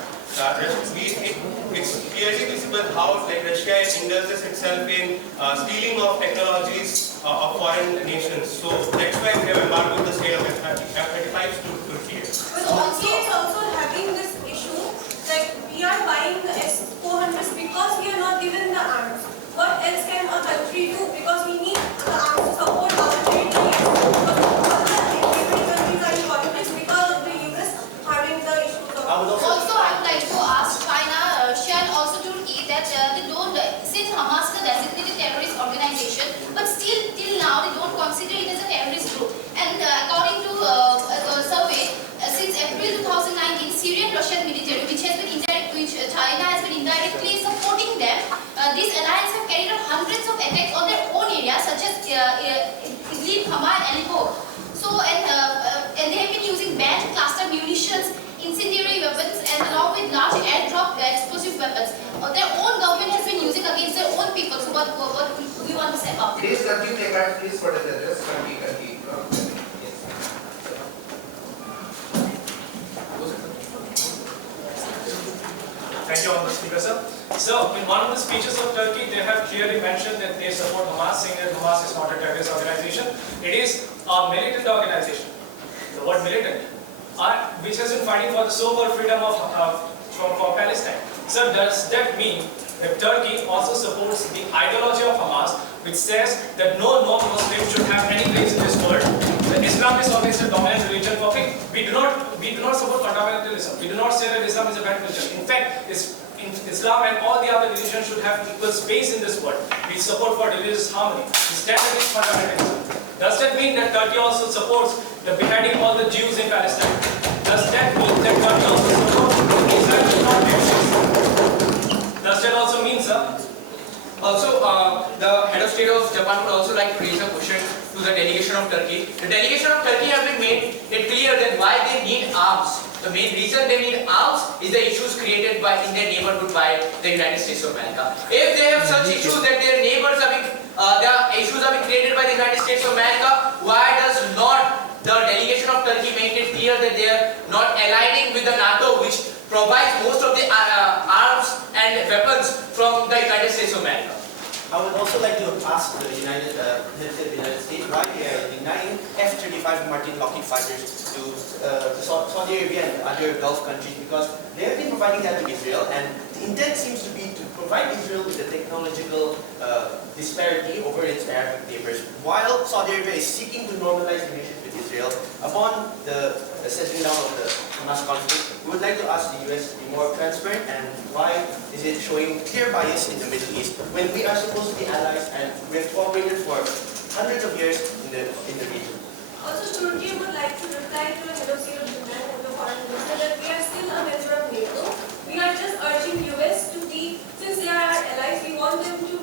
It's clearly visible how Russia indulges itself in stealing of technologies of foreign nations. So that's why we have embargoed the sale of F-35s to Turkey. But Turkey is also having this issue, like we are buying the S-400s because we are not given the arms. What else can a country do? Because we need the arms to support our territory. Because all the neighboring countries are in conflict because of the US having the issues of. Also, I would like to ask China, Russia and also Turkey that they don't, since Hamas is a designated terrorist organization, but still till now they don't consider it as a terrorist group. And according to a survey, since April 2019, Syrian Russian military, which China has been indirectly supporting them, these alliances have carried out hundreds of attacks on their own areas, such as Idlib, Hama, and Aleppo. So, and they have been using banned cluster munitions, incendiary weapons, and along with large airdrop explosive weapons. Their own government has been using against their own people. So, what do we want to say about it? Please continue, please, for the judges. Continue. Thank you, Honorable Speaker, sir. So, in one of the speeches of Turkey, they have clearly mentioned that they support Hamas, saying that Hamas is not a terrorist organization. It is a militant organization. The word militant, which has been fighting for the so-called freedom for Palestine. So, does that mean that Turkey also supports the ideology of Hamas, which says that no non-Muslim should have any place in this world? That Islam is always a dominant religion for people. We do not support fundamentalism. We do not say that Islam is a bad religion. In fact, Islam and all the other religions should have equal space in this world. We support for religious harmony. We stand against fundamentalism. Does that mean that Turkey also supports the beheading all the Jews in Palestine? Does that mean that Turkey also supports Israel should not be Jews? Does that also mean, sir? Also, the head of state of Japan would also like to raise a question to the delegation of Turkey. The delegation of Turkey have been made it clear that why they need arms. The main reason they need arms is the issues created in their neighborhood by the United States of America. If they have such issues that their neighbors are being created by the United States of America, why does not the delegation of Turkey make it clear that they are not aligning with the NATO, which provides most of the arms and weapons from the United States of America? I would also like to ask the United States why they are denying F-35 Martin Lockheed fighters to Saudi Arabia and other Gulf countries, because they have been providing that to Israel, and the intent seems to be to provide Israel with the technological disparity over its Arab neighbors, while Saudi Arabia is seeking to normalize relations with Israel upon the settling down of the Hamas conflict. We would like to ask the US to be more transparent, and why is it showing clear bias in the Middle East when we are supposed to be allies and we have cooperated for hundreds of years in the region. Also, Turkey would like to reply to the head of state of Japan and the foreign minister that we are still a member of NATO. We are just urging US to be, since they are our allies, we want them to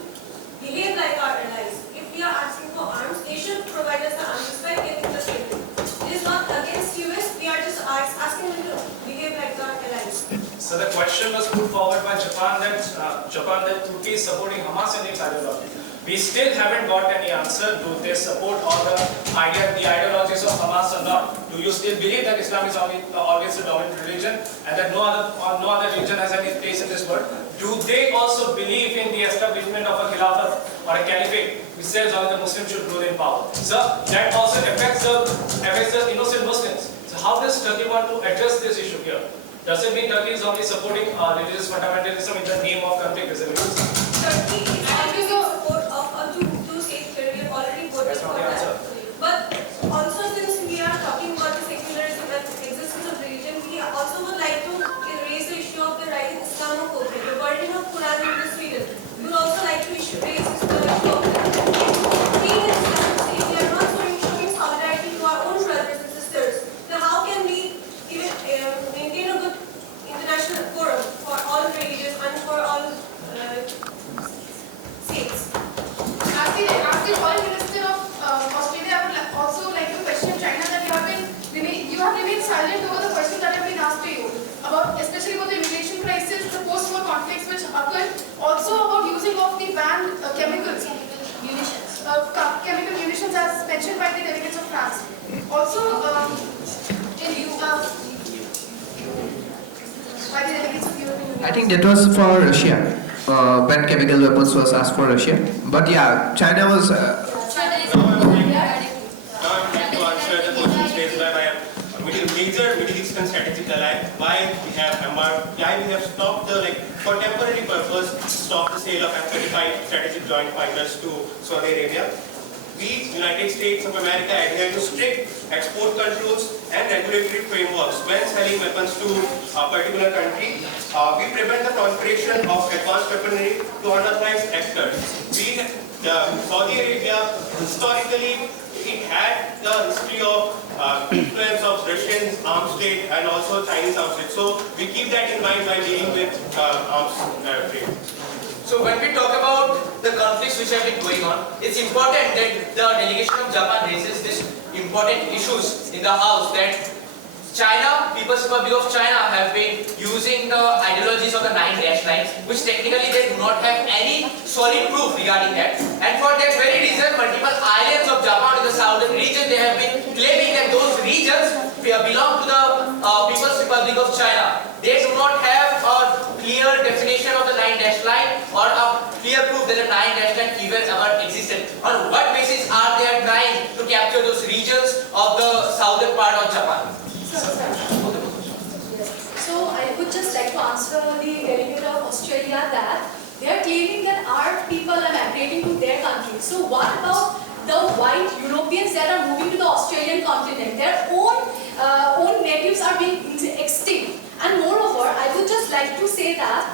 behave like our allies. If we are asking for arms, they should provide us the arms despite getting the statement. It is not against US, we are just asking them to behave like our allies. So the question was put forward by Japan that Turkey is supporting Hamas and its ideology. We still haven't got any answer. Do they support all the ideologies of Hamas or not? Do you still believe that Islam is always a dominant religion and that no other religion has any place in this world? Do they also believe in the establishment of a Khilafat or a Caliphate, which says only the Muslims should rule in power? So that also affects the innocent Muslims. So how does Turkey want to address this issue here? Does it mean Turkey is only supporting religious fundamentalism in the name of conflict resolution? Turkey is always in support of a two-state theory. We have already voted for that. But also, since we are talking about the secularism and existence of religion, we also would like to raise the issue of the rise in Islamophobia, the burning of Quran in Sweden. We would also like to raise the issue of the being in Islamic State, we are not showing solidarity to our own brothers and sisters. Now, how can we even maintain a good international forum for all religions and for all states? As the Foreign Minister of Australia chemicals. Munitions. Chemical munitions as mentioned by the delegates of France. Also, by the delegates of European Union. I think that was for Russia. When chemical weapons was asked for Russia. But yeah, China was. Major Middle Eastern strategic ally, why we have stopped for temporary purpose, stopped the sale of F-35 strategic joint fighters to Saudi Arabia. We, United States of America, adhere to strict export controls and regulatory frameworks when selling weapons to a particular country. We prevent the proliferation of advanced weaponry to unauthorized actors. Saudi Arabia, historically, it had the history of influence of Russian arms trade and also Chinese arms trade. So we keep that in mind while dealing with arms trade. So when we talk about the conflicts which have been going on, it's important that the delegation of Japan raises these important issues in the House that China, People's Republic of China have been using the ideologies of the 9 dash lines, which technically they do not have any solid proof regarding that. And for that very reason, multiple islands of Japan in the southern region, they have been claiming that those regions belong to the People's Republic of China. They do not have a clear definition of the 9 dash line or a clear proof that the 9 dash line even ever existed. On what basis are they trying to capture those regions of the southern part of Japan? So I would just like to answer the delegate of Australia that they are claiming that our people are migrating to their country. So what about the white Europeans that are moving to the Australian continent? Their own natives are being extinct. And moreover, I would just like to say that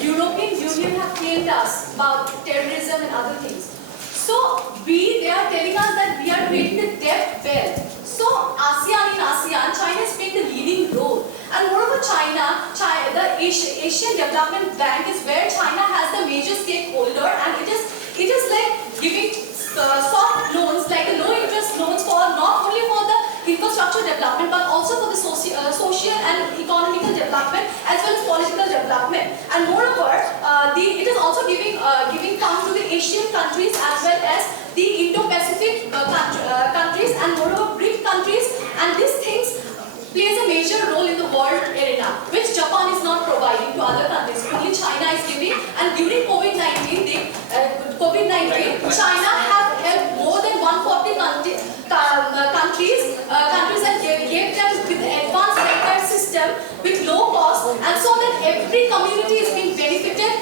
European Union have claimed us about terrorism and other things. So they are telling us that we are creating the death bell. So in ASEAN, China is playing the leading role. And moreover, the Asian Development Bank is where China has the major stakeholder, and it is like giving soft loans, like the low interest loans for not only for the infrastructure development but also for the social and economical development as well as political development. And moreover, it is also giving funds to the Asian countries as well as the Indo-Pacific countries and moreover BRIC countries, and these things plays a major role in the world arena, which Japan is not providing to other countries. Only China is giving, and during COVID-19, China have helped more than 140 countries and gave them with the advanced healthcare system with low cost, and so that every community is being benefited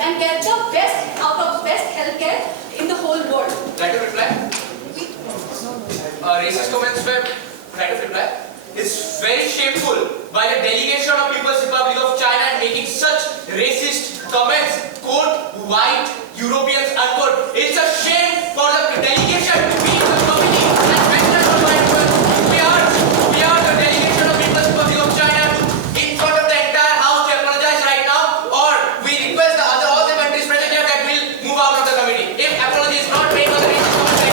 and get the best out of best healthcare in the whole world. Try to reply. Racist comments were try to reply. It's very shameful by the delegation of People's Republic of China making such racist comments, quote, white Europeans, unquote. It's a shame for the delegation to be in the committee and mention the white words. We are the delegation of People's Republic of China to, in front of the entire House, to apologize right now, or we request all the countries present here that will move out of the committee. If apology is not made for the racist comments.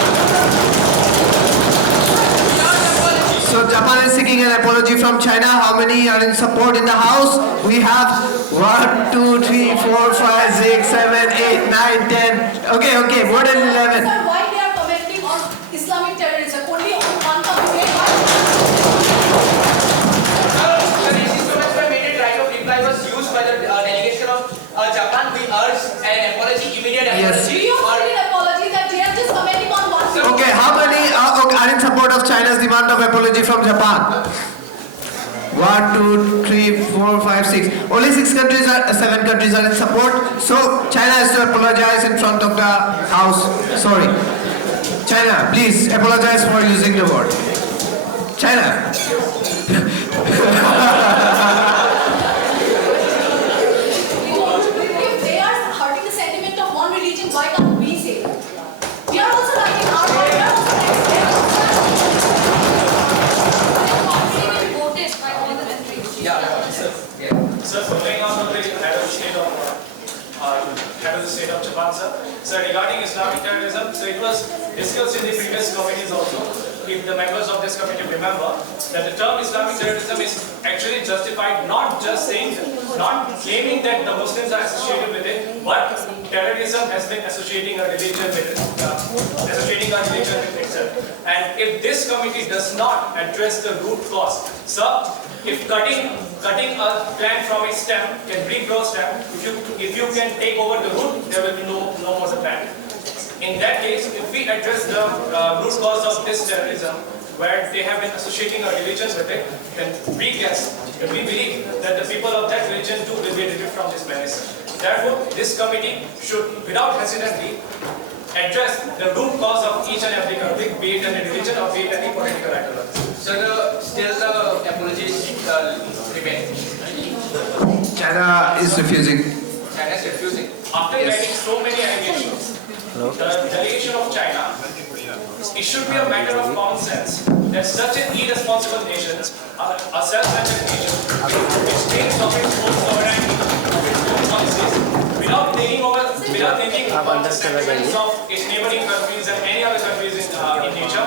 So Japan is seeking an apology from China. How many are in support in the House? We have 1, 2, 3, 4, 5, 6, 7, 8, 9, 10. Okay, more than 11. Sir, why they are commenting on Islamic terrorism? Only on one complaint. The racist comments were made. Right of reply was used by the delegation of Japan. We urge an apology, immediate apology. Yes. We also need an apology that they are just commenting on one. Okay, how many are in support of China's demand of apology from Japan? 1, 2, 3, 4, 5, 6. Only 7 countries are in support. So China has to apologize in front of the House. Sorry. China, please apologize for using the word. China. If they are hurting the sentiment of one religion, why can't we say that? We are also running our world. We are also voted by all the countries. Sir, following on the head of the state of Japan, sir. So regarding Islamic terrorism, so it was discussed in the previous committees also. if the members of this committee remember, that the term Islamic terrorism is actually justified not just saying, not claiming that the Muslims are associated with it, but terrorism has been associating a religion with it, itself. And if this committee does not address the root cause, sir, if cutting a plant from its stem can regrow stem, if you can take over the root, there will be no more the plant. In that case, if we address the root cause of this terrorism, where they have been associating a religion with it, then we believe that the people of that religion too will be relieved from this menace. Therefore, this committee should, without hesitantly, address the root cause of each and every conflict, be it any religion or be it any political ideology. So still the apologies remain. China is refusing. China is refusing. After making so many allegations, the delegation of China, it should be a matter of common sense that such an irresponsible nation, a self-centered nation, which thinks of its own sovereignty, of its own policies, without thinking about the sentiments of its neighboring countries and many other countries in nature,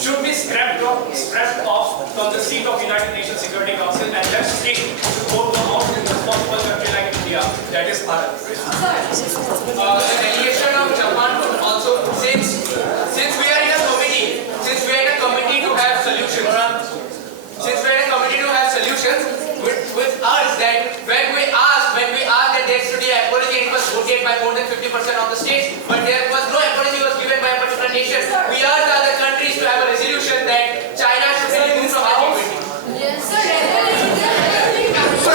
should be scrapped off from the seat of United Nations Security Council and left straight to go to a more responsible country like India, that is Bharat. The delegation of Japan also, since we are in a committee to have solutions, with us that when we asked that there should be an apology, it was voted by more than 50% of the states, but there was no apology was given by a particular nation. We urge other countries to have a resolution that China should be removed from the G-20. So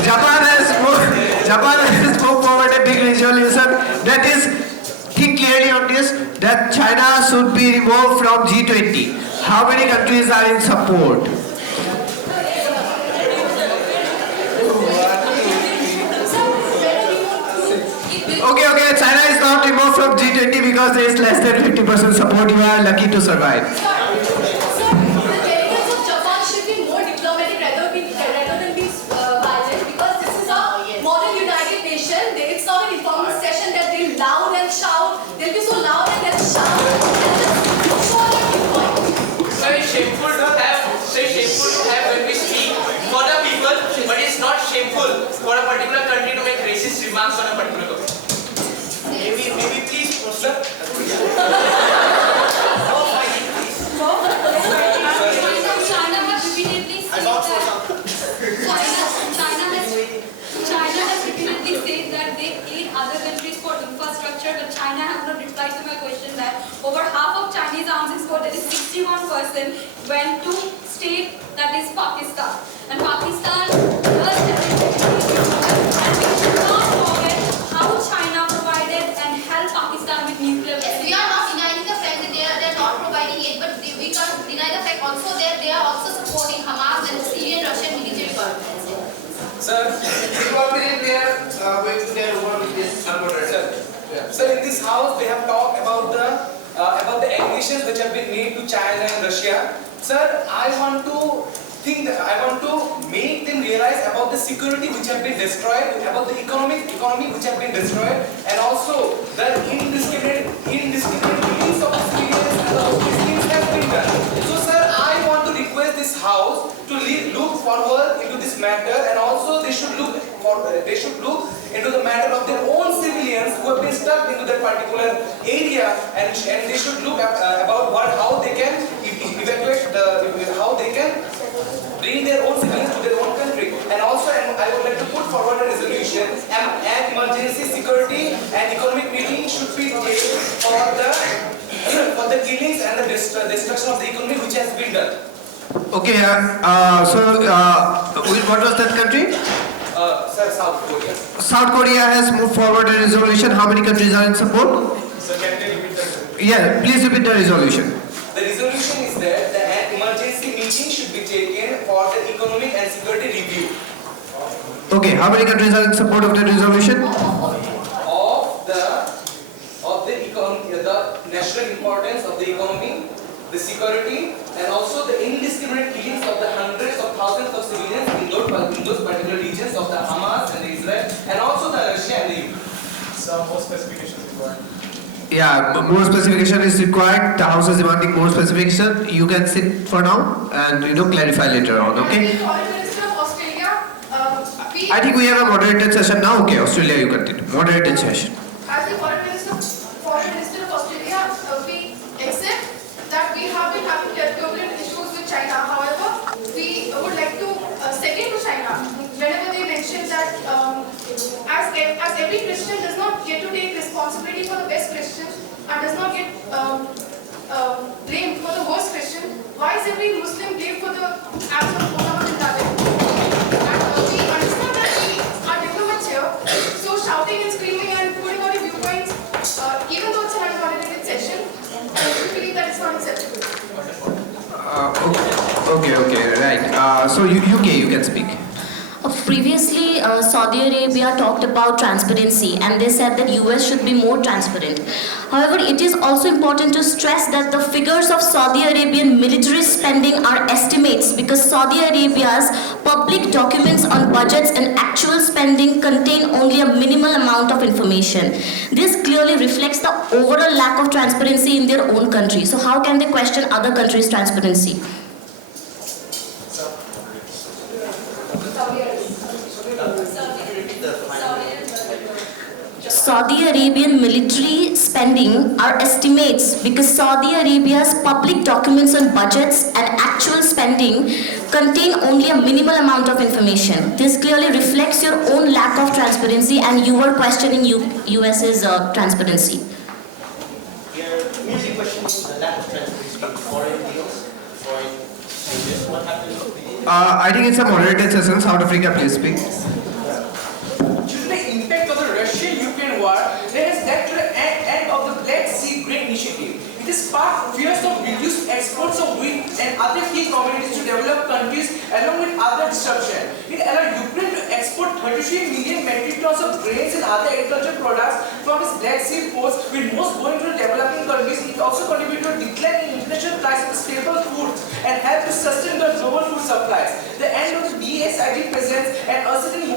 Japan has moved forward a big resolution that is think clearly on this, that China should be removed from G-20. How many countries are in support? Okay, China is not removed from G-20 because there is less than 50% support. You are lucky to survive. The delegates of Japan should be more diplomatic rather than be violent, because this is a modern United Nation. It's not an informal session that they'll loud and shout. They'll be so loud and they'll shout and just show their viewpoint. So it's shameful to have when we speak for the people, but it's not shameful for a particular country to make racist remarks on a particular topic. Maybe please proceed. China has repeatedly said that they aid other countries for infrastructure, but China has not replied to my question that over half of Chinese arms exported is 61% went to state that is Pakistan. And Pakistan does have and we should not forget how China provided and helped Pakistan with nuclear weapons. We are not denying the fact that they are not providing it, but we can't deny the fact also that they are also supporting Hamas and Syrian Russian military governments. Sir, you already there going to their one with this unmoderated. Sir, in this house they have talked about the aggressions which have been made to China and Russia. Sir, I want to make them realize about the security which have been destroyed, about the economy which have been destroyed, and also the indiscriminate killings of civilians and all these things have been done. So, sir, I want to request this house to look forward into this matter, and also they should look into the matter of their own civilians who have been stuck into that particular area, and they should look about how they can evacuate how they can bring their own civilians to their own country. And also I would like to put forward a resolution, an emergency security and economic meeting should be taken for the killings and the destruction of the economy which has been done. Okay, what was that country? Sir, South Korea. South Korea has moved forward a resolution. How many countries are in support? Sir, can you repeat that? Yeah, please repeat the resolution. The resolution is that an emergency meeting should be taken for the economic and security review. Okay, how many countries are in support of that resolution? The national importance of the economy, the security, and also the indiscriminate killings of the hundreds of thousands of civilians in those particular regions of the Hamas and the Israel, and also the Russia and the UVA. Some more specifications required. Yeah, more specification is required. The House is demanding more specification. You can sit for now and clarify later on. Okay. Foreign Minister of Australia, I think we have a moderated session now. Okay, Australia, you continue. Moderated session. as the Foreign Minister of Australia, we accept that we have been having turbulent issues with China. However, we would like to second to China whenever they mention that as every Christian does not get to take responsibility for the best Christian and does not get blamed for the worst Christian, why is every Muslim blamed for the acts of Osama bin Laden? And we understand that we are diplomats here, so shouting and screaming and putting out your viewpoints, even though it's an unmoderated session, we believe that it's not acceptable. Okay, right. So UK, you can speak. Previously, Saudi Arabia talked about transparency and they said that US should be more transparent. However, it is also important to stress that the figures of Saudi Arabian military spending are estimates because Saudi Arabia's public documents on budgets and actual spending contain only a minimal amount of information. This clearly reflects the overall lack of transparency in their own country. So how can they question other countries' transparency? Saudi Arabian military spending are estimates because Saudi Arabia's public documents on budgets and actual spending contain only a minimal amount of information. This clearly reflects your own lack of transparency and you are questioning US's transparency. Here, mainly questioning the lack of transparency in foreign deals, foreign changes. What happens with I think it's a moderated session. South Africa, please speak. Due to the impact of the Russian-Ukraine war, there has led to the end of the Black Sea Grain Initiative. It is sparked fears of reduced exports of wheat and other key commodities to developed countries along with other disruption. It allowed Ukraine to export 33 million metric tons of grains and other agricultural products from its Black Sea ports, with most going to the developing countries. It also contributed to a decline in international price of staple foods and helped to sustain the global food supplies. The end of the BSIG presents an uncertain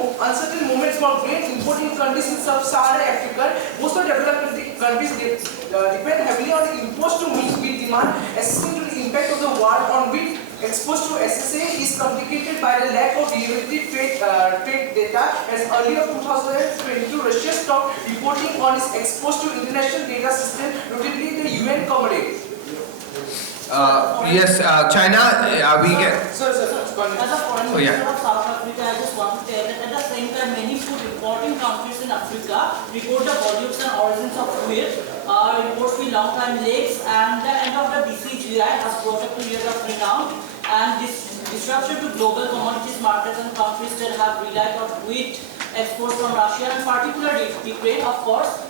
moments for grain importing countries in sub-Saharan Africa. Most of the developed countries depend heavily on imports to meet wheat demand. Assessing to the impact of the war on wheat exposed to SSA is complicated by the lack of derivative trade data, as earlier 2022 Russia stopped reporting on its exposed to international data system, notably the UN commodity. Yes, China, we get. Sir. As a foreign minister of South Africa, I just want to tell that at the same time, many food importing countries in Africa report the volumes and origins of wheat. Reports with long time lags, and the end of the BCGI has brought up to years of renown. And this disruption to global commodities markets and countries that have relied on wheat exports from Russia and particularly Ukraine, of course.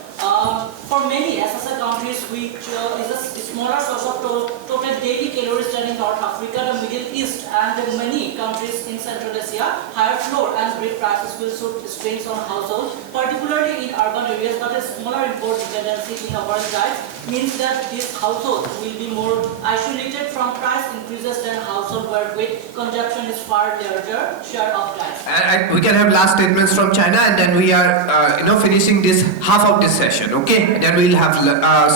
For many SSA countries, which is a smaller source of total daily calories than in North Africa, the Middle East, and many countries in Central Asia, higher flour and bread prices will put strains on households, particularly in urban areas. But a smaller import dependency in overall diets means that these households will be more isolated from price increases than households where wheat consumption is far larger share of life. And we can have last statements from China, and then we are, finishing this half of this session. Okay, then we'll have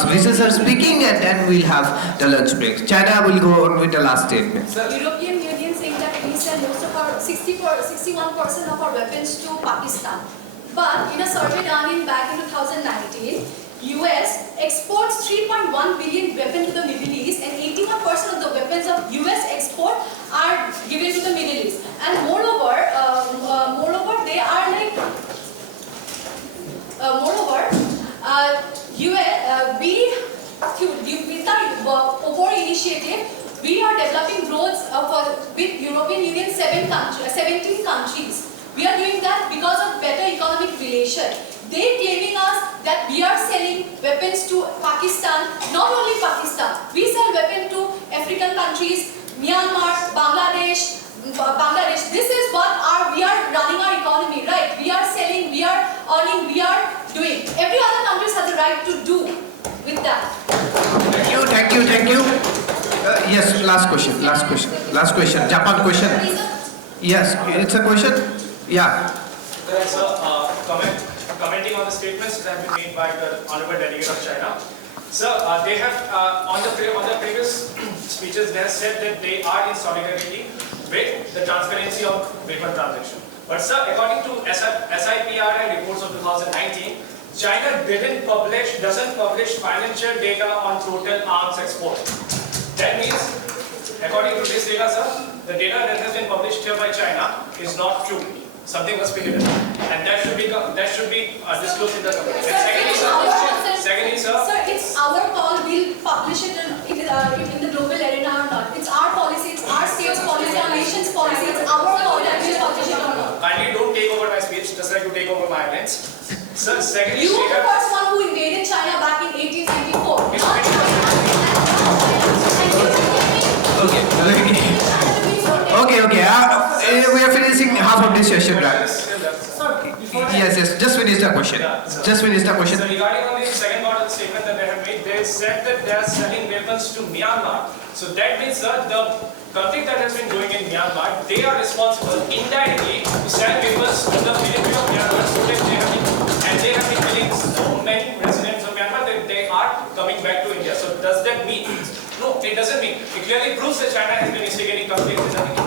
visitors speaking, and then we'll have the lunch break. China will go on with the last statement. The European Union saying that we sell most of our 61% of our weapons to Pakistan. But in a survey done back in 2019, US exports 3.1 billion weapons to the Middle East, and 81% of the weapons of US export are given to the Middle East. And moreover, they are like with our OPOR initiative, we are developing roads with European Union 17 countries. We are doing that because of better economic relation. They claiming us that we are selling weapons to Pakistan. Not only Pakistan, we sell weapons to African countries, Myanmar, Bangladesh. This is what we are running our economy, right? We are selling, we are earning, we are doing. Every other country has the right to do with that. Thank you. Yes, last question. Japan question. Yes, it's a question. Yeah. There is a commenting on the statements that have been made by the Honorable Delegate of China. Sir, they have on the previous speeches they have said that they are in solidarity with the transparency of weapon transaction. But sir, according to SIPRI reports of 2019, China doesn't publish financial data on total arms export. That means, according to this data, sir, the data that has been published here by China is not true. Something must be hidden, and that should be disclosed in the company. Secondly, sir, it's our call. We'll publish it in the global arena or not. It's our policy. It's our state's policy. Our nation's policy. It's our call that we'll publish it or not. Kindly don't take over my speech, just like you take over my islands. Sir, secondly, you were the first one who invaded China back in 1894. Okay. We are finishing half of this session, right? Yes. Just finish the question. Just finish the question. So regarding on the second part of the statement that they have made, they said that they are selling weapons to Myanmar. So that means, sir, the conflict that has been going in Myanmar, they are responsible indirectly to sell weapons to the military of Myanmar. So that they have been killing so many residents of Myanmar that they are coming back to India. So does that mean? No, it doesn't mean. It clearly proves that China has been instigating conflicts in the region.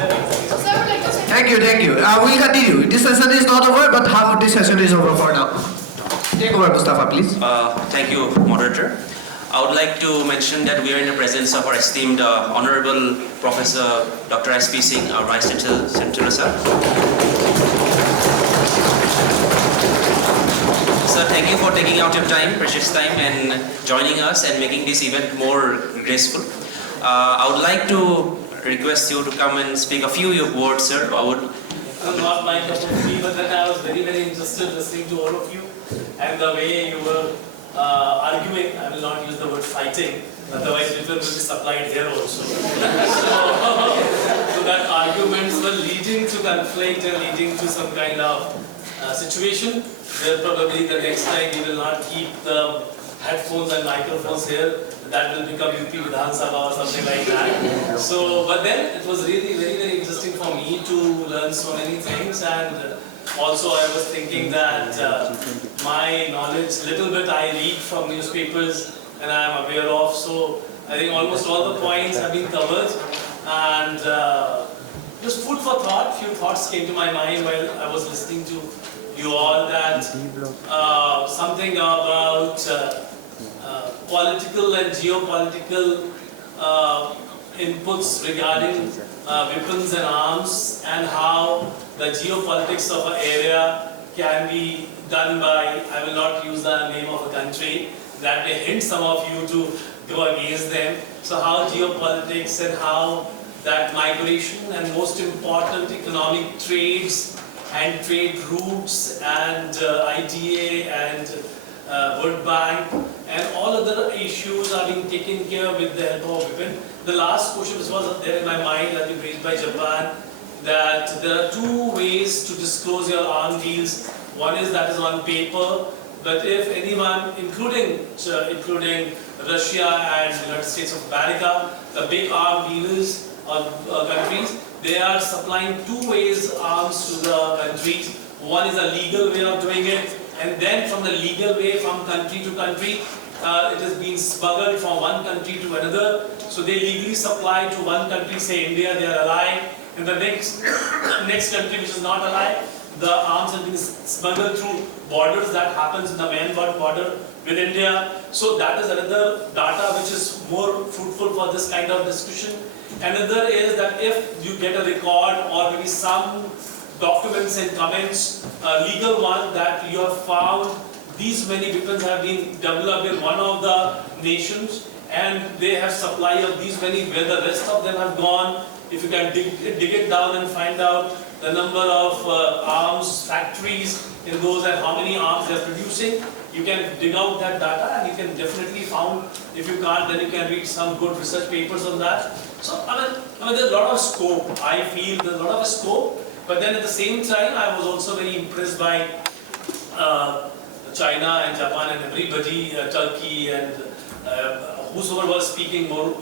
Thank you. We'll continue. This session is not over, but half of this session is over for now. Take over, Mustafa, please. Thank you, moderator. I would like to mention that we are in the presence of our esteemed Honorable Professor Dr. S.P. Singh, our Vice Chancellor, sir. Sir, thank you for taking out your time, precious time, and joining us and making this event more graceful. I would like to request you to come and speak a few words, sir. Not my cup of tea, but then I was very, very interested listening to all of you and the way you were arguing. I will not use the word fighting, otherwise it will be supplied here also. So that arguments were leading to conflict and leading to some kind of situation where probably the next time we will not keep the headphones and microphones here. That will become UP Vidhan Sabha or something like that. So, but then it was really very, very interesting for me to learn so many things, and also I was thinking that my knowledge, little bit I read from newspapers and I am aware of, so I think almost all the points have been covered, and just food for thought. Few thoughts came to my mind while I was listening to you all, that something about political and geopolitical inputs regarding weapons and arms, and how the geopolitics of an area can be done by, I will not use the name of a country, that may hint some of you to go against them. So how geopolitics and how that migration and most important economic trades and trade routes and ITA and World Bank and all other issues are being taken care with the help of weapon. The last question which was there in my mind that been raised by Japan, that there are two ways to disclose your arm deals. One is that is on paper, but if anyone, including Russia and United States of America, the big arm dealers or countries, they are supplying two ways arms to the countries. One is a legal way of doing it, and then from the legal way from country to country, it is being smuggled from one country to another. So they legally supply to one country, say India, they are alive, and the next country which is not alive, the arms are being smuggled through borders. That happens in the Myanmar border with India. So that is another data which is more fruitful for this kind of discussion. Another is that if you get a record or maybe some documents and comments, legal one, that you have found these many weapons have been developed in one of the nations and they have supply of these many, where the rest of them have gone. If you can dig it down and find out the number of arms factories in those and how many arms they are producing, you can dig out that data and you can definitely found. If you can't, then you can read some good research papers on that. So I mean there's a lot of scope. I feel there's a lot of scope, but then at the same time I was also very impressed by China and Japan and everybody, Turkey and whosoever was speaking more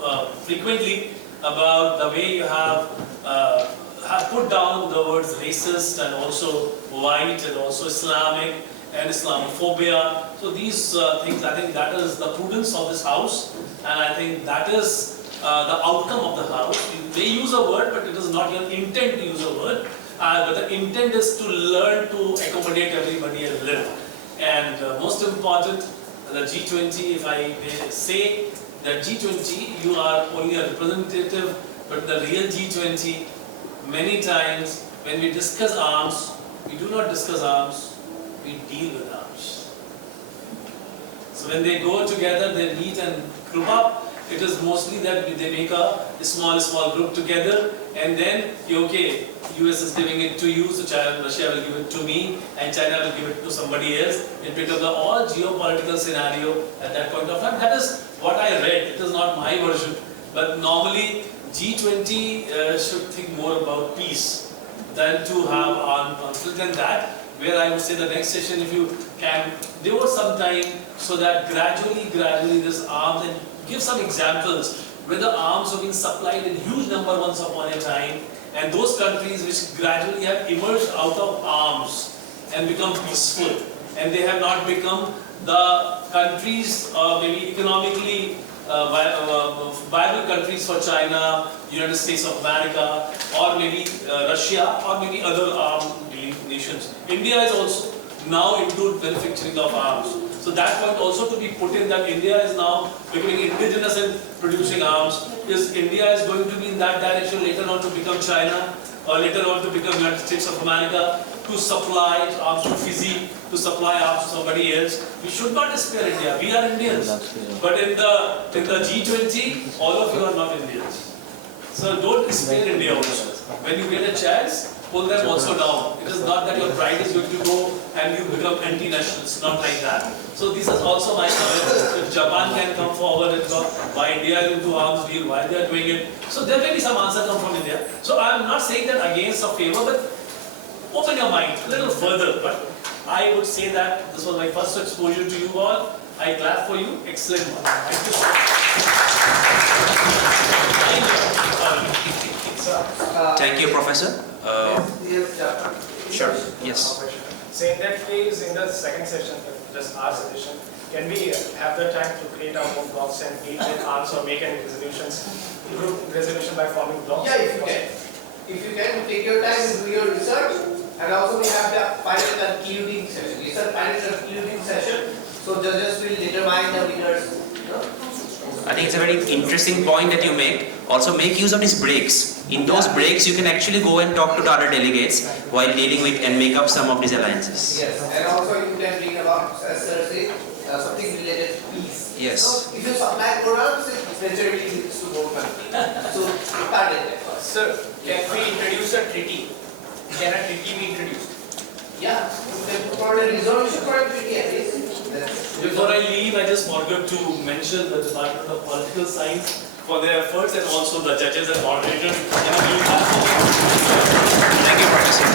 frequently about the way you have put down the words racist and also white and also Islamic and Islamophobia. So these things, I think that is the prudence of this house, and I think that is the outcome of the house. They use a word, but it is not your intent to use a word. But the intent is to learn to accommodate everybody and live. And most important, the G20, if I may say, that G20, you are only a representative, but the real G20, many times when we discuss arms, we do not discuss arms, we deal with arms. So when they go together, they meet and group up. It is mostly that they make a small group together, and then, okay, US is giving it to you, so China, Russia will give it to me, and China will give it to somebody else. In terms of the all geopolitical scenario at that point of time, that is what I read. It is not my version, but normally G20 should think more about peace than to have armed conflict, and that, where I would say the next session, if you can devote some time so that gradually this arms, and give some examples where the arms have been supplied in huge number once upon a time, and those countries which gradually have emerged out of arms and become peaceful, and they have not become the countries, maybe economically viable countries for China, United States of America, or maybe Russia, or maybe other armed nations. India is also now into manufacturing of arms. So that point also to be put in, that India is now becoming indigenous in producing arms. Is India is going to be in that direction later on to become China, or later on to become United States of America, to supply arms to Fiji, to supply arms to somebody else. We should not despair India. We are Indians. But in the G20, all of you are not Indians. So don't despair India also. When you get a chance, pull them also down. It is not that your pride is going to go and you become anti-nationals, not like that. So this is also my comment. If Japan can come forward and talk why India is into arms deal, why they are doing it. So there may be some answer come from India. So I am not saying that against or favor, but open your mind a little further. But I would say that this was my first exposure to you all. I clap for you. Excellent one. Thank you so much. Thank you, Professor. Sure. Yes. So in that case, in the second session, just our suggestion, can we have the time to create our own blocks and deal with arms or make any resolutions, group resolution by forming blocks? Yeah, if you can. If you can, take your time and do your research. And also we have the final concluding session. It's a final concluding session. So judges will determine the winners. I think it's a very interesting point that you make. Also make use of these breaks. In those breaks, you can actually go and talk to the other delegates while dealing with and make up some of these alliances. Yes, and also you can bring about, as Sir said, something related to peace. Yes. So if you supply programs, it naturally leads to more money. So target. Sir, can we introduce a treaty? Can a treaty be introduced? Yeah, for a resolution for a treaty at least. Before I leave, I just forgot to mention the Department of Political Science for their efforts, and also the judges and moderators. Thank you, Professor.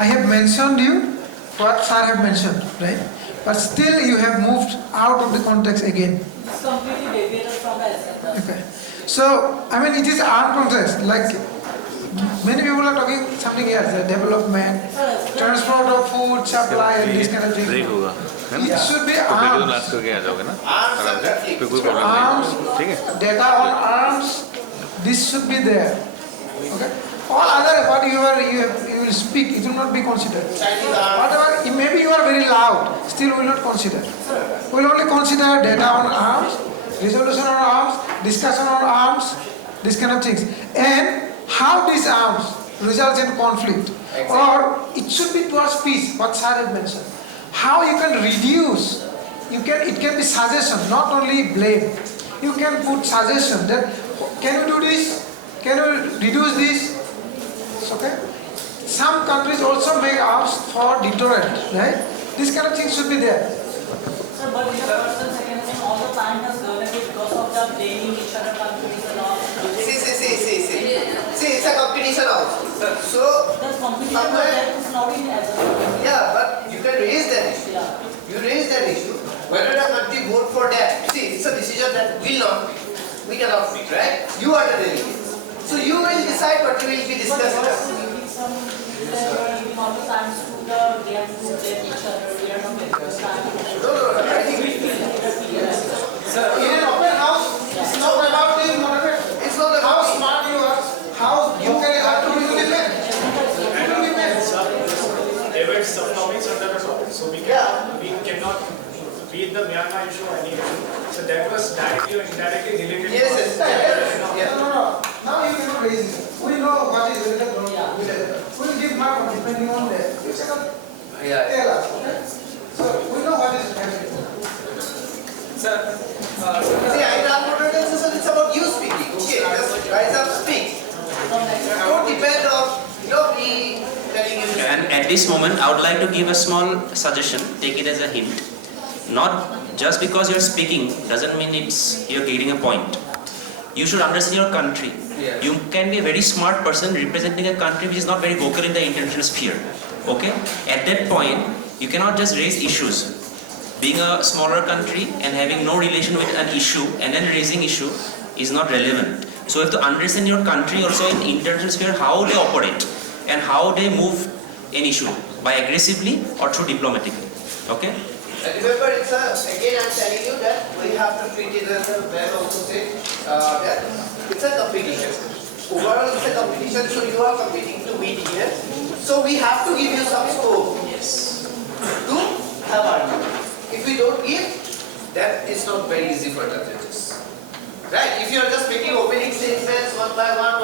I have mentioned you what sir have mentioned, right? But still you have moved out of the context again. It's completely deviated from the agenda. Okay. So, I mean, it is our context. Like, many people are talking something else, the development, transport of food, supply, and this kind of thing. It should be arms. Arms, data on arms, this should be there. Okay. All other, what you will speak, it will not be considered. Whatever, maybe you are very loud, still we will not consider. We will only consider data on arms, resolution on arms, discussion on arms, this kind of things. And how these arms results in conflict, or it should be towards peace, what sir had mentioned. How you can reduce, it can be suggestion, not only blame. You can put suggestion that, can you do this? Can you reduce this? Okay. Some countries also make arms for deterrent, right? This kind of things should be there. Sir, but in the first and second thing, all the time has done it because of the blaming each other countries and all. See, it's a competition also. So, that's competition, but that is not in as a. Yeah, but you can raise that issue. Yeah. You raise that issue. Whether the country vote for that, see, it's a decision that will not be. We cannot pick, right? You are the delegate. So you will decide what you will be discussing. In an open house, it's not about being moderate. It's not about how smart you are, how you can adapt to the limit. Debates subtopics under the topic. So we cannot beat the Myanmar issue or any issue. So that was directly or indirectly related. Yes. No. Now you cannot raise it. We know what is related. We will give mark depending on that. You cannot tell us. Okay? So we know what is happening. Sir, see, in unmoderated session, it's about you speaking. Okay, just rise up, speak. Don't depend on me telling you. And at this moment, I would like to give a small suggestion. Take it as a hint. Not just because you're speaking doesn't mean you're getting a point. You should understand your country. Yeah. You can be a very smart person representing a country which is not very vocal in the international sphere. Okay? At that point, you cannot just raise issues. Being a smaller country and having no relation with an issue and then raising issue is not relevant. So you have to understand your country also in international sphere, how they operate and how they move an issue, by aggressively or through diplomatically. Okay? Remember, again I'm telling you that we have to treat it as a well also say that it's a competition. Overall it's a competition, so you are competing to win here. So we have to give you some scope to have argument. If we don't give, then it's not very easy for the judges. Right? If you are just making opening statements one by one,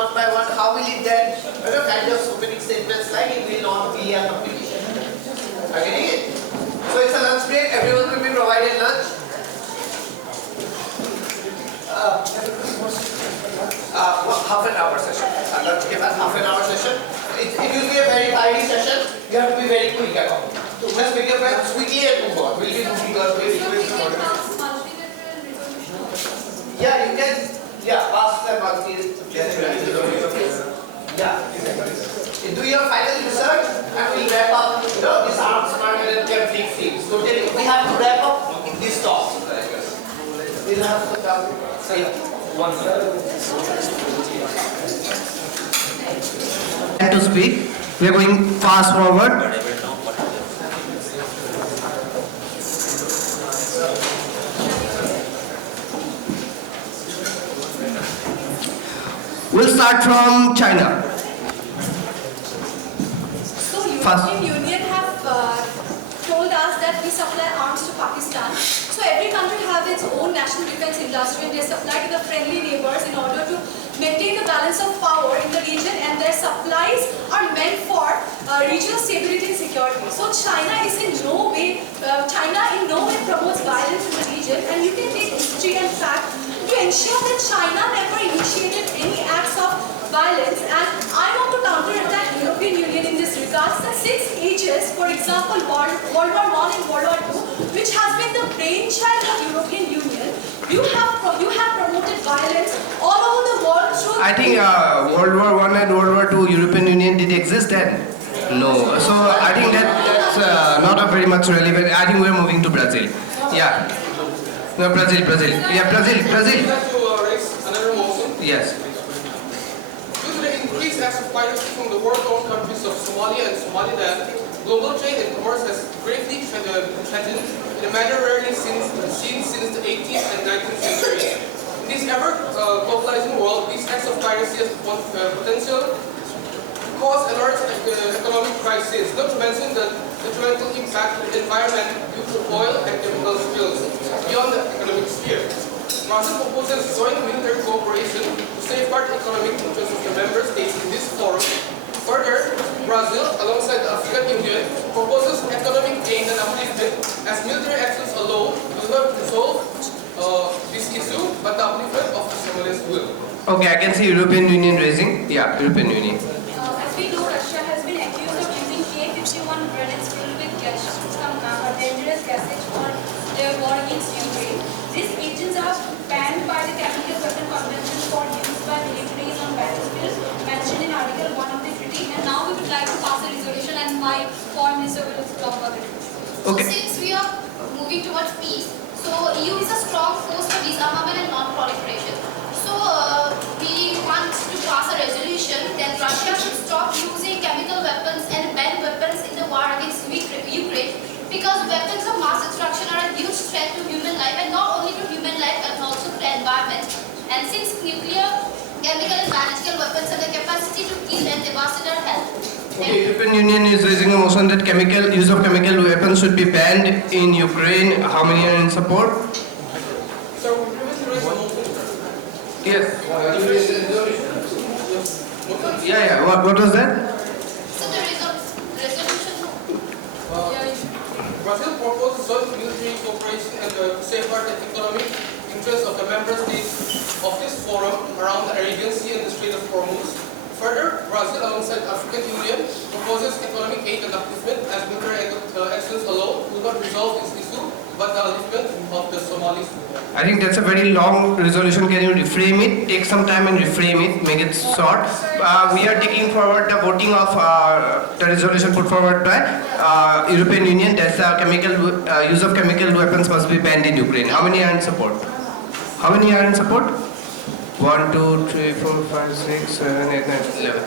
how will it then, kind of opening statements like it will not be a competition. Are you getting it? So it's a lunch break, everyone will be provided lunch. Half an hour session. Lunch ke baad half an hour session. It will be a very tidy session. You have to be very quick at all. So just make your friends quickly and move on. We'll be moving on. Yeah, you can. Yeah, pass the monthly. Yeah. Do your final research and we'll wrap up. This arms market and conflict fields. So we have to wrap up in this talk. We'll have to say one to speak. We are going fast forward. We'll start from China. So European Union have told us that we supply arms to Pakistan. So every country has its own national defense industry and they supply to the friendly neighbors in order to maintain the balance of power in the region, and their supplies are meant for regional stability and security. So China in no way promotes violence in the region, and you can take history and fact to ensure that China never initiated any acts of violence. And I want to counterattack European Union in this regards. The 6 ages, for example, World War I and World War II, which has been the brainchild of European Union, you have promoted violence all over the world through. I think World War I and World War II, European Union did exist then. No. So I think that's not a very much relevant. I think we're moving to Brazil. Yeah. No, Brazil. Yeah, Brazil. Another motion. Yes. Due to the increased acts of piracy from the war-torn countries of Somalia and Somaliland, global trade and commerce has greatly threatened in a manner rarely seen since the 18th and 19th centuries. In this ever-globalizing world, these acts of piracy has potential to cause a large economic crisis, not to mention the detrimental impact on the environment due to oil and chemical spills beyond the economic sphere. Brazil proposes joint military cooperation to safeguard the economic interests of the member states in this forum. Further, Brazil, alongside the African Union, proposes economic gain and upliftment, as military actions alone will not resolve this issue, but the upliftment of the Somalians will. Okay, I can see European Union raising. Yeah, European Union. As we know, Russia has been accused of using K-51 grenades filled with some dangerous gases for their war against Ukraine. These agents are banned by the Chemical Weapon Convention for use by militaries on battlefields mentioned in Article 1 of the treaty. And now we would like to pass a resolution, and my foreign minister will talk about it. So since we are moving towards peace, so EU is a strong force for disarmament and non-proliferation. So we want to pass a resolution that Russia should stop using chemical weapons and ban weapons in the war against Ukraine, because weapons of mass destruction are a huge threat to human life, and not only to human life but also to the environment. And since nuclear, chemical and biological weapons have the capacity to kill and devastate our health. Okay, European Union is raising a motion that use of chemical weapons should be banned in Ukraine. How many are in support? Sir, we previously raised a motion. Yes. Yeah. What was that? So the resolution. Brazil proposes joint military cooperation and safeguard the economic interests of the member states of this forum around the Arabian Sea and the Strait of Hormuz. Further, Brazil, alongside African Union, proposes economic aid and upliftment as military actions alone will not resolve this issue, but the upliftment of the Somalis. I think that's a very long resolution. Can you reframe it? Take some time and reframe it. Make it short. We are taking forward the voting of the resolution put forward by European Union. That's use of chemical weapons must be banned in Ukraine. How many are in support? How many are in support? 1, 2, 3, 4, 5, 6, 7, 8, 9, 11.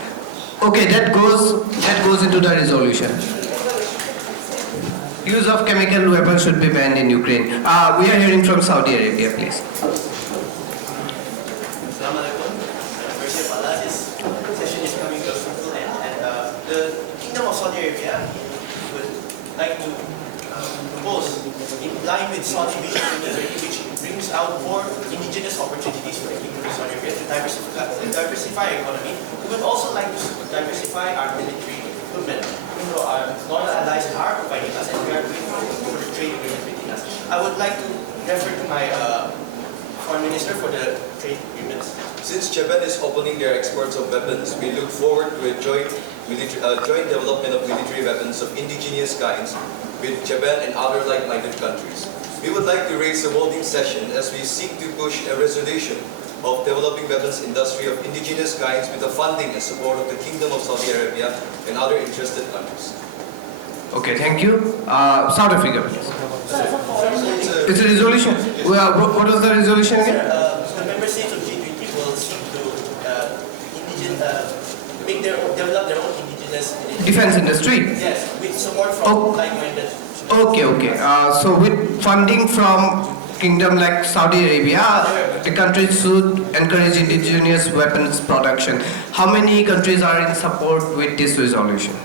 Okay, that goes into the resolution. Use of chemical weapons should be banned in Ukraine. We are hearing from Saudi Arabia, please. Assalamu alaikum. First of all, this session is coming to a fruitful end, and the Kingdom of Saudi Arabia would like to propose, in line with Saudi Vision 2030, which brings out more indigenous opportunities for the Kingdom of Saudi Arabia to diversify our economy. We would also like to diversify our military equipment. Even though our loyal allies are providing us, and we are grateful for the trade agreement between us. I would like to refer to my Foreign Minister for the trade agreements. Since Japan is opening their exports of weapons, we look forward to a joint development of military weapons of indigenous kinds with Japan and other like-minded countries. We would like to raise a voting session as we seek to push a resolution of developing weapons industry of indigenous kinds with the funding and support of the Kingdom of Saudi Arabia and other interested countries. Okay, thank you. South Africa, please. It's a resolution. What was the resolution again? The member states of G-20 will seek to develop their own indigenous Defense industry? Yes, with support from like-minded. Okay. So with funding from kingdom like Saudi Arabia, the country should encourage indigenous weapons production. How many countries are in support with this resolution?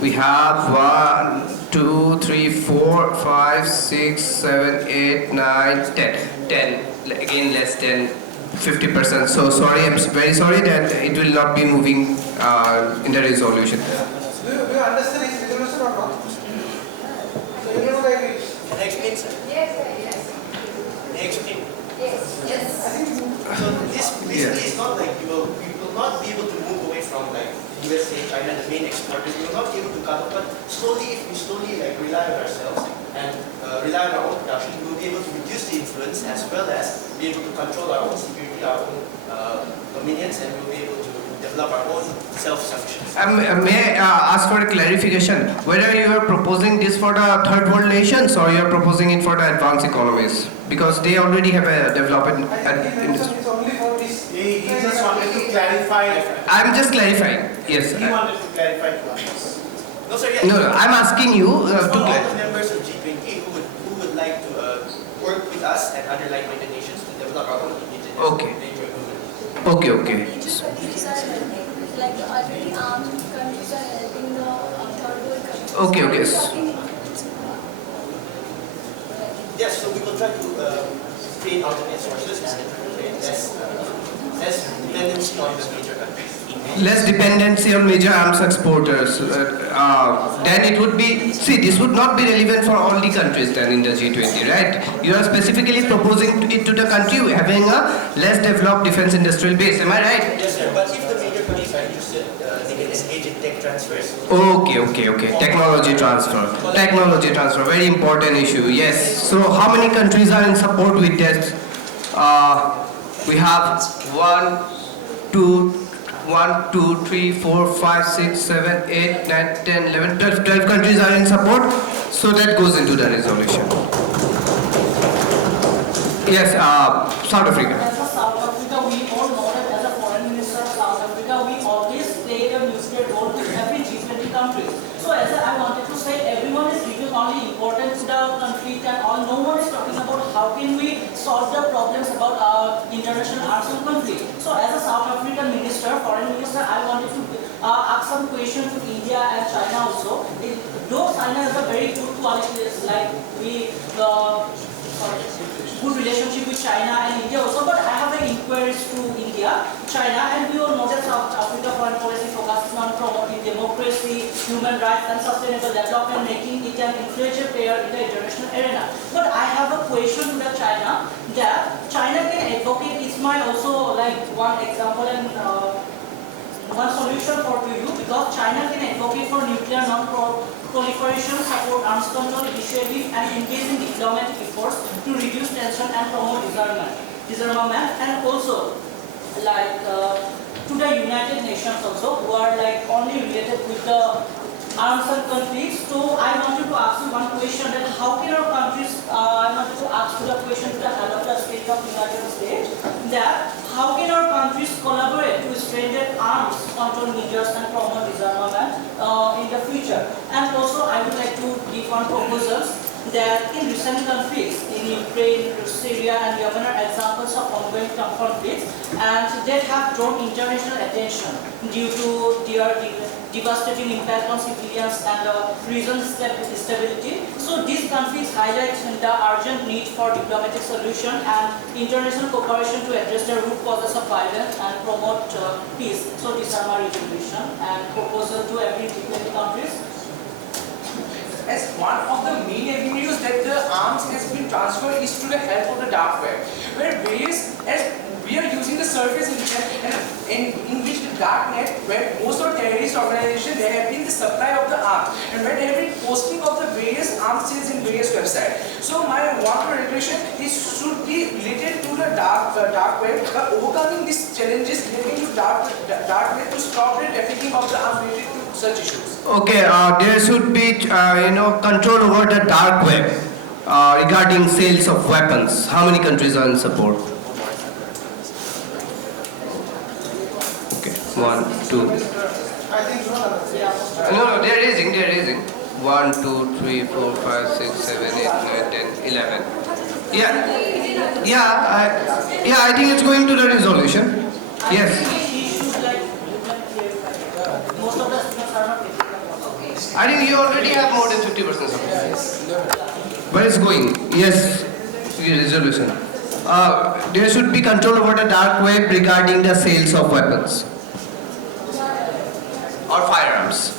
We have 1, 2, 3, 4, 5, 6, 7, 8, 9, 10. 10. Again, less than 50%. So sorry, I'm very sorry that it will not be moving in the resolution. Do you understand his resolution or not? So you know the English? Can I explain, sir? Yes, sir, yes. Can I explain? Yes. So this basically is not like we will not be able to move away from like USA, China, the main exporters. We will not be able to cut off, but slowly, if we slowly like rely on ourselves and rely on our own production, we will be able to reduce the influence as well as be able to control our own security, our own dominions, and we will be able to develop our own self-sufficiency. May I ask for a clarification? Whether you are proposing this for the third world nations or you are proposing it for the advanced economies? Because they already have a development industry. It's only for this. He just wanted to clarify. I'm just clarifying. Yes. He wanted to clarify to us. No, sir. Yes. No. I'm asking you to all clarify. the members of G-20 who would like to work with us and other like-minded nations to develop our own indigenous military equipment. Okay. Countries are helping, like the already armed countries are helping the third world countries. Okay. Yes, so we will try to create alternate sources and less dependency on the major countries. Less dependency on major arms exporters. Then it would be, this would not be relevant for all the countries then in the G20, right? You are specifically proposing it to the country having a less developed defense industrial base, am I right? Yes, sir, but if the major countries are interested, they can engage in tech transfers. Okay. Technology transfer, very important issue, yes. So how many countries are in support with that? We have 1, 2, 3, 4, 5, 6, 7, 8, 9, 10, 11, 12 countries are in support. So that goes into the resolution. Yes, South Africa. conflict and all. No one is talking about how can we solve the problems about international arms and conflict. So as a South African minister, foreign minister, I wanted to ask some questions to India and China also. Though China has a very good qualities, like good relationship with China and India also, but I have an inquiries to India, China, and we all know that South Africa foreign policy focuses on promoting democracy, human rights and sustainable development, making it an influential player in the international arena. But I have a question to the China, that China can advocate Ismail also, like one example and one solution for you, because China can advocate for nuclear non-proliferation, support arms control initiative and engage in diplomatic efforts to reduce tension and promote disarmament, and also like to the United Nations also, who are like only related with the arms and conflicts. So I wanted to ask you one question, that how can our countries, I wanted to ask you the question to the head of the state of United States, that how can our countries collaborate to strengthen arms control measures and promote disarmament in the future? And also I would like to give one proposals, that in recent conflicts in Ukraine, Syria and Yemen are examples of ongoing conflicts, and they have drawn international attention due to their devastating impact on civilians and regional stability. So these conflicts highlight the urgent need for diplomatic solution and international cooperation to address the root causes of violence and promote peace. So these are my resolution and proposal to every different countries. As one of the main avenues that the arms has been transferred is to the help of the dark web, where as we are using the surface internet and in which the dark net, where most of terrorist organizations, they have been the supply of the arms, and where they have been posting of the various arms sales in various websites. So my one regulation is should be related to the dark web, but overcoming these challenges relating to dark web to stop the trafficking of the arms related to such issues. Okay, there should be control over the dark web regarding sales of weapons. How many countries are in support? Okay, 1, 2. No, they're raising. 1, 2, 3, 4, 5, 6, 7, 8, 9, 10, 11. Yeah, I think it's going to the resolution. Yes. I think you already have more than 50% support. But it's going. Yes, resolution. There should be control over the dark web regarding the sales of weapons or firearms.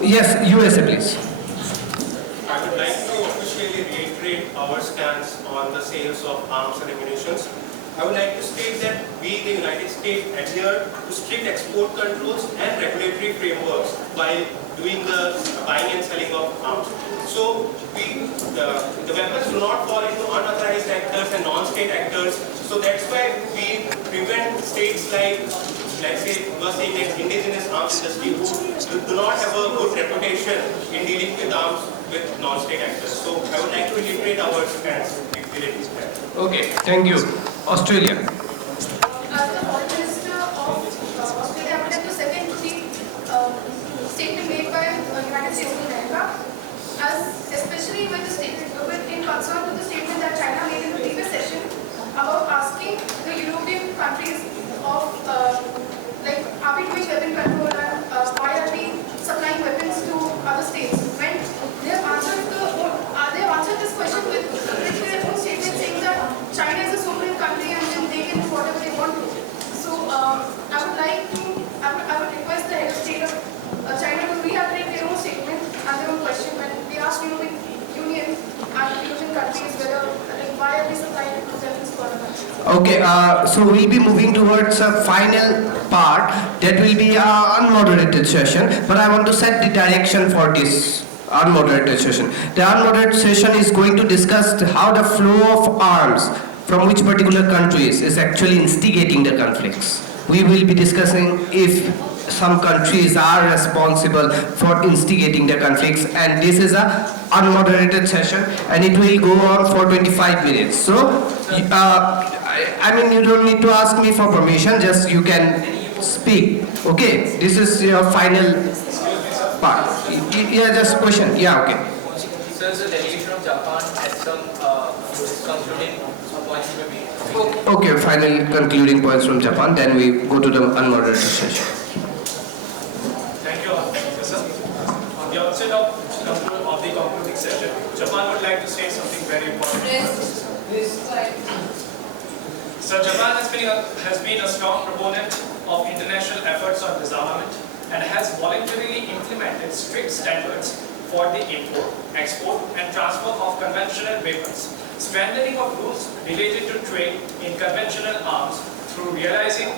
Yes, USA please. I would like to officially reiterate our stance on the sales of arms and ammunition. I would like to state that we in the United States adhere to strict export controls and regulatory frameworks while doing the buying and selling of arms. So the weapons do not fall into unauthorized actors and non-state actors. So that's why we prevent states like, let's say, we are saying that indigenous arms industry who do not have a good reputation in dealing with arms with non-state actors. So I would like to reiterate our stance related to that. Okay, thank you. Australia. As the Foreign Minister of Australia, I would like to second the statement made by United States of America, as especially with the statement, in concern to the statement that China made in the previous session about asking the European countries of like, are we doing weapon control and why are we supplying weapons to other states? When they have answered this question with their own statement saying that China is a sovereign country and then they can do whatever they want to. So I would request the head of state of China to reiterate their own statement and their own question when they ask European Union and European countries whether, like, why are we supplying weapons to other countries? Okay, so we'll be moving towards a final part that will be an unmoderated session, but I want to set the direction for this unmoderated session. The unmoderated session is going to discuss how the flow of arms from which particular countries is actually instigating the conflicts. We will be discussing if some countries are responsible for instigating the conflicts, and this is a unmoderated session and it will go on for 25 minutes. So, I mean, you don't need to ask me for permission, just you can speak. Okay, this is your final part. Yeah, just question. Yeah, okay. Sir, Sir, the delegation of Japan has some concluding points maybe. Okay, final concluding points from Japan, then we go to the unmoderated session. Thank you, sir. On the outset of the concluding session, Japan would like to say something very important. So Japan has been a strong proponent of international efforts on disarmament and has voluntarily implemented strict standards for the import, export and transfer of conventional weapons, strengthening of rules related to trade in conventional arms through realizing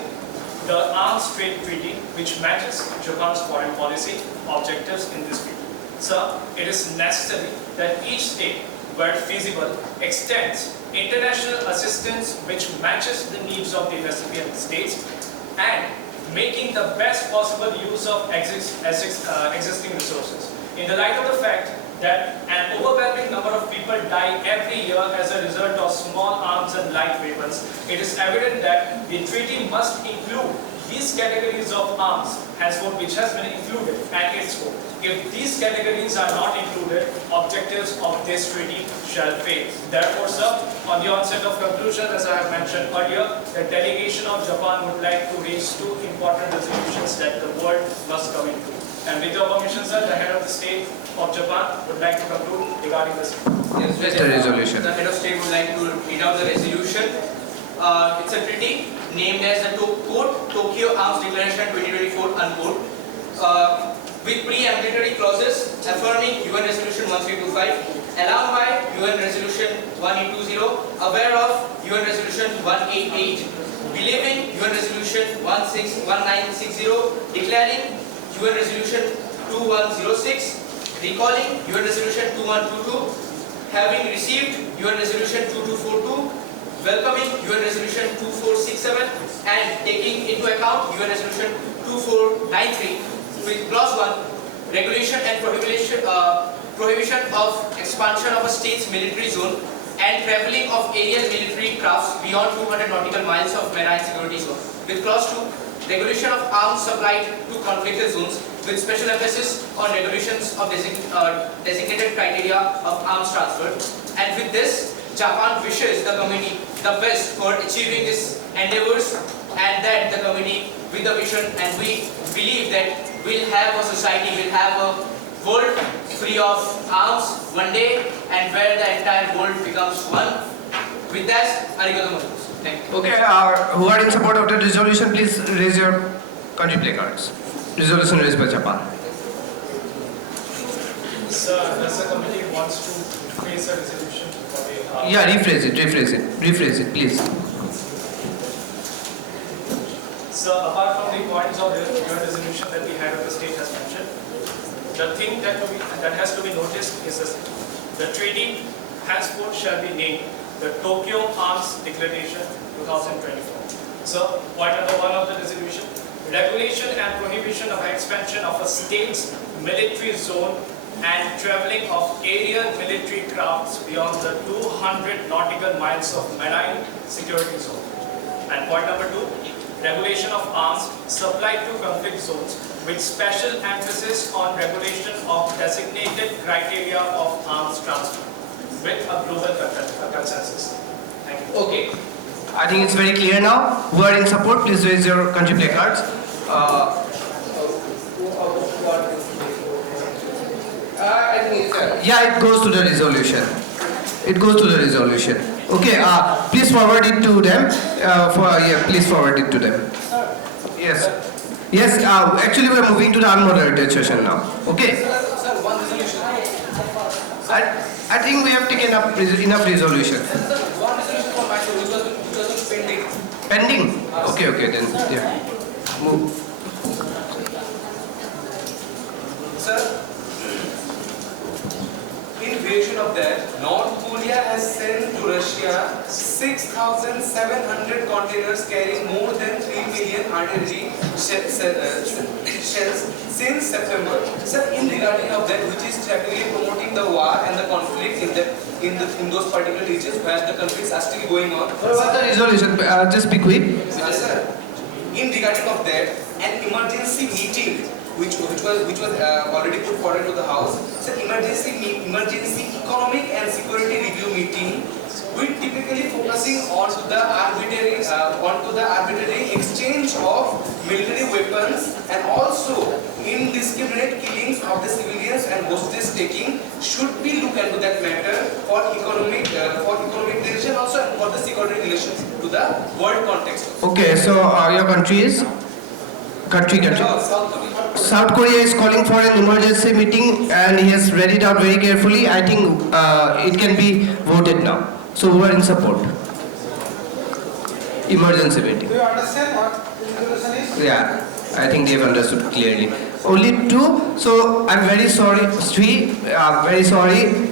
the Arms Trade Treaty, which matches Japan's foreign policy objectives in this field. So, it is necessary that each state, where feasible, extends international assistance which matches the needs of the recipient states and making the best possible use of existing resources. In the light of the fact that an overwhelming number of people die every year as a result of small arms and light weapons, it is evident that the treaty must include these categories of arms, henceforth which has been included at its scope. If these categories are not included, objectives of this treaty shall fail. Therefore, sir, on the onset of conclusion, as I have mentioned earlier, the delegation of Japan would like to raise two important resolutions that the world must come into. And with your permission, sir, the head of the state of Japan would like to conclude regarding this. Yes, the resolution. The head of state would like to read out the resolution. It's a treaty named as the Tokyo Arms Declaration 2024 unquote, with pre-ambulatory clauses affirming UN Resolution 1325, allowed by UN Resolution 1820, aware of UN Resolution 188, believing UN Resolution 1960, declaring UN Resolution 2106, recalling UN Resolution 2122, having received UN Resolution 2242, welcoming UN Resolution 2467 and taking into account UN Resolution 2493 with clause 1, regulation and prohibition of expansion of a state's military zone and travelling of aerial military crafts beyond 200 nautical miles of marine security zone. With clause 2, regulation of arms supplied to conflicted zones with special emphasis on regulations of designated criteria of arms transfer. And with this, Japan wishes the committee the best for achieving its endeavors, and that the committee with the vision, and we believe that we'll have a society, we'll have a world free of arms one day, and where the entire world becomes one. With that, arigato gozaimasu. Thank you. Okay, who are in support of the resolution, please raise your country placards. Resolution raised by Japan. Sir, does the committee wants to raise a resolution for the... Yeah, rephrase it, please. So, apart from the points of the UN resolution that the head of the state has mentioned, the thing that has to be noticed is this: the treaty henceforth shall be named the Tokyo Arms Declaration 2024. So, point number 1 of the resolution: regulation and prohibition of expansion of a state's military zone and travelling of aerial military crafts beyond the 200 nautical miles of marine security zone. And point number 2, regulation of arms supplied to conflict zones with special emphasis on regulation of designated criteria of arms transfer with a global consensus. Thank you. Okay. I think it's very clear now. Who are in support, please raise your country placards. I think yeah, it goes to the resolution. Okay, please forward it to them. Please forward it to them. Yes. Actually, we are moving to the unmoderated session now. Okay. Sir, one resolution. I think we have taken up enough resolution. One resolution for myself, which was pending. Pending? Okay, then. Yeah. Move. Sir, in variation of that, North Korea has sent to Russia 6,700 containers carrying more than 3 million artillery shells since September. Sir, in regarding of that, which is strategically promoting the war and the conflict in those particular regions where the conflicts are still going on. What's the resolution? Just be quick. Sir, in regarding of that, an emergency meeting which was already put forward to the House. It's an emergency economic and security review meeting. We typically focusing on the arbitrary exchange of military weapons and also indiscriminate killings of the civilians and hostage taking. Should we look into that matter for economic relation also and for the security relations to the world context? Okay, so your country is? Country. South Korea is calling for an emergency meeting and he has read it out very carefully. I think it can be voted now. So who are in support? Emergency meeting. Do you understand what resolution is? Yeah, I think they have understood clearly. Only two. So I'm very sorry, Sri. Very sorry.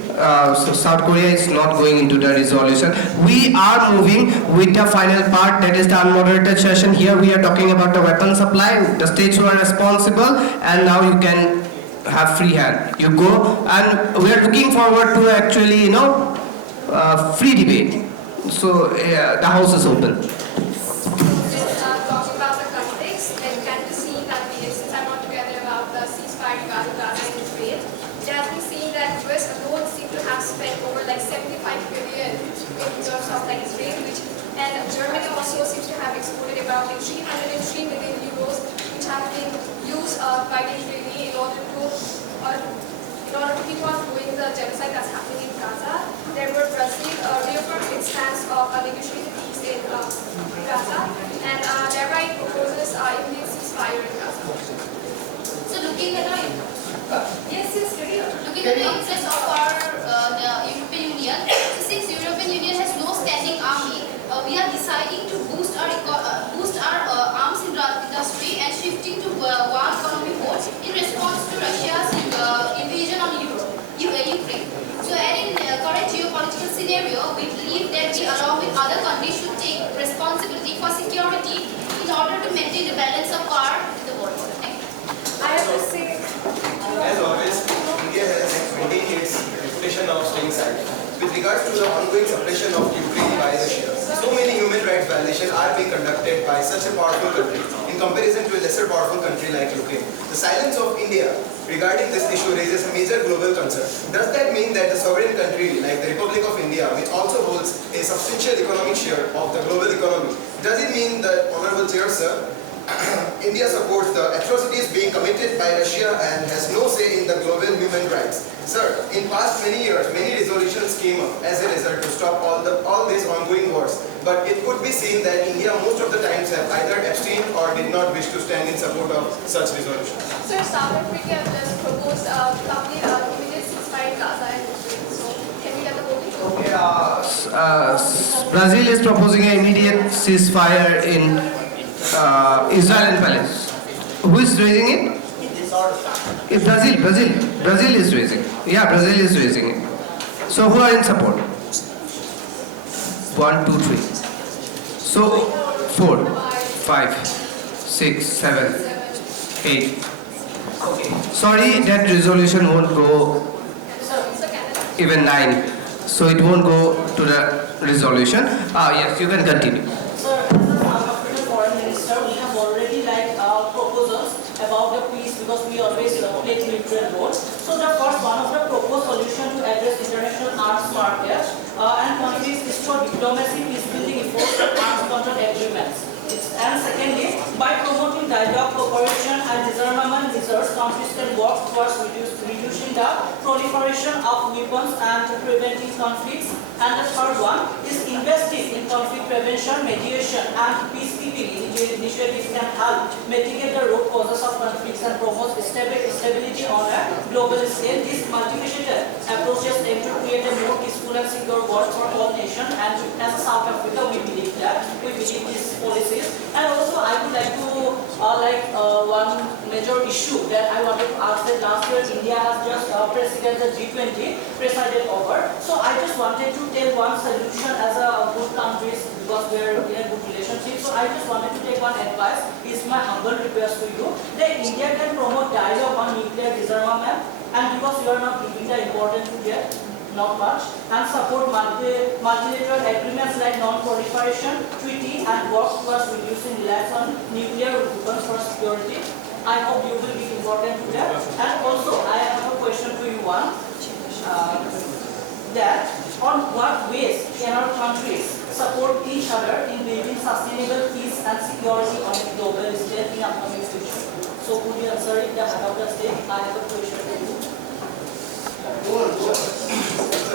So South Korea is not going into the resolution. We are moving with the final part, that is the unmoderated session. Here we are talking about the weapon supply, the states who are responsible, and now you can have free hand. You go, and we are looking forward to actually, free debate. So the house is open. Talking about the conflicts, then can be seen that the since I'm not together about the ceasefire in Gaza and Ukraine, it has been seen that US alone seem to have spent over like 75 billion in terms of like Israel, and Germany also seems to have exported about like 303 million euros, which have been used by the Israeli in order to keep on doing the genocide that's happening in Gaza. There were Brazil reaffirmed its stance of negotiating peace in Gaza, and thereby it proposes immediate ceasefire in Gaza. So looking at the looking at the interest of our the European Union, since European Union has no standing army, we are deciding to boost our arms industry and shifting to war economy mode in response to Russia's invasion on Ukraine. So in current geopolitical scenario, we believe that we along with other countries should take responsibility for security in order to maintain the balance of power in the world. Thank you. I have to say, as always, India has maintained its reputation of staying silent. With regards to the ongoing suppression of Ukraine by Russia, so many human rights violations are being conducted by such a powerful country in comparison to a lesser powerful country like Ukraine. The silence of India regarding this issue raises a major global concern. Does that mean that the sovereign country like the Republic of India, which also holds a substantial economic share of the global economy, does it mean that, Honorable Chair, sir, India supports the atrocities being committed by Russia and has no say in the global human rights? Sir, in past many years, many resolutions came up as a result to stop all these ongoing wars. But it could be seen that India most of the times have either abstained or did not wish to stand in support of such resolutions. Sir, South Africa just proposed complete immediate ceasefire in Gaza and Ukraine. So can we get the voting? Okay, Brazil is proposing an immediate ceasefire in Israel and Palestine. Who is raising it? Brazil is raising. Yeah, Brazil is raising it. So who are in support? 1, 2, 3. So 4, 5, 6, 7, 8. Sorry, that resolution won't go even 9. So it won't go to the resolution. Yes, you can continue. About the peace, because we always play neutral role. So the first one of the proposed solution to address international arms market and countries is for diplomacy, peace building efforts and arms control agreements. And secondly, by promoting dialogue, cooperation and disarmament measures, countries can work towards reducing the proliferation of weapons and preventing conflicts. And the third one is investing in conflict prevention, mediation and peacekeeping initiatives can help mitigate the root causes of conflicts and promote stability on a global scale. These multifaceted approaches aim to create a more peaceful and secure world for all nations, and as South Africa we believe these policies. And also I would like to one major issue that I wanted to ask that last year India has just presided the G-20 presided over. So I just wanted to tell one solution as a good countries because we are in a good relationship. So I just wanted to take one advice. It's my humble request to you that India can promote dialogue on nuclear disarmament, and because you are not giving the importance to that, not much, and support multilateral agreements like non-proliferation treaty and work towards reducing reliance on nuclear weapons for security. I hope you will be important to that. And also, I have a question to you one. That on what ways can our countries support each other in building sustainable peace and security on a global scale in upcoming future? So could you answer it at the stage? I have a question to you.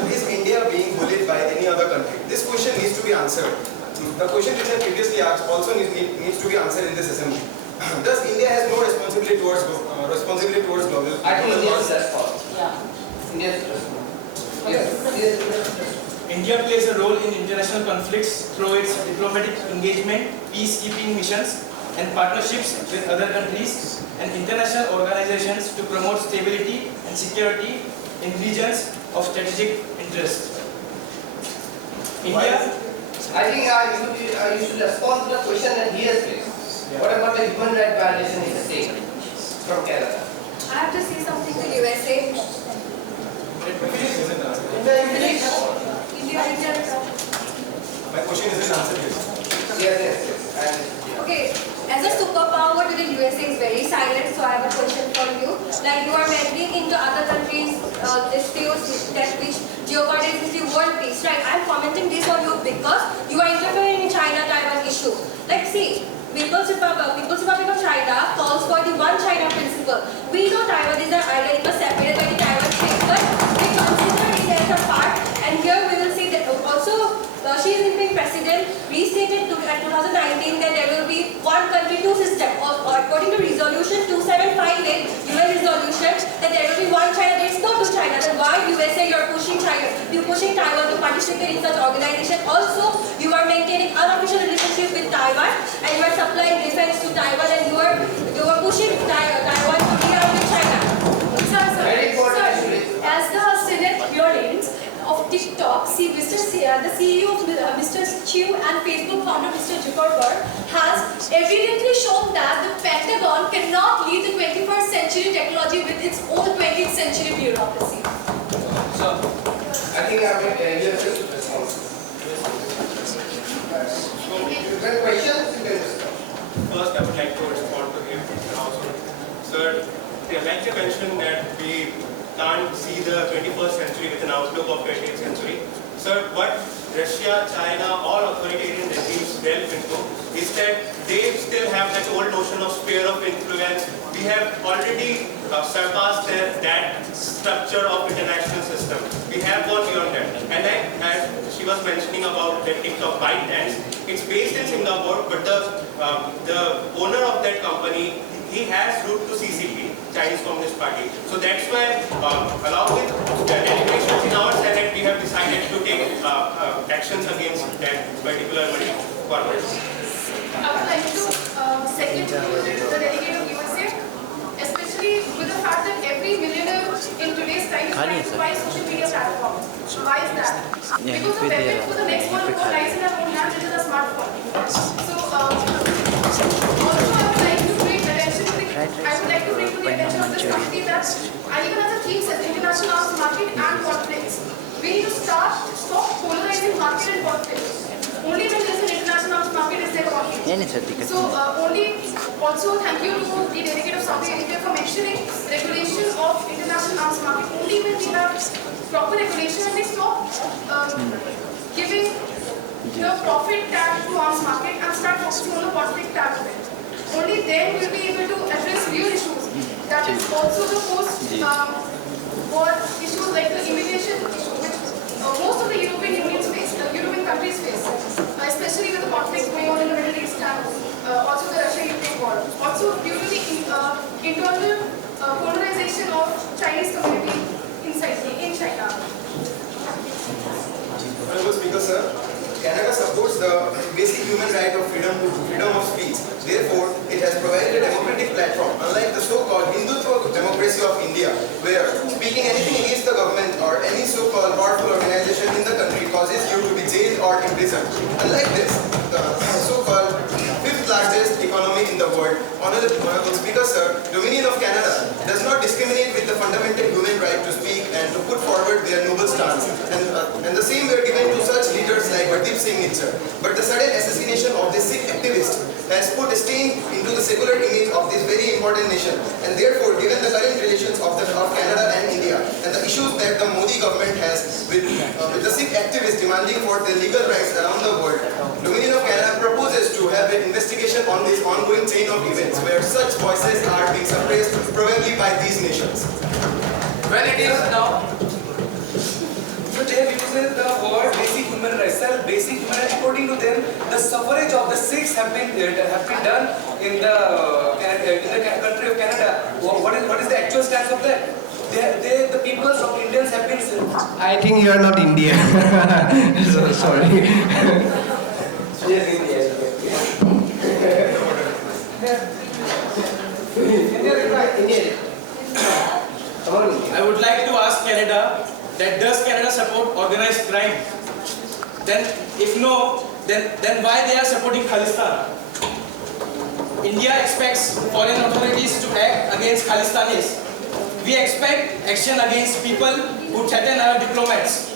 Is India being bullied by any other country? This question needs to be answered. The question which I previously asked also needs to be answered in this assembly. Thus, India has no responsibility towards global. I think India is that fault. Yeah. India is responsible. India plays a role in international conflicts through its diplomatic engagement, peacekeeping missions, and partnerships with other countries and international organizations to promote stability and security in regions of strategic interest. India. I think you should respond to the question that he has raised. What about the human rights violation in the state from Canada? I have to say something to USA. My question is answered. Yes. Okay, as a superpower to the USA is very silent, so I have a question for you. Like, you are meddling into other countries' disputes that which jeopardize the world peace. Right? I'm commenting this on you because you are interfering in China-Taiwan issue. Like, see, People's Republic of China calls for the one China principle. We know Taiwan is an island, it was separated by the Taiwan Strait, but we consider it as a part. And here we will see that also Xi Jinping president restated at 2019 that there will be one country, two systems. According to resolution 2758, UN resolution, that there will be one China, there is no two China. Then why USA you are pushing China, you are pushing Taiwan to participate in such organization? Also, you are maintaining unofficial relationship with Taiwan and you are supplying defense to Taiwan and you are pushing Taiwan to rearm with China. Sir, as the Senate hearings of TikTok, see the CEO of Mr. Chu and Facebook founder Mr. Zuckerberg has evidently shown that the Pentagon cannot lead the 21st century technology with its own 20th century bureaucracy. So, I think I will answer to respond. When questions, you can respond. First, I would like to respond to him also. Sir, like you mentioned that we can't see the 21st century with an outlook of 20th century. Sir, what Russia, China, all authoritarian regimes delve into is that they still have that old notion of sphere of influence. We have already surpassed that structure of international system. We have gone beyond that. And as she was mentioning about the TikTok ByteDance, it's based in Singapore, but the owner of that company, he has root to CCP, Chinese Communist Party. So that's why, along with the delegations in our Senate, we have decided to take actions against that particular corporation. I would like to second the delegate of USA, especially with the fact that every millionaire in today's time is trying to buy social media platform. Why is that? Because the weapon for the next one who lies in our own hands, which is a smartphone. So, also I would like to bring attention to the attention of this committee that even as a theme says, international arms market and conflicts, we need to stop polarizing market and conflicts. Only when there is an international arms market is there conflict. So also thank you to the delegate of Saudi Arabia for mentioning regulation of international arms market. Only when we have proper regulation and we stop giving the profit tag to arms market and start focusing on the conflict tag of it. Only then we will be able to address real issues. That is also the post-war issues like the immigration issue, which most of the European countries face, especially with the conflicts going on in the Middle East and also the Russia-Ukraine war. Also due to the internal polarization of Chinese community in China. Honorable Speaker, sir, Canada supports the basic human right of freedom of speech. Therefore, it has provided a democratic platform, unlike the so-called Hindutva democracy of India, where speaking anything against the government or any so-called powerful organization in the country causes you to be jailed or imprisoned. Unlike this, the so-called fifth largest economy in the world, Honorable Speaker, sir, Dominion of Canada does not discriminate with the fundamental human right to speak and to put forward their noble stance. And the same were given to such leaders like Hardeep Singh Nijjar. But the sudden assassination of this Sikh activist has put a stain into the secular image of this very important nation. And therefore, given the current relations of Canada and India and the issues that the Modi government has with the Sikh activists demanding for their legal rights around the world, Dominion of Canada proposes to have an investigation on this ongoing chain of events where such voices are being suppressed probably by these nations. Well, it is now. So they have used the word basic human rights. Basic human rights, according to them, the suffrage of the Sikhs have been done in the country of Canada. What is the actual stance of that? The peoples of Indians have been. I think you are not Indian. So, sorry. Yes, India. I would like to ask Canada that does Canada support organized crime? Then if no, then why they are supporting Khalistan? India expects foreign authorities to act against Khalistanis. We expect action against people who threaten our diplomats.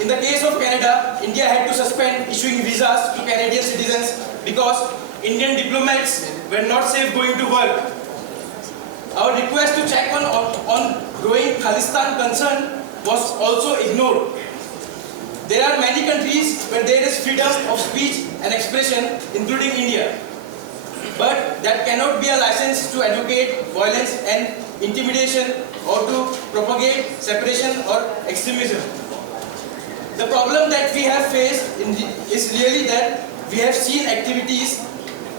In the case of Canada, India had to suspend issuing visas to Canadian citizens because Indian diplomats were not safe going to work. Our request to check on growing Khalistan concern was also ignored. There are many countries where there is freedom of speech and expression, including India. But that cannot be a license to advocate violence and intimidation or to propagate separation or extremism. The problem that we have faced is really that we have seen activities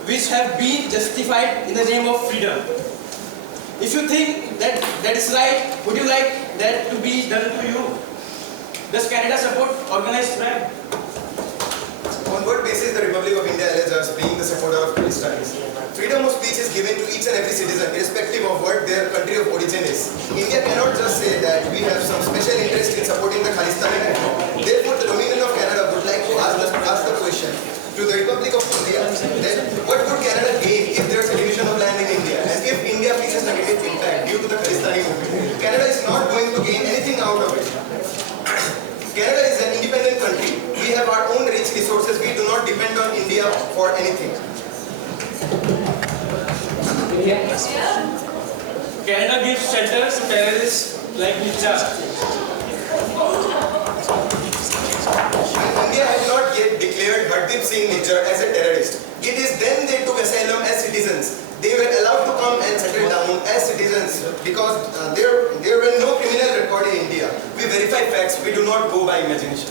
which have been justified in the name of freedom. If you think that is right, would you like that to be done to you? Does Canada support organized crime? On what basis the Republic of India alleges being the supporter of Palestinians? Freedom of speech is given to each and every citizen, irrespective of what their country of origin is. India cannot just say that we have some special interest in supporting the Palestinian. Therefore, the Dominion of Canada would like to ask the question to the Republic of India that what would Canada gain if there is a division of land in India, and if India faces negative impact due to the Palestinian movement? Canada is not going to gain anything out of it. Canada is an independent country. We have our own rich resources. We do not depend on India for anything. Canada gives shelter to terrorists like Nijjar. India has not yet declared Hardeep Singh Nijjar as a terrorist. It is then they took asylum as citizens. They were allowed to come and settle down as citizens because there were no criminal record in India. We verify facts, we do not go by imagination.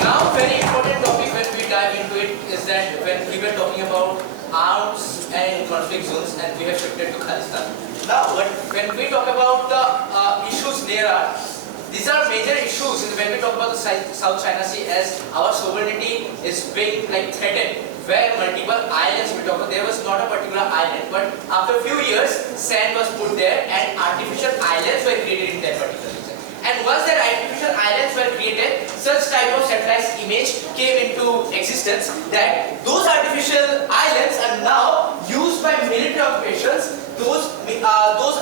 Now, very important topic when we dive into it is that when we were talking about arms and conflict zones, and we have shifted to Khalistan. Now, when we talk about the issues near us, these are major issues when we talk about the South China Sea, as our sovereignty is being threatened, where multiple islands we talk about. There was not a particular island, but after a few years, sand was put there and artificial islands were created in that particular region. And once that artificial islands were created, such type of satellite image came into existence that those artificial islands are now used by military operations. Those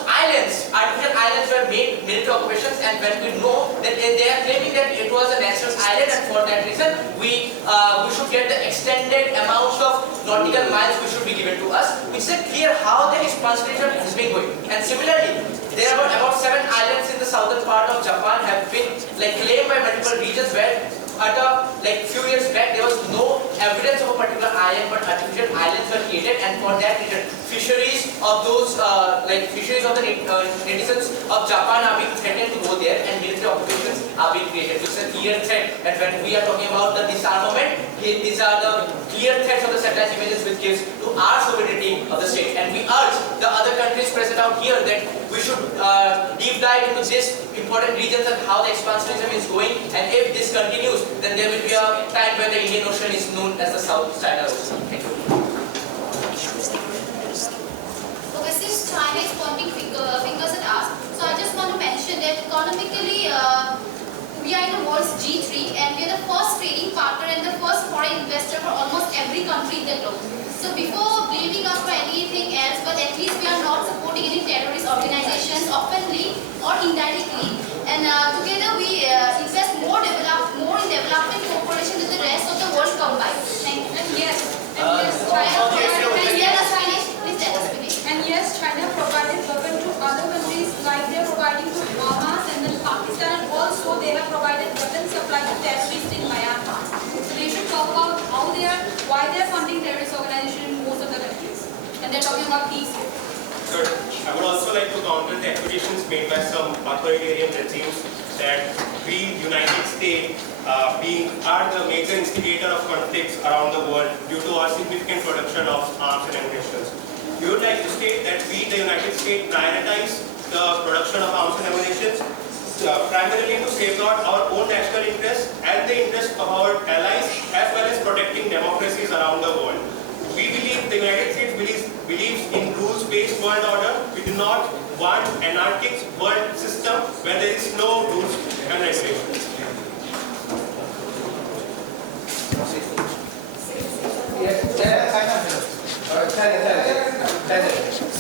islands, artificial islands were made military operations, and when we know that they are claiming that it was a natural island, and for that reason we should get the extended amount of nautical miles which should be given to us, which is clear how the expansion has been going. And similarly, there are about 7 islands in the southern part of Japan have been claimed by multiple regions, where at a few years back there was no evidence of a particular island, but artificial islands were created, and for that reason fisheries of those fisheries of the netizens of Japan are being threatened to go there, and military operations are being created. It's a clear threat, and when we are talking about the disarmament, these are the clear threats of the satellite images which gives to our sovereignty of the state. And we urge the other countries present out here that we should deep dive into these important regions and how the expansionism is going, and if this continues, then there will be a time when the Indian Ocean is known as the South China Ocean. Thank you. Okay, since China is pointing fingers at us, so I just want to mention that economically we are in the world's G3, and we are the first trading partner and the first foreign investor for almost every country in the globe. So before blaming us for anything else, but at least we are not supporting any terrorist organizations openly or indirectly, and together we invest more more in development cooperation with the rest of the world combined. Thank you. And yes, China provided weapons to other countries like they are providing to Hamas, and then Pakistan also they have provided weapons supply to terrorists in Myanmar. So they should talk about why they are funding terrorist organizations in most of the countries. And they are talking about peace. Sir, I would also like to counter the accusations made by some authoritarian regimes that we, United States, are the major instigator of conflicts around the world due to our significant production of arms and ammunition. We would like to state that we, the United States, prioritize the production of arms and ammunition primarily to safeguard our own national interests and the interests of our allies, as well as protecting democracies around the world. We believe, the United States believes in rules-based world order. We do not want anarchic world system where there is no rules and regulations.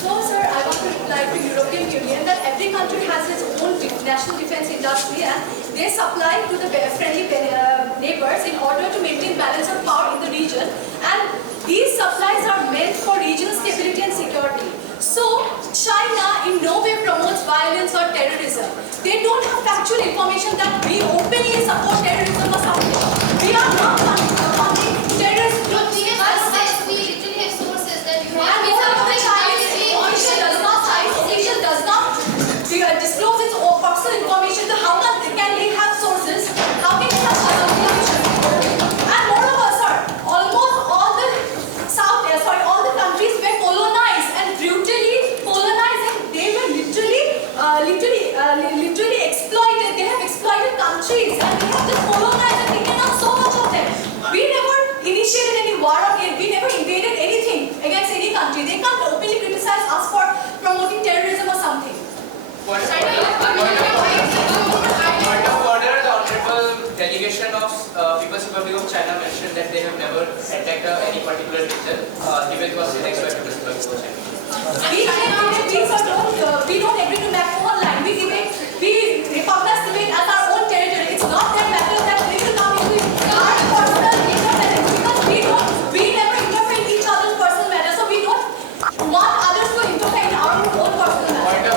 So, sir, I want to reply to European Union that every country has its own national defense industry and they supply to the friendly neighbors in order to maintain balance of power in the region. And these supplies are meant for regional stability and security. So, China in no way promotes violence or terrorism. They don't have factual information that we openly support terrorism or something. We are not funding terrorism. We literally have sources that you have. And moreover, the Chinese official does not disclose its own personal information. So how can they have sources? How can they have information? And moreover, sir, almost all the countries were colonized and brutally colonized, and they were literally exploited. They have exploited countries, and they have just colonized and taken out so much of them. We never initiated any war against. We never invaded anything against any country. They can't openly criticize us for promoting terrorism or something. Point of order, the Honorable Delegation of People's Republic of China mentioned that they have never attacked any particular region. Tibet was annexed by People's Republic of China. We don't agree to McMahon line. We recognize Tibet as our own territory. It's not that matter that we will come into our personal independence, because we never interfere in each other's personal matters. So we don't want others to interfere in our own personal matters.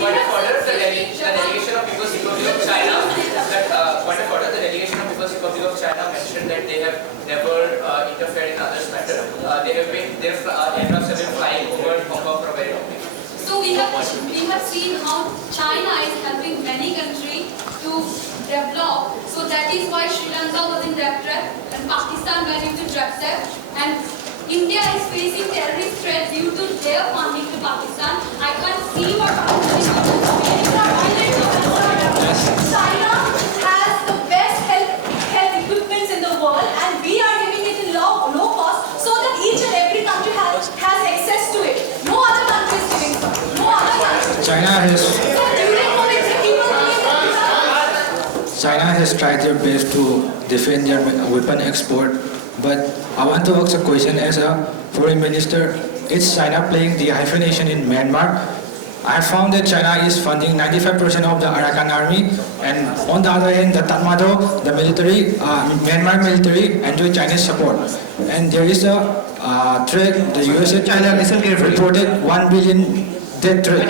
Point of order. The delegation of People's Republic of China. The delegation of People's Republic of China mentioned that they have never interfered in others' matter. Their aircrafts have been flying over Hong Kong for a very long time. So we have seen how China is helping many countries to develop. So that is why Sri Lanka was in that trap and Pakistan went into trap, and India is facing terrorist threat due to their funding to Pakistan. I can't see what China has the best health equipments in the world, and we are giving it in low cost so that each and every country has access to it. No other country is giving so. No other country. China has tried their best to defend their weapon export, but I want to ask a question as a foreign minister. Is China playing the hyphenation in Myanmar? I found that China is funding 95% of the Arakan army, and on the other hand, the Tatmadaw, the military, Myanmar military, enjoy Chinese support. And there is a threat, the USA China reported 1 billion death threat,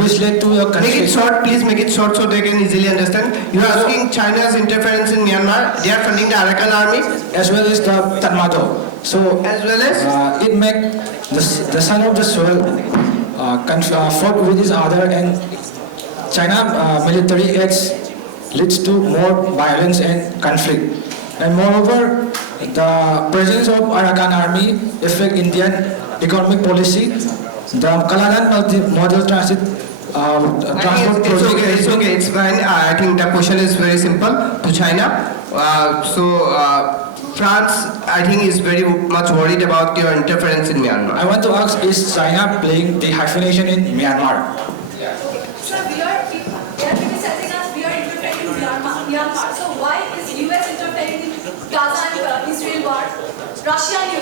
which led to a conflict. Make it short, please make it short so they can easily understand. You are asking China's interference in Myanmar, they are funding the Arakan army? As well as the Tatmadaw. So, as well as? It make the son of the soil fought with each other, and China military acts leads to more violence and conflict. And moreover, the presence of Arakan army affect Indian economic policy. The Kaladan model transit transport project. It's okay, it's fine. I think the question is very simple to China. France, I think, is very much worried about your interference in Myanmar. I want to ask, is China playing the hyphenation in Myanmar? Sir, they are criticizing us, we are interfering in Myanmar. So why is US interfering in Gaza and Israel war? Russia and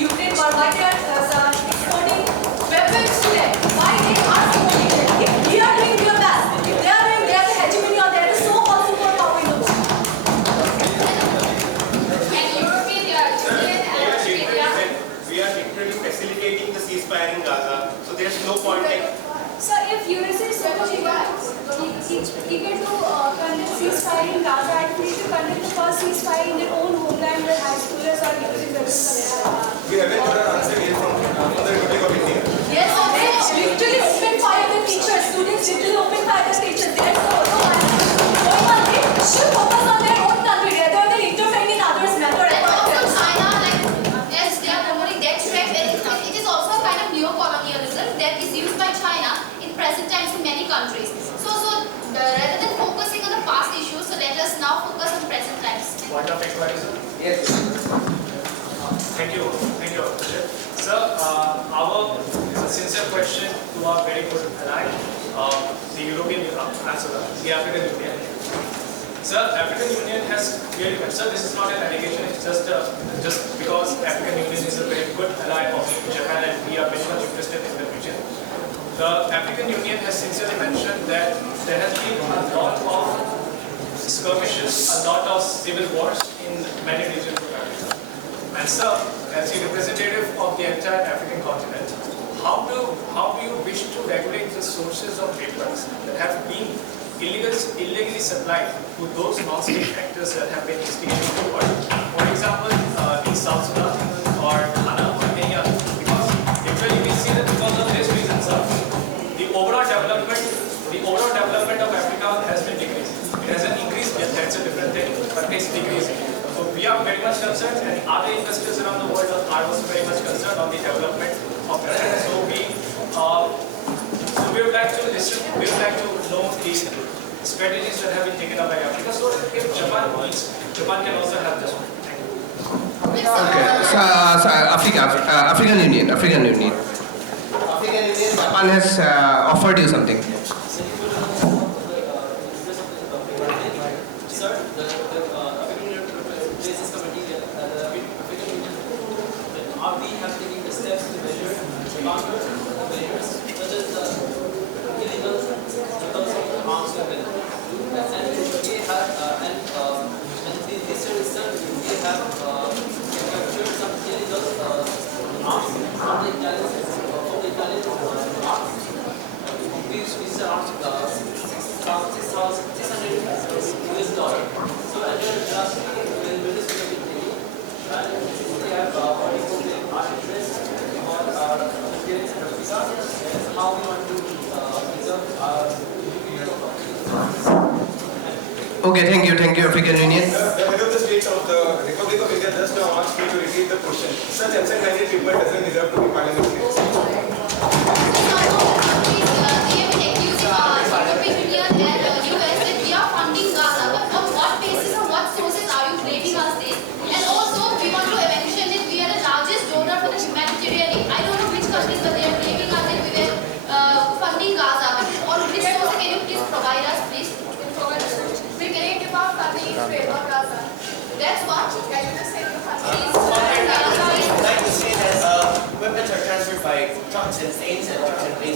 Ukraine war, why they are exporting weapons to them? Why they are supporting them? If we are doing their best, if they are doing their hegemony or they are so-called superpower, ceasefire in Gaza and free to conduct the first ceasefire in their own homeland where high schoolers are using weapons for their We haven't got an answer yet from the Republic of India. Yes, they literally open fire the teachers. Students literally open fire the teachers. There's no one. They should focus on their own country rather than interfering in others' matter. And also China, like, as they are promoting that track, it is also a kind of neo-colonialism that is used by China in present times in many countries. So rather than focusing on the past issues, so let us now focus on present times. Point of inquiry, sir? Yes. Thank you. Thank you, sir. Our is a sincere question to our very good ally, the European, the African Union. Sir, African Union has clearly, sir, this is not an allegation, it's just because African Union is a very good ally of Japan and we are very much interested in the region. The African Union has sincerely mentioned that there has been a lot of skirmishes, a lot of civil wars in many regions of Africa. And sir, as the representative of the entire African continent, how do you wish to regulate the sources of weapons that have been illegally supplied to those non-state actors that have been instigating the war? For example, in South Sudan or Ghana or any other. Because actually we see that because of this reason, sir, the overall development of Africa has been decreasing. It hasn't increased yet, that's a different thing, but it's decreasing. So we are very much concerned, and other investors around the world are also very much concerned on the development of Africa. So we would like to listen, we would like to know the strategies that have been taken up by Africa. So if Japan needs, Japan can also have this one. Thank you. Okay, so African Union. Japan has offered you something. Are we have taken the steps to measure counter measures such as the illegal arms weapon? And we have this research we have captured some illegal arms from the Italian arms. These are around $600 US. So and when this will be taken, we have our interest or our experience in Africa and how we want to preserve our Okay, thank you, African Union. The head of the state of the Republic of India just now asked me to repeat the question. Such absent-minded people doesn't deserve to be parliamentarians. That's what? Can you just say the I'd like to say that weapons are transferred by trucks and trains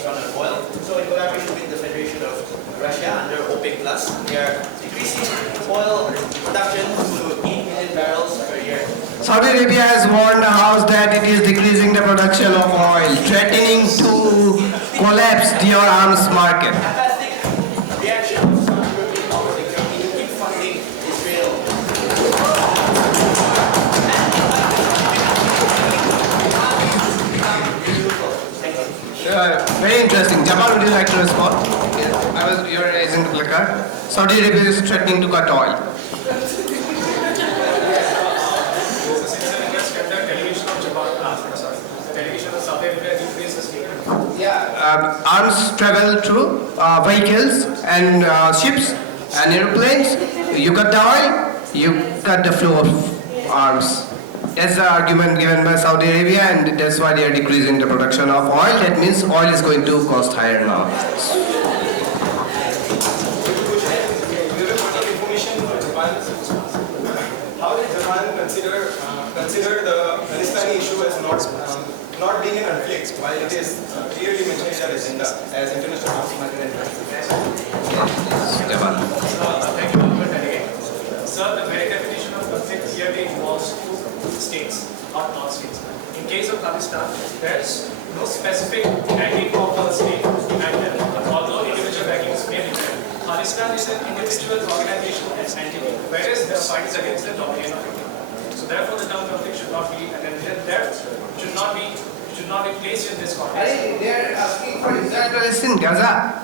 run on oil. So in collaboration with the Federation of Russia under OPEC+, they are decreasing oil production to 8 million barrels per year. Saudi Arabia has warned the House that it is decreasing the production of oil, threatening to collapse the arms market. Reaction of some European policy to keep funding Israel. Very interesting. Japan, would you like to respond? You are raising the placard. Saudi Arabia is threatening to cut oil. Arms travel through vehicles and ships and airplanes. You cut the oil, you cut the flow of arms. That's the argument given by Saudi Arabia, and that's why they are decreasing the production of oil. That means oil is going to cost higher now. How did Japan consider the Palestinian issue as not being an conflict, while it is clearly mentioned in their agenda as international arms market? Japan. Thank you, sir. The very definition of conflict clearly involves two states, not non-states. In case of Pakistan, there is no specific backing of the state, and although individual backing is made, Pakistan is an individual organization and entity, whereas the fight is against the dominion of India. So therefore, the term conflict should not be, and there should not be placed in this context. They are asking for Israel Palestine, Gaza.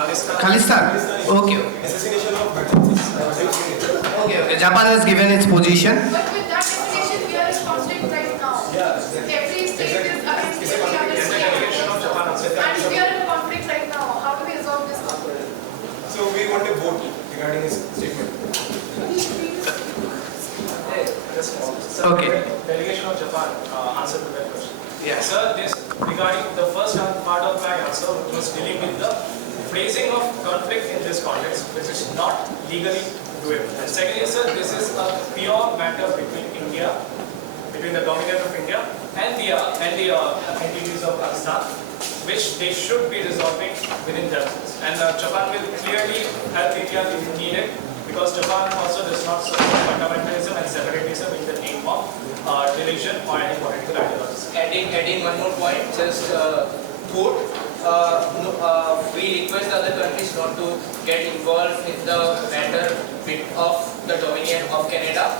Khalistan. Khalistan. Okay. Assassination of Buddhists. Okay. Japan has given its position. But with that definition, we are in conflict right now. Every state is against the other state. And we are in a conflict right now. How do we resolve this conflict? So we want a vote regarding his statement. Okay. Delegation of Japan answer to that question. Yes. Sir, this regarding the first part of my answer, which was dealing with the phrasing of conflict in this context, which is not legally doable. And secondly, sir, this is a pure matter between India, between the dominant of India and the entities of Pakistan, which they should be resolving within justice. And Japan will clearly help India if needed, because Japan also does not support fundamentalism and separatism in the name of religion or any political ideology. Adding one more point, just quote, we request the other countries not to get involved in the matter of the dominion of Canada,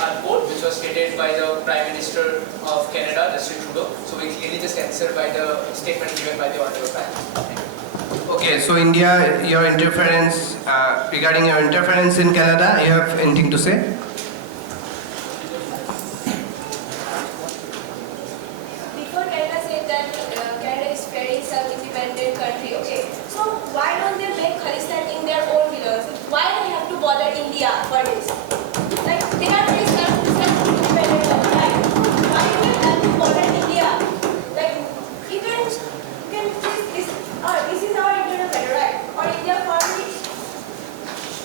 unquote, which was stated by the Prime Minister of Canada, Justin Trudeau. So we clearly just answer by the statement given by the Honorable Prime Minister. Okay, so India, your interference, regarding your interference in Canada, you have anything to say? Before Canada said that Canada is very self-independent country, okay. So why don't they make Khalistan in their own borders? Why they have to bother India for this? Like they are very self-independent country, right? Why do they have to bother India? Like even this is our internal matter, right? Or India foreign.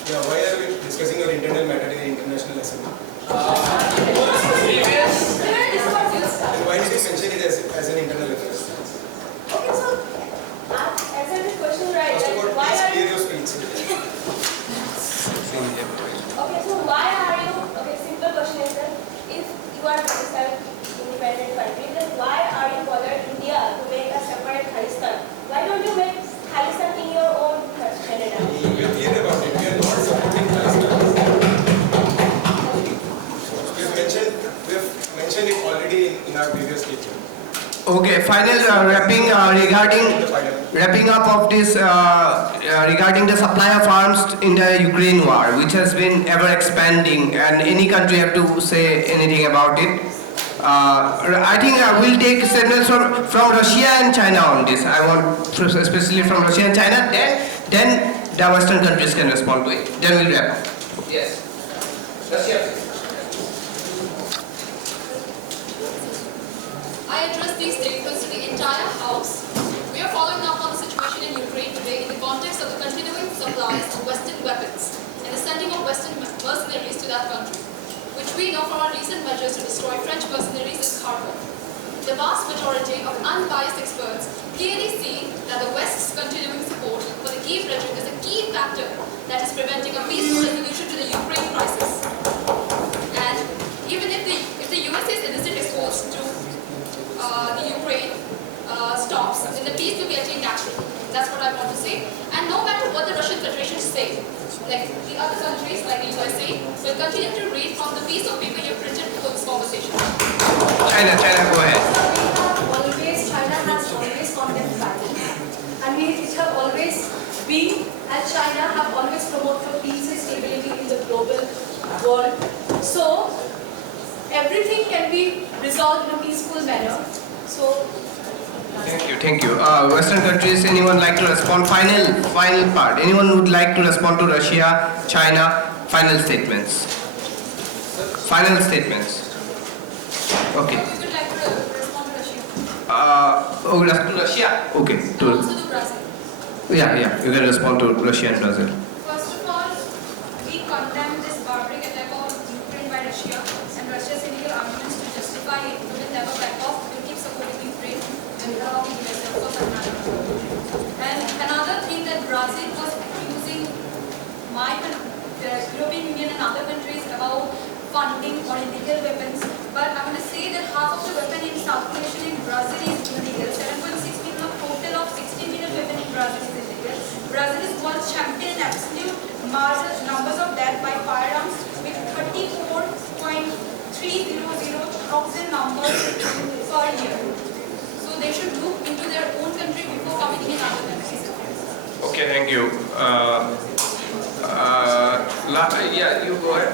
Yeah, why are we discussing your internal matter in the International Assembly? And why did you mention it as an internal affair? Okay, so answer this question right. First of all, Like, why please are clear you? your speech. Okay, so why are you? Okay, simple question is that if you are Pakistan independent country, then why are you bothered India to make a separate Khalistan? Why don't you make Khalistan in your own Canada? We are clear about it. We are not supporting Palestine. We have mentioned it already in our previous statement. Okay, final wrapping up of this regarding the supply of arms in the Ukraine war, which has been ever expanding, and any country have to say anything about it. I think we'll take statements from Russia and China on this. I want especially from Russia and China. Then the Western countries can respond to it. Then we'll wrap up. Yes. Russia. I address these statements to the entire House. We are following up on the situation in Ukraine today in the context of the continuing supplies of Western weapons and the sending of Western mercenaries to that country, which we know from our recent measures to destroy French mercenaries in Kharkov. The vast majority of unbiased experts clearly see that the West's continuing support for the Kyiv regime is a key factor that is preventing a peaceful resolution to the Ukraine crisis. And even if the USA's illicit exports to the Ukraine stops, then the peace will be attained naturally. That's what I want to say. And no matter what the Russian Federation say, like the other countries, like the USA, will continue to read from the piece of paper you printed for this conversation. China, go ahead. China has always condemned violence. And it have always been, and China have always promoted peace and stability in the global world. So, everything can be resolved in a peaceful manner. So, Thank you. Western countries, anyone like to respond? Final part. Anyone would like to respond to Russia, China? Final statements. Okay. We would like to respond to Russia. Russia. Okay. Also to Brazil. Yeah. You can respond to Russia and Brazil. First of all, we condemn this barbaric attack on Ukraine by Russia and Russia's illegal armaments to justify it. We will never back off. We will keep supporting Ukraine and allowing the USA for that matter. And another thing that Brazil was accusing the European Union and other countries about funding or illegal weapons. But I'm going to say that half of the weapon in circulation in Brazil is illegal. 7.6 million of total of 16 million weapon in Brazil is illegal. Brazil is world champion in numbers of death by firearms with 34,300,000 numbers per year. So they should look into their own country before coming in other countries. Okay, thank you. Yeah, you go ahead.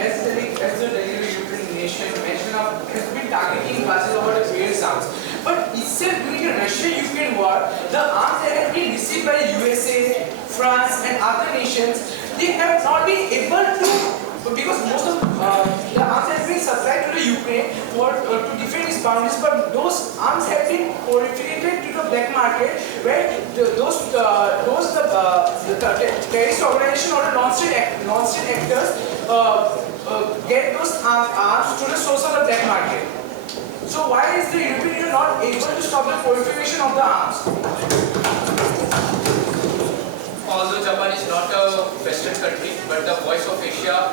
As the Ukraine nation mentioned, has been targeting Brazil over the various arms. But itself during the Russia-Ukraine war, the arms that have been received by the USA, France, and other nations, they have not been able to, because most of the arms have been supplied to the Ukraine to defend its boundaries, but those arms have been proliferated to the black market, where those terrorist organizations or the non-state actors get those arms to the source of the black market. So why is the European Union not able to stop the proliferation of the arms? Although Japan is not a Western country, but the voice of Asia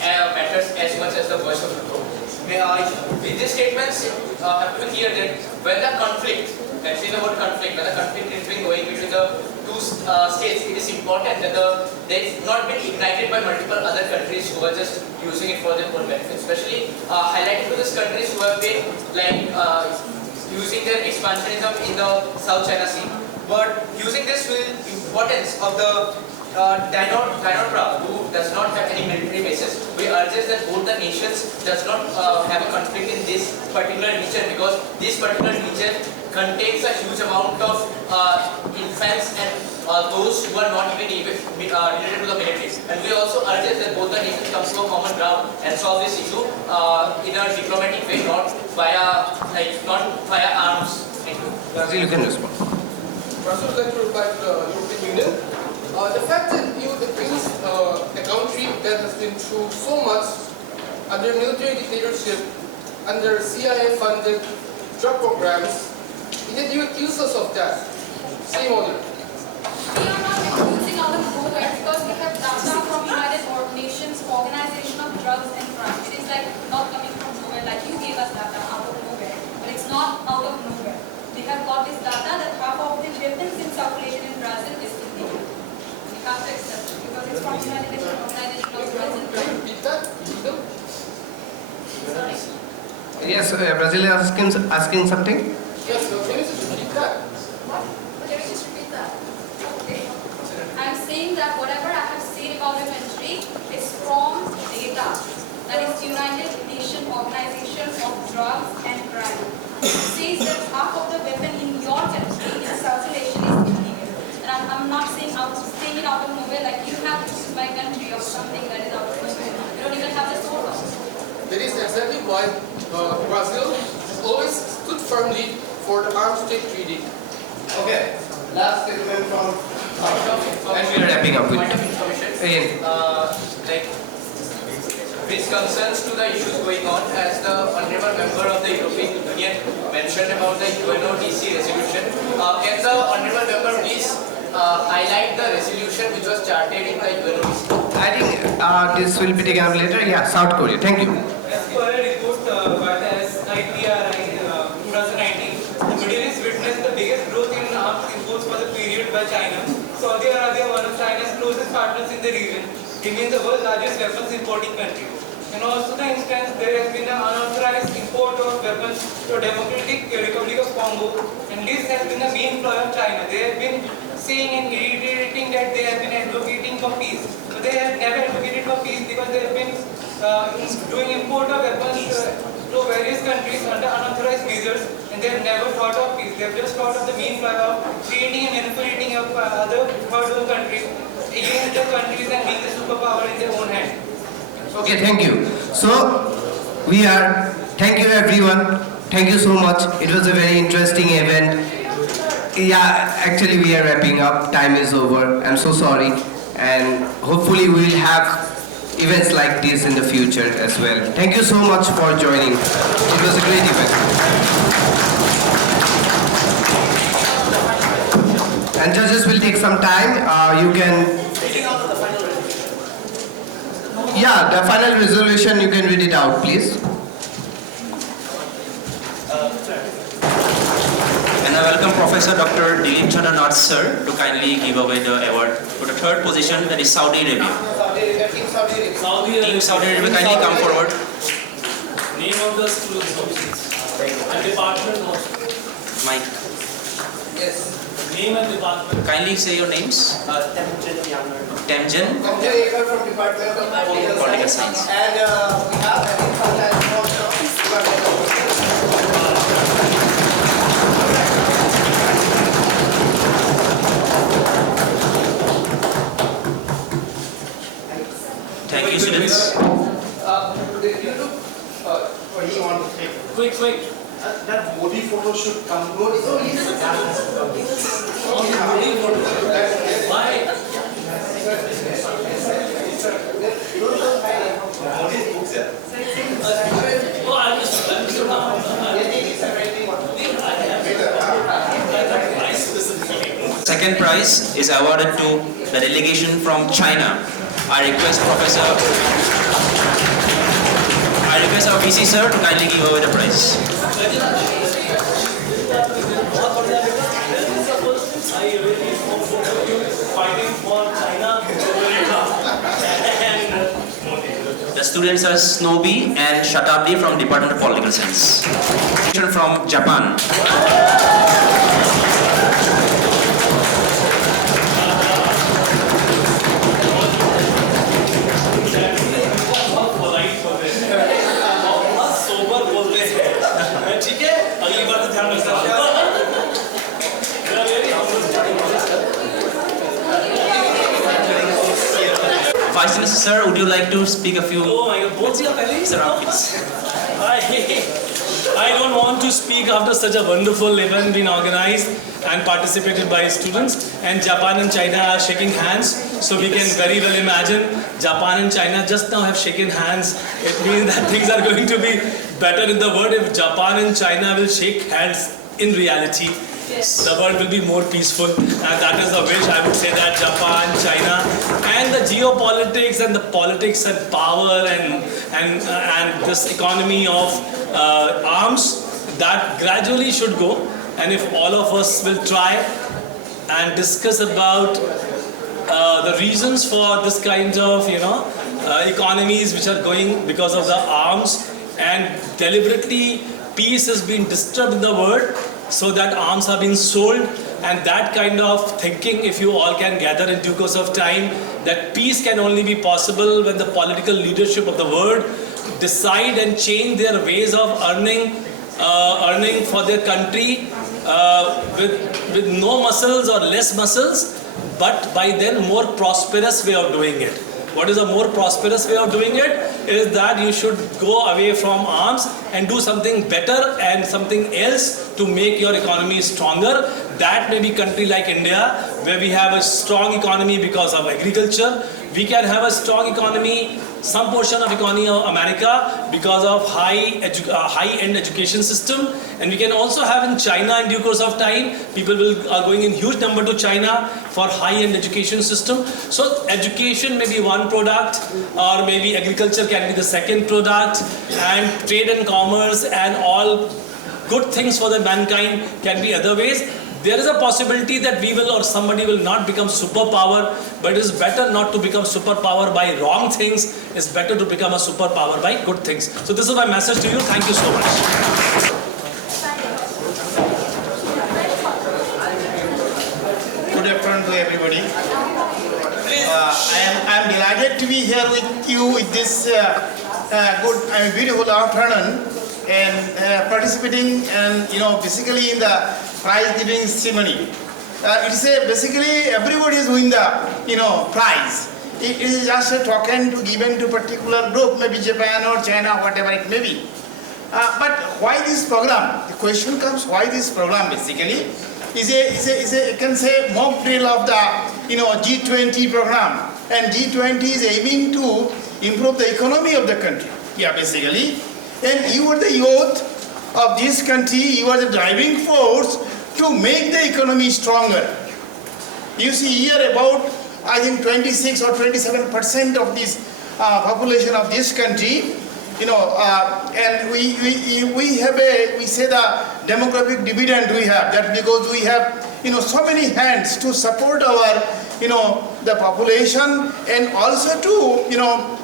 matters as much as the voice of Europe. With these statements, have to be clear that when the conflict, let's say the word conflict, when the conflict has been going between the two states, it is important that they have not been ignited by multiple other countries who are just using it for their own benefit. Especially highlighted to these countries who have been using their expansionism in the South China Sea. But using this with importance of the Dinora, who does not have any military bases, we urge that both the nations does not have a conflict in this particular region, because this particular region contains a huge amount of infants and those who are not even related to the military. And we also urge that both the nations come to a common ground and solve this issue in a diplomatic way, not via arms. Thank you. Brazil, you can respond. First, I would like to reply to the European Union. The fact that it brings a country that has been through so much under military dictatorship, under CIA-funded drug programs, yet you accuse us of that. Same order. We are not accusing out of nowhere because we have data from United Nations Organization of Drugs and Crime. It is like not coming from nowhere, like you gave us data out of nowhere, but it's not out of nowhere. We have got this data that half of the weapons in circulation in Brazil is illegal. We have to accept it because it's from United Nations Organization of Drugs and Crime. Can you repeat that? Sorry? Yes, Brazil is asking something. Yes, can you just repeat that? What? Can you just repeat that? Okay. I'm saying that whatever I have said about your country is from data. That is United Nations Organization of Drugs and Crime. It says that half of the weapon in your country in circulation is illegal. And I'm not saying it out of nowhere, like you have accused my country of something that is out of nowhere. You don't even have the source of it. That is exactly why Brazil has always stood firmly for the Arms Trade Treaty. Okay, last statement from And we are wrapping up with Point of information. Raise concerns to the issues going on, as the honorable member of the European Union mentioned about the UNODC resolution. Can the honorable member please highlight the resolution which was charted in the UNODC? I think this will be taken up later. Yeah, South Korea. Thank you. As per a report by the SIPRI 2019, the Middle East witnessed the biggest growth in arms imports for the period by China. Saudi Arabia, one of China's closest partners in the region, remains the world's largest weapons importing country. And also the instance, there has been an unauthorized import of weapons to Democratic Republic of Congo, and this has been the main ploy of China. They have been saying and reiterating that they have been advocating for peace, but they have never advocated for peace because they have been doing import of weapons to various countries under unauthorized measures, and they have never thought of peace. They have just thought of the main ploy of creating and manipulating of other third world countries against the countries and being the superpower in their own hand. Okay, thank you. So, thank you everyone. Thank you so much. It was a very interesting event. Yeah, actually we are wrapping up. Time is over. I'm so sorry. And hopefully we will have events like this in the future as well. Thank you so much for joining. It was a great event. And judges will take some time. You can... Yeah, the final resolution, you can read it out, please. And I welcome Professor Dr. Dilip Chandranath sir to kindly give away the award for the third position, that is Saudi Arabia. Team Saudi Arabia, kindly come forward. Name of the students and department also. Mike. Yes. Name and department. Kindly say your names. Temjen. from Department of Political Science. And we have Thank you, students. Quick. That Modi photo should come. Why? Second prize is awarded to the delegation from China. I request our VC sir to kindly give away the prize. Fighting for China. The students are Snowy and Shatabdi from Department of Political Science. From Japan. Vice Chancellor sir, would you like to speak a few? Oh my God, both your colleagues? Sir, please. I don't want to speak after such a wonderful event being organized and participated by students, and Japan and China are shaking hands, so we can very well imagine Japan and China just now have shaken hands. It means that things are going to be better in the world if Japan and China will shake hands in reality. Yes. The world will be more peaceful, and that is the wish. I would say that Japan, China, and the geopolitics and the politics and power and this economy of arms, that gradually should go. And if all of us will try and discuss about the reasons for this kind of economies which are going because of the arms, and deliberately peace has been disturbed in the world, so that arms are being sold, and that kind of thinking, if you all can gather in due course of time, that peace can only be possible when the political leadership of the world decide and change their ways of earning for their country with no muscles or less muscles, but by then more prosperous way of doing it. What is a more prosperous way of doing it? Is that you should go away from arms and do something better and something else to make your economy stronger. That may be country like India, where we have a strong economy because of agriculture. We can have a strong economy, some portion of economy of America because of high-end education system, and we can also have in China in due course of time. People are going in huge number to China for high-end education system. So education may be one product, or maybe agriculture can be the second product, and trade and commerce and all good things for the mankind can be other ways. There is a possibility that we will or somebody will not become superpower, but it is better not to become superpower by wrong things. It's better to become a superpower by good things. So this is my message to you. Thank you so much. Good afternoon to everybody. I am delighted to be here with you with this beautiful afternoon, and participating and basically in the prize giving ceremony. It's basically everybody is winning the prize. It is just a token to given to particular group, maybe Japan or China, whatever it may be. But why this program? The question comes: why this program? Basically, is a you can say mock drill of the G-20 program, and G-20 is aiming to improve the economy of the country. Yeah, basically, and you are the youth of this country. You are the driving force to make the economy stronger. You see here about, I think 26 or 27% of this population of this country and we have we say the demographic dividend we have, that because we have, so many hands to support our, the population, and also to,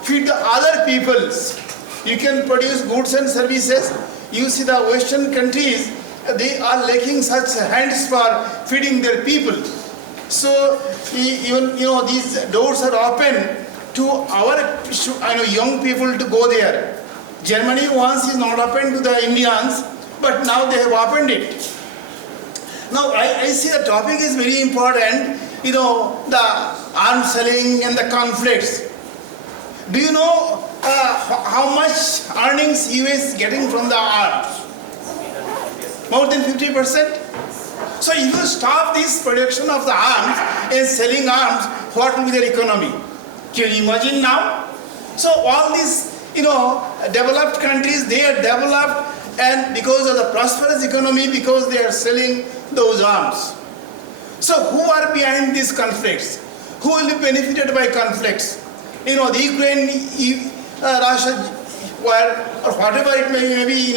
feed the other peoples. You can produce goods and services. You see the Western countries, they are lacking such hands for feeding their people. So even, these doors are open to our, young people to go there. Germany once is not open to the Indians, but now they have opened it. Now I see the topic is very important, the arms selling and the conflicts. Do you know how much earnings US is getting from the arms? More than 50%? So if you stop this production of the arms and selling arms, what will be their economy? Can you imagine now? So all these, developed countries, they are developed, and because of the prosperous economy, because they are selling those arms. So who are behind these conflicts? Who will be benefited by conflicts? The Ukraine, Russia, or whatever it may be,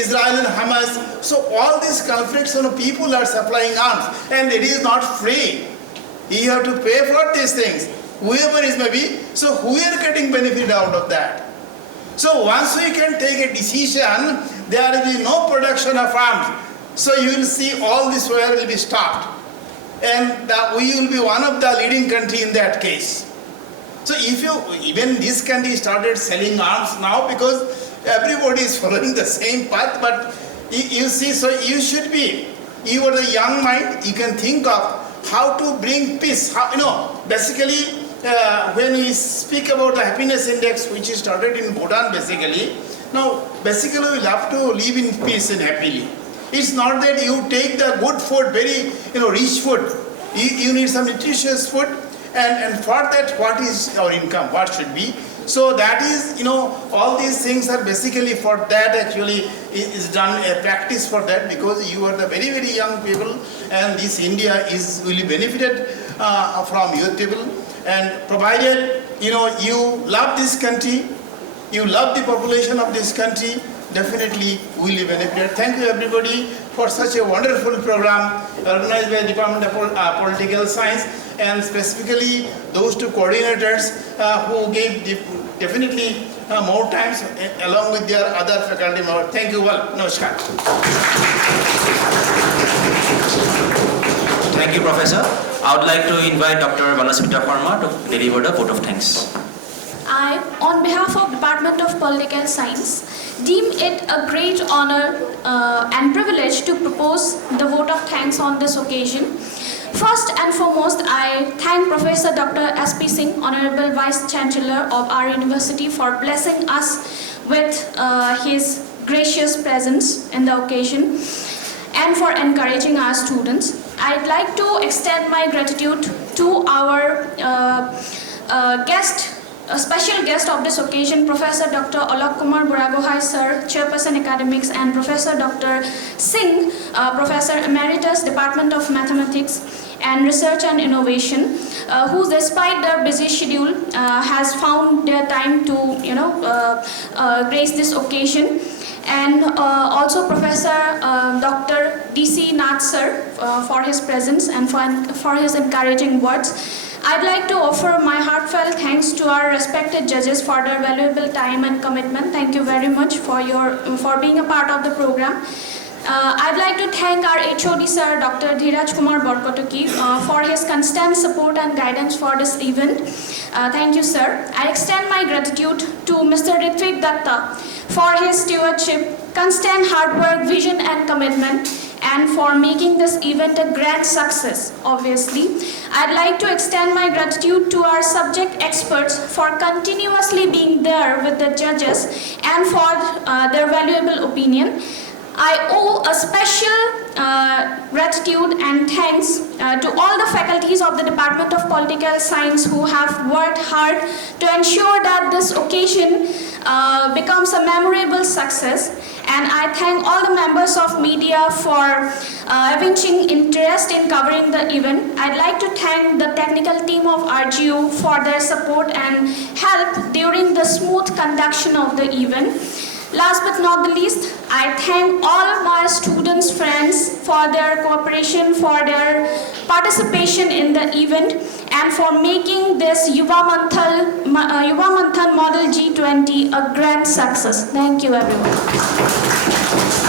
Israel and Hamas. So all these conflicts, people are supplying arms, and it is not free. You have to pay for these things. Whoever is maybe, so who are getting benefit out of that? So once we can take a decision, there will be no production of arms. So you will see all this war will be stopped. And we will be one of the leading country in that case. So if even this country started selling arms now, because everybody is following the same path, but you see, so you should be, you are the young mind, you can think of how to bring peace. Basically, when we speak about the happiness index, which is started in Bhutan basically, now basically we have to live in peace and happily. It's not that you take the good food, very rich food. You need some nutritious food, and for that, what is our income? What should be? So that is, all these things are basically for that. Actually is done a practice for that, because you are the very, very young people, and this India is really benefited from youth people. And provided you love this country, you love the population of this country, definitely will be benefited. Thank you everybody for such a wonderful program organized by the Department of Political Science, and specifically those two coordinators who gave definitely more times along with their other faculty members. Thank you all. Namaskar. Thank you, Professor. I would like to invite Dr. Vanasmita Sharma to deliver the vote of thanks. I, on behalf of Department of Political Science, deem it a great honor and privilege to propose the vote of thanks on this occasion. First and foremost, I thank Professor Dr. S.P. Singh, Honorable Vice Chancellor of our university, for blessing us with his gracious presence in the occasion and for encouraging our students. I'd like to extend my gratitude to our a special guest of this occasion, Professor Dr. Alok Kumar Buragohai Sir, Chairperson Academics, and Professor Dr. Singh, Professor Emeritus, Department of Mathematics and Research and Innovation, who despite their busy schedule has found their time to grace this occasion. And also Professor Dr. D.C. Nath Sir for his presence and for his encouraging words. I'd like to offer my heartfelt thanks to our respected judges for their valuable time and commitment. Thank you very much for being a part of the program. I'd like to thank our HOD Sir, Dr. Dhiraj Kumar Borkotoki, for his constant support and guidance for this event. Thank you, sir. I extend my gratitude to Mr. Ritvik Datta for his stewardship, constant hard work, vision and commitment, and for making this event a grand success, obviously. I'd like to extend my gratitude to our subject experts for continuously being there with the judges and for their valuable opinion. I owe a special gratitude and thanks to all the faculties of the Department of Political Science who have worked hard to ensure that this occasion becomes a memorable success. And I thank all the members of media for evincing interest in covering the event. I'd like to thank the technical team of RGU for their support and help during the smooth conduction of the event. Last but not the least, I thank all of my students, friends for their cooperation, for their participation in the event, and for making this YUVAMANTHAN Model G20 a grand success. Thank you, everyone.